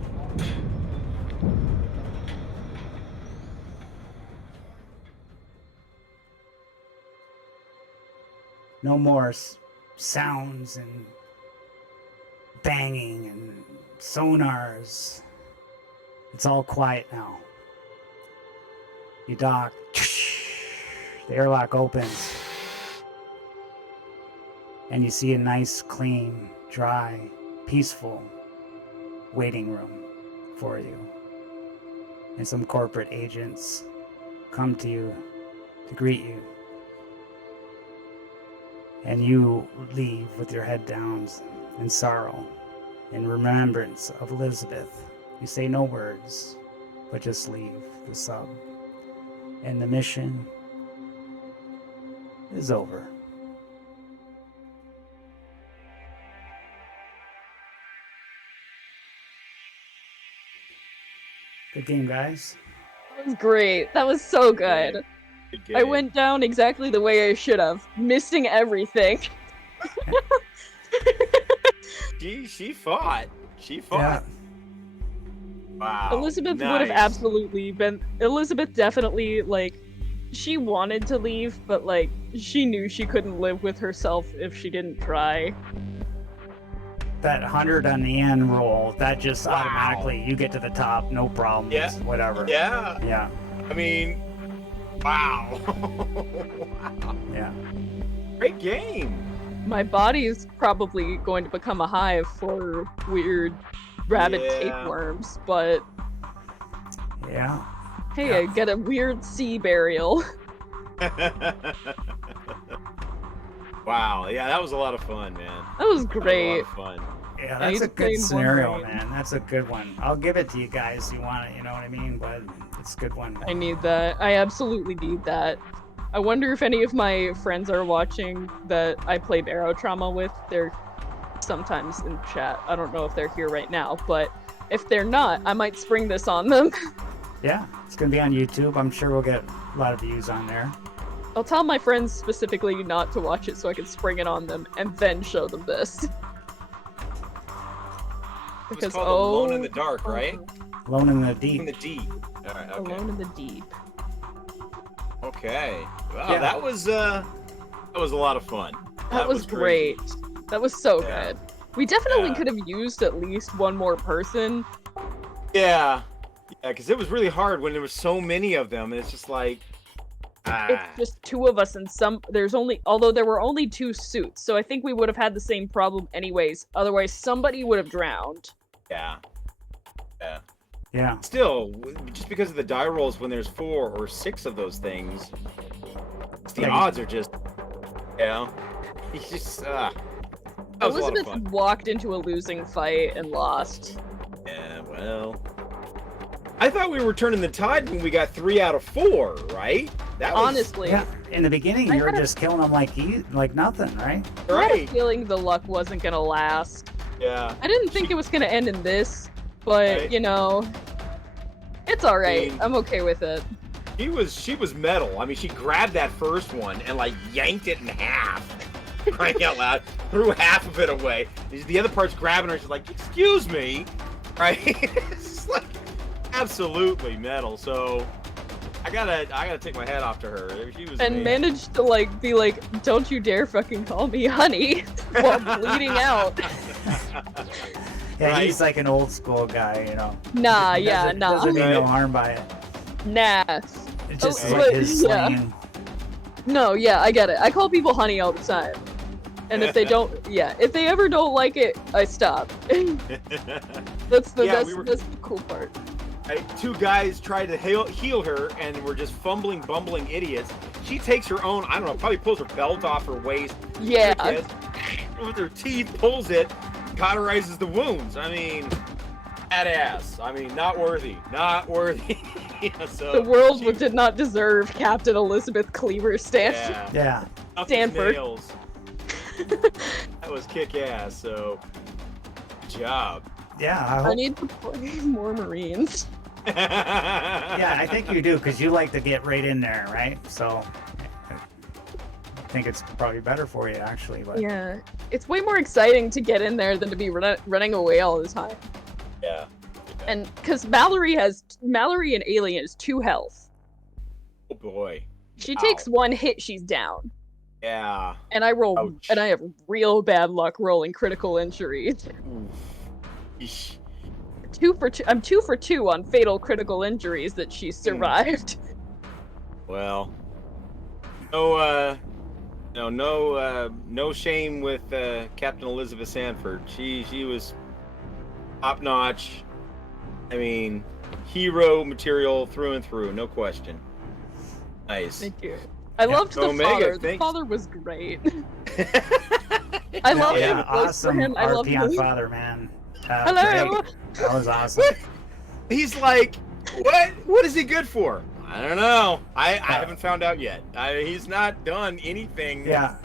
No more sounds and banging and sonars. It's all quiet now. You dock. The airlock opens. And you see a nice, clean, dry, peaceful waiting room for you. And some corporate agents come to you to greet you. And you leave with your head down in sorrow, in remembrance of Elizabeth. You say no words, but just leave the sub. And the mission is over. Good game, guys. That was great. That was so good. Good I game. went down exactly the way I should have, missing everything. She fought. She Yeah. fought. Wow. Elizabeth would have nice. absolutely been. Elizabeth definitely, like, she wanted to leave, but, like, she knew she couldn't live with herself if she didn't try. That 100 on the end roll, that just Wow. automatically, you get to the top, no problems, Yeah. whatever. Yeah. Yeah, I mean, wow. Wow. yeah. Great game. My body is probably going to become a hive for weird rabbit Yeah. tapeworms, but Yeah. hey, Yeah. I get a weird sea burial. Wow. Yeah, that was a lot of fun, man. That was That was great. a lot of fun. Yeah, I that's need a to play good more scenario, Marine. man. That's a good one. I'll give it to you guys if you want it, you know what I mean? But it's a good one. I need that. I absolutely need that. I wonder if any of my friends are watching that I play Barotrauma with. They're sometimes in chat. I don't know if they're here right now, but if they're not, I might spring this on them. Yeah, it's going to be on YouTube. I'm sure we'll get a lot of views on there. I'll tell my friends specifically not to watch it so I can spring it on them and then show them this. It was called Alone in the oh, Dark, right? Alone in the In Deep. the deep. All right. Okay. Alone in the Deep. Okay. Wow, Yeah. that was a lot of fun. That was crazy. great. That was so Yeah. good. We definitely Yeah. could have used at least one more person. Yeah. Yeah, because it was really hard when there were so many of them. It's just like, It's just two of us and although there were only two suits, so I think we would have had the same problem anyways. Otherwise, somebody would have drowned. yeah. Yeah. Still, just because of the die rolls, when there's 4 or 6 of those things, the Yeah, you- odds are just, you know, he's just, that was Elizabeth a lot of fun. walked into a losing fight and lost. Yeah, well, I thought we were turning the tide when we got 3 out of 4, right? That was Honestly, Yeah. In the beginning, I you were had a- just killing them like nothing, right? I had a right. feeling the luck wasn't gonna last. Yeah. I didn't think it was gonna end in this, but Right. you know, it's alright. mean- I'm okay with it. She was metal. I mean, she grabbed that first one and like yanked it in half. Crying out loud, threw half of it away. The other part's grabbing her. She's like, "Excuse me," right? It's just like absolutely metal. So I gotta take my hat off to her. She was And amazing. managed to like be like, "Don't you dare fucking call me honey," while bleeding out. Yeah, Right. he's like an old school guy, you know. Nah, yeah, Doesn't- nah, Doesn't mean no Right. harm by it. nah. It just Oh, is but- like his yeah. slang. No, yeah, I get it. I call people honey all the time. And if they don't, if they ever don't like it, I stop. That's the Yeah, that's the cool part. Right? 2 guys tried to heal her and were just fumbling, bumbling idiots. She takes her own, I don't know, probably pulls her belt off her waist. Yeah, Yes, with her teeth, pulls it, cauterizes the wounds. I mean, badass. I mean, not worthy. Not worthy. So, the world she- did not deserve Captain Elizabeth Cleaver's stand. Yeah. Yeah. Tough as Stanford. nails. That was kick-ass, so good job. Yeah, I I hope. need to play more Marines. Yeah, I think you do because you like to get right in there, right? So I think it's probably better for you actually. But Yeah, it's way more exciting to get in there than to be running away all the time. Yeah. And because Mallory in Alien is 2 health. Oh boy. She Ow. takes 1 hit, she's down. Yeah. And I roll, Ouch. and I have real bad luck rolling critical injuries. Eesh. 2 for 2. I'm 2 for 2 on fatal critical injuries that she survived. Well, no, no shame with Captain Elizabeth Sanford. She was top notch. I mean, hero material through and through, no question. Nice. Thank you. I loved the Omega, father. The thanks. father was great. I loved Yeah, him. awesome For him, I loved RP on him. Father, man. Hello. Great. That was awesome. He's like, what? What is he good for? I don't know. I haven't found out yet. He's not done anything. Yeah.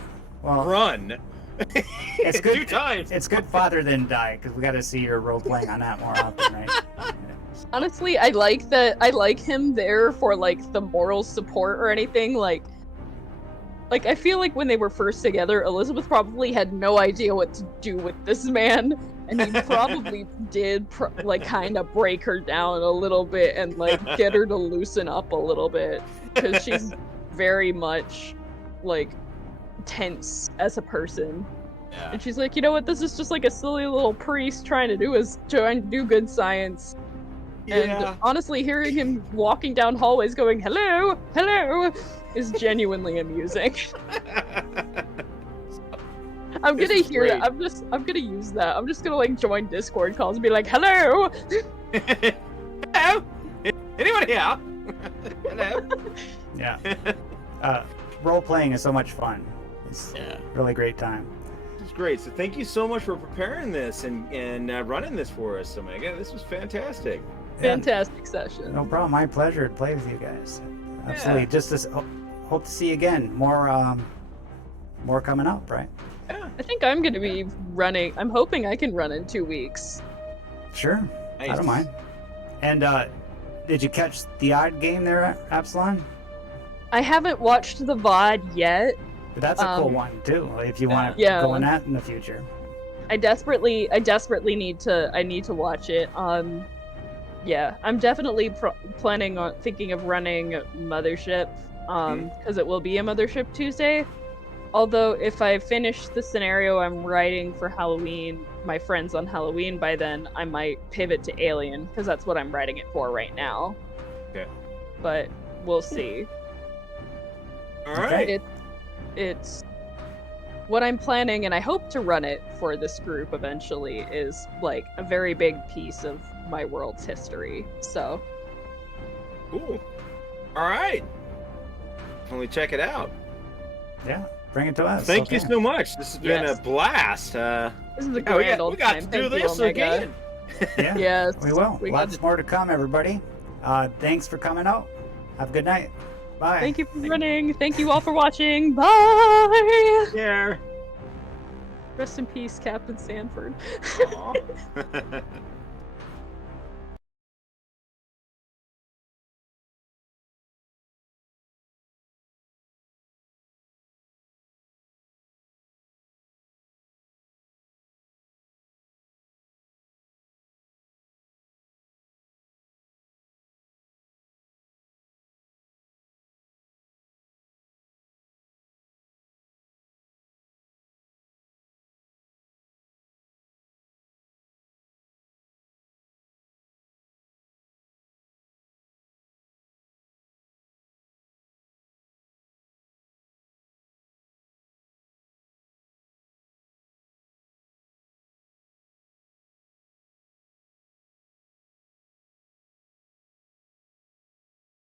Well, Run. it's good. 2 times. It's good Father Then Die, because we got to see your role playing on that more often, right? Honestly, I like that. I like him there for like the moral support or anything. Like I feel like when they were first together, Elizabeth probably had no idea what to do with this man, and he probably did like kind of break her down a little bit and like get her to loosen up a little bit, because she's very much like tense as a person. Yeah. And she's like, you know what? This is just like a silly little priest trying to do good science. Yeah. And honestly, hearing him walking down hallways going, hello, hello, is genuinely amusing. I'm This gonna is hear that. great. I'm gonna use that. I'm just gonna like join Discord calls and be like, hello. Hello? Anyone here? Hello? Yeah. Role playing is so much fun. It's Yeah. a really great time. This is great. So thank you so much for preparing this and running this for us, Omega. This was fantastic. Fantastic session. No problem. My pleasure to play with you guys. Absolutely. Yeah. Just to, hope to see you again. More coming up, right? Yeah. I think I'm gonna be running. I'm hoping I can run in 2 weeks. Sure. I Nice. don't mind. And did you catch the odd game there, Absalon? I haven't watched the VOD yet. But that's a cool one too. If you want to Yeah. go in that in the future. I desperately need to watch it. Yeah, I'm definitely thinking of running Mothership, because it will be a Mothership Tuesday. Although if I finish the scenario I'm writing for Halloween, my friends on Halloween by then, I might pivot to Alien, because that's what I'm writing it for right now. Okay. But we'll see. All right. It's what I'm planning, and I hope to run it for this group eventually, is like a very big piece of my world's history. So Cool. All right. Definitely check it out. Yeah. Bring it to us. Thank you Okay. so much. This has been Yes. a blast. this is a Yeah, grand old we got time. to do Thank you, this Omega. again. Yeah. Yes, We will. we got Lots more to come, everybody. Thanks for coming out. Have a good night. Bye. Thank you for running. Thank you all for watching. Bye. Yeah. Rest in peace, Captain Sanford. Aw.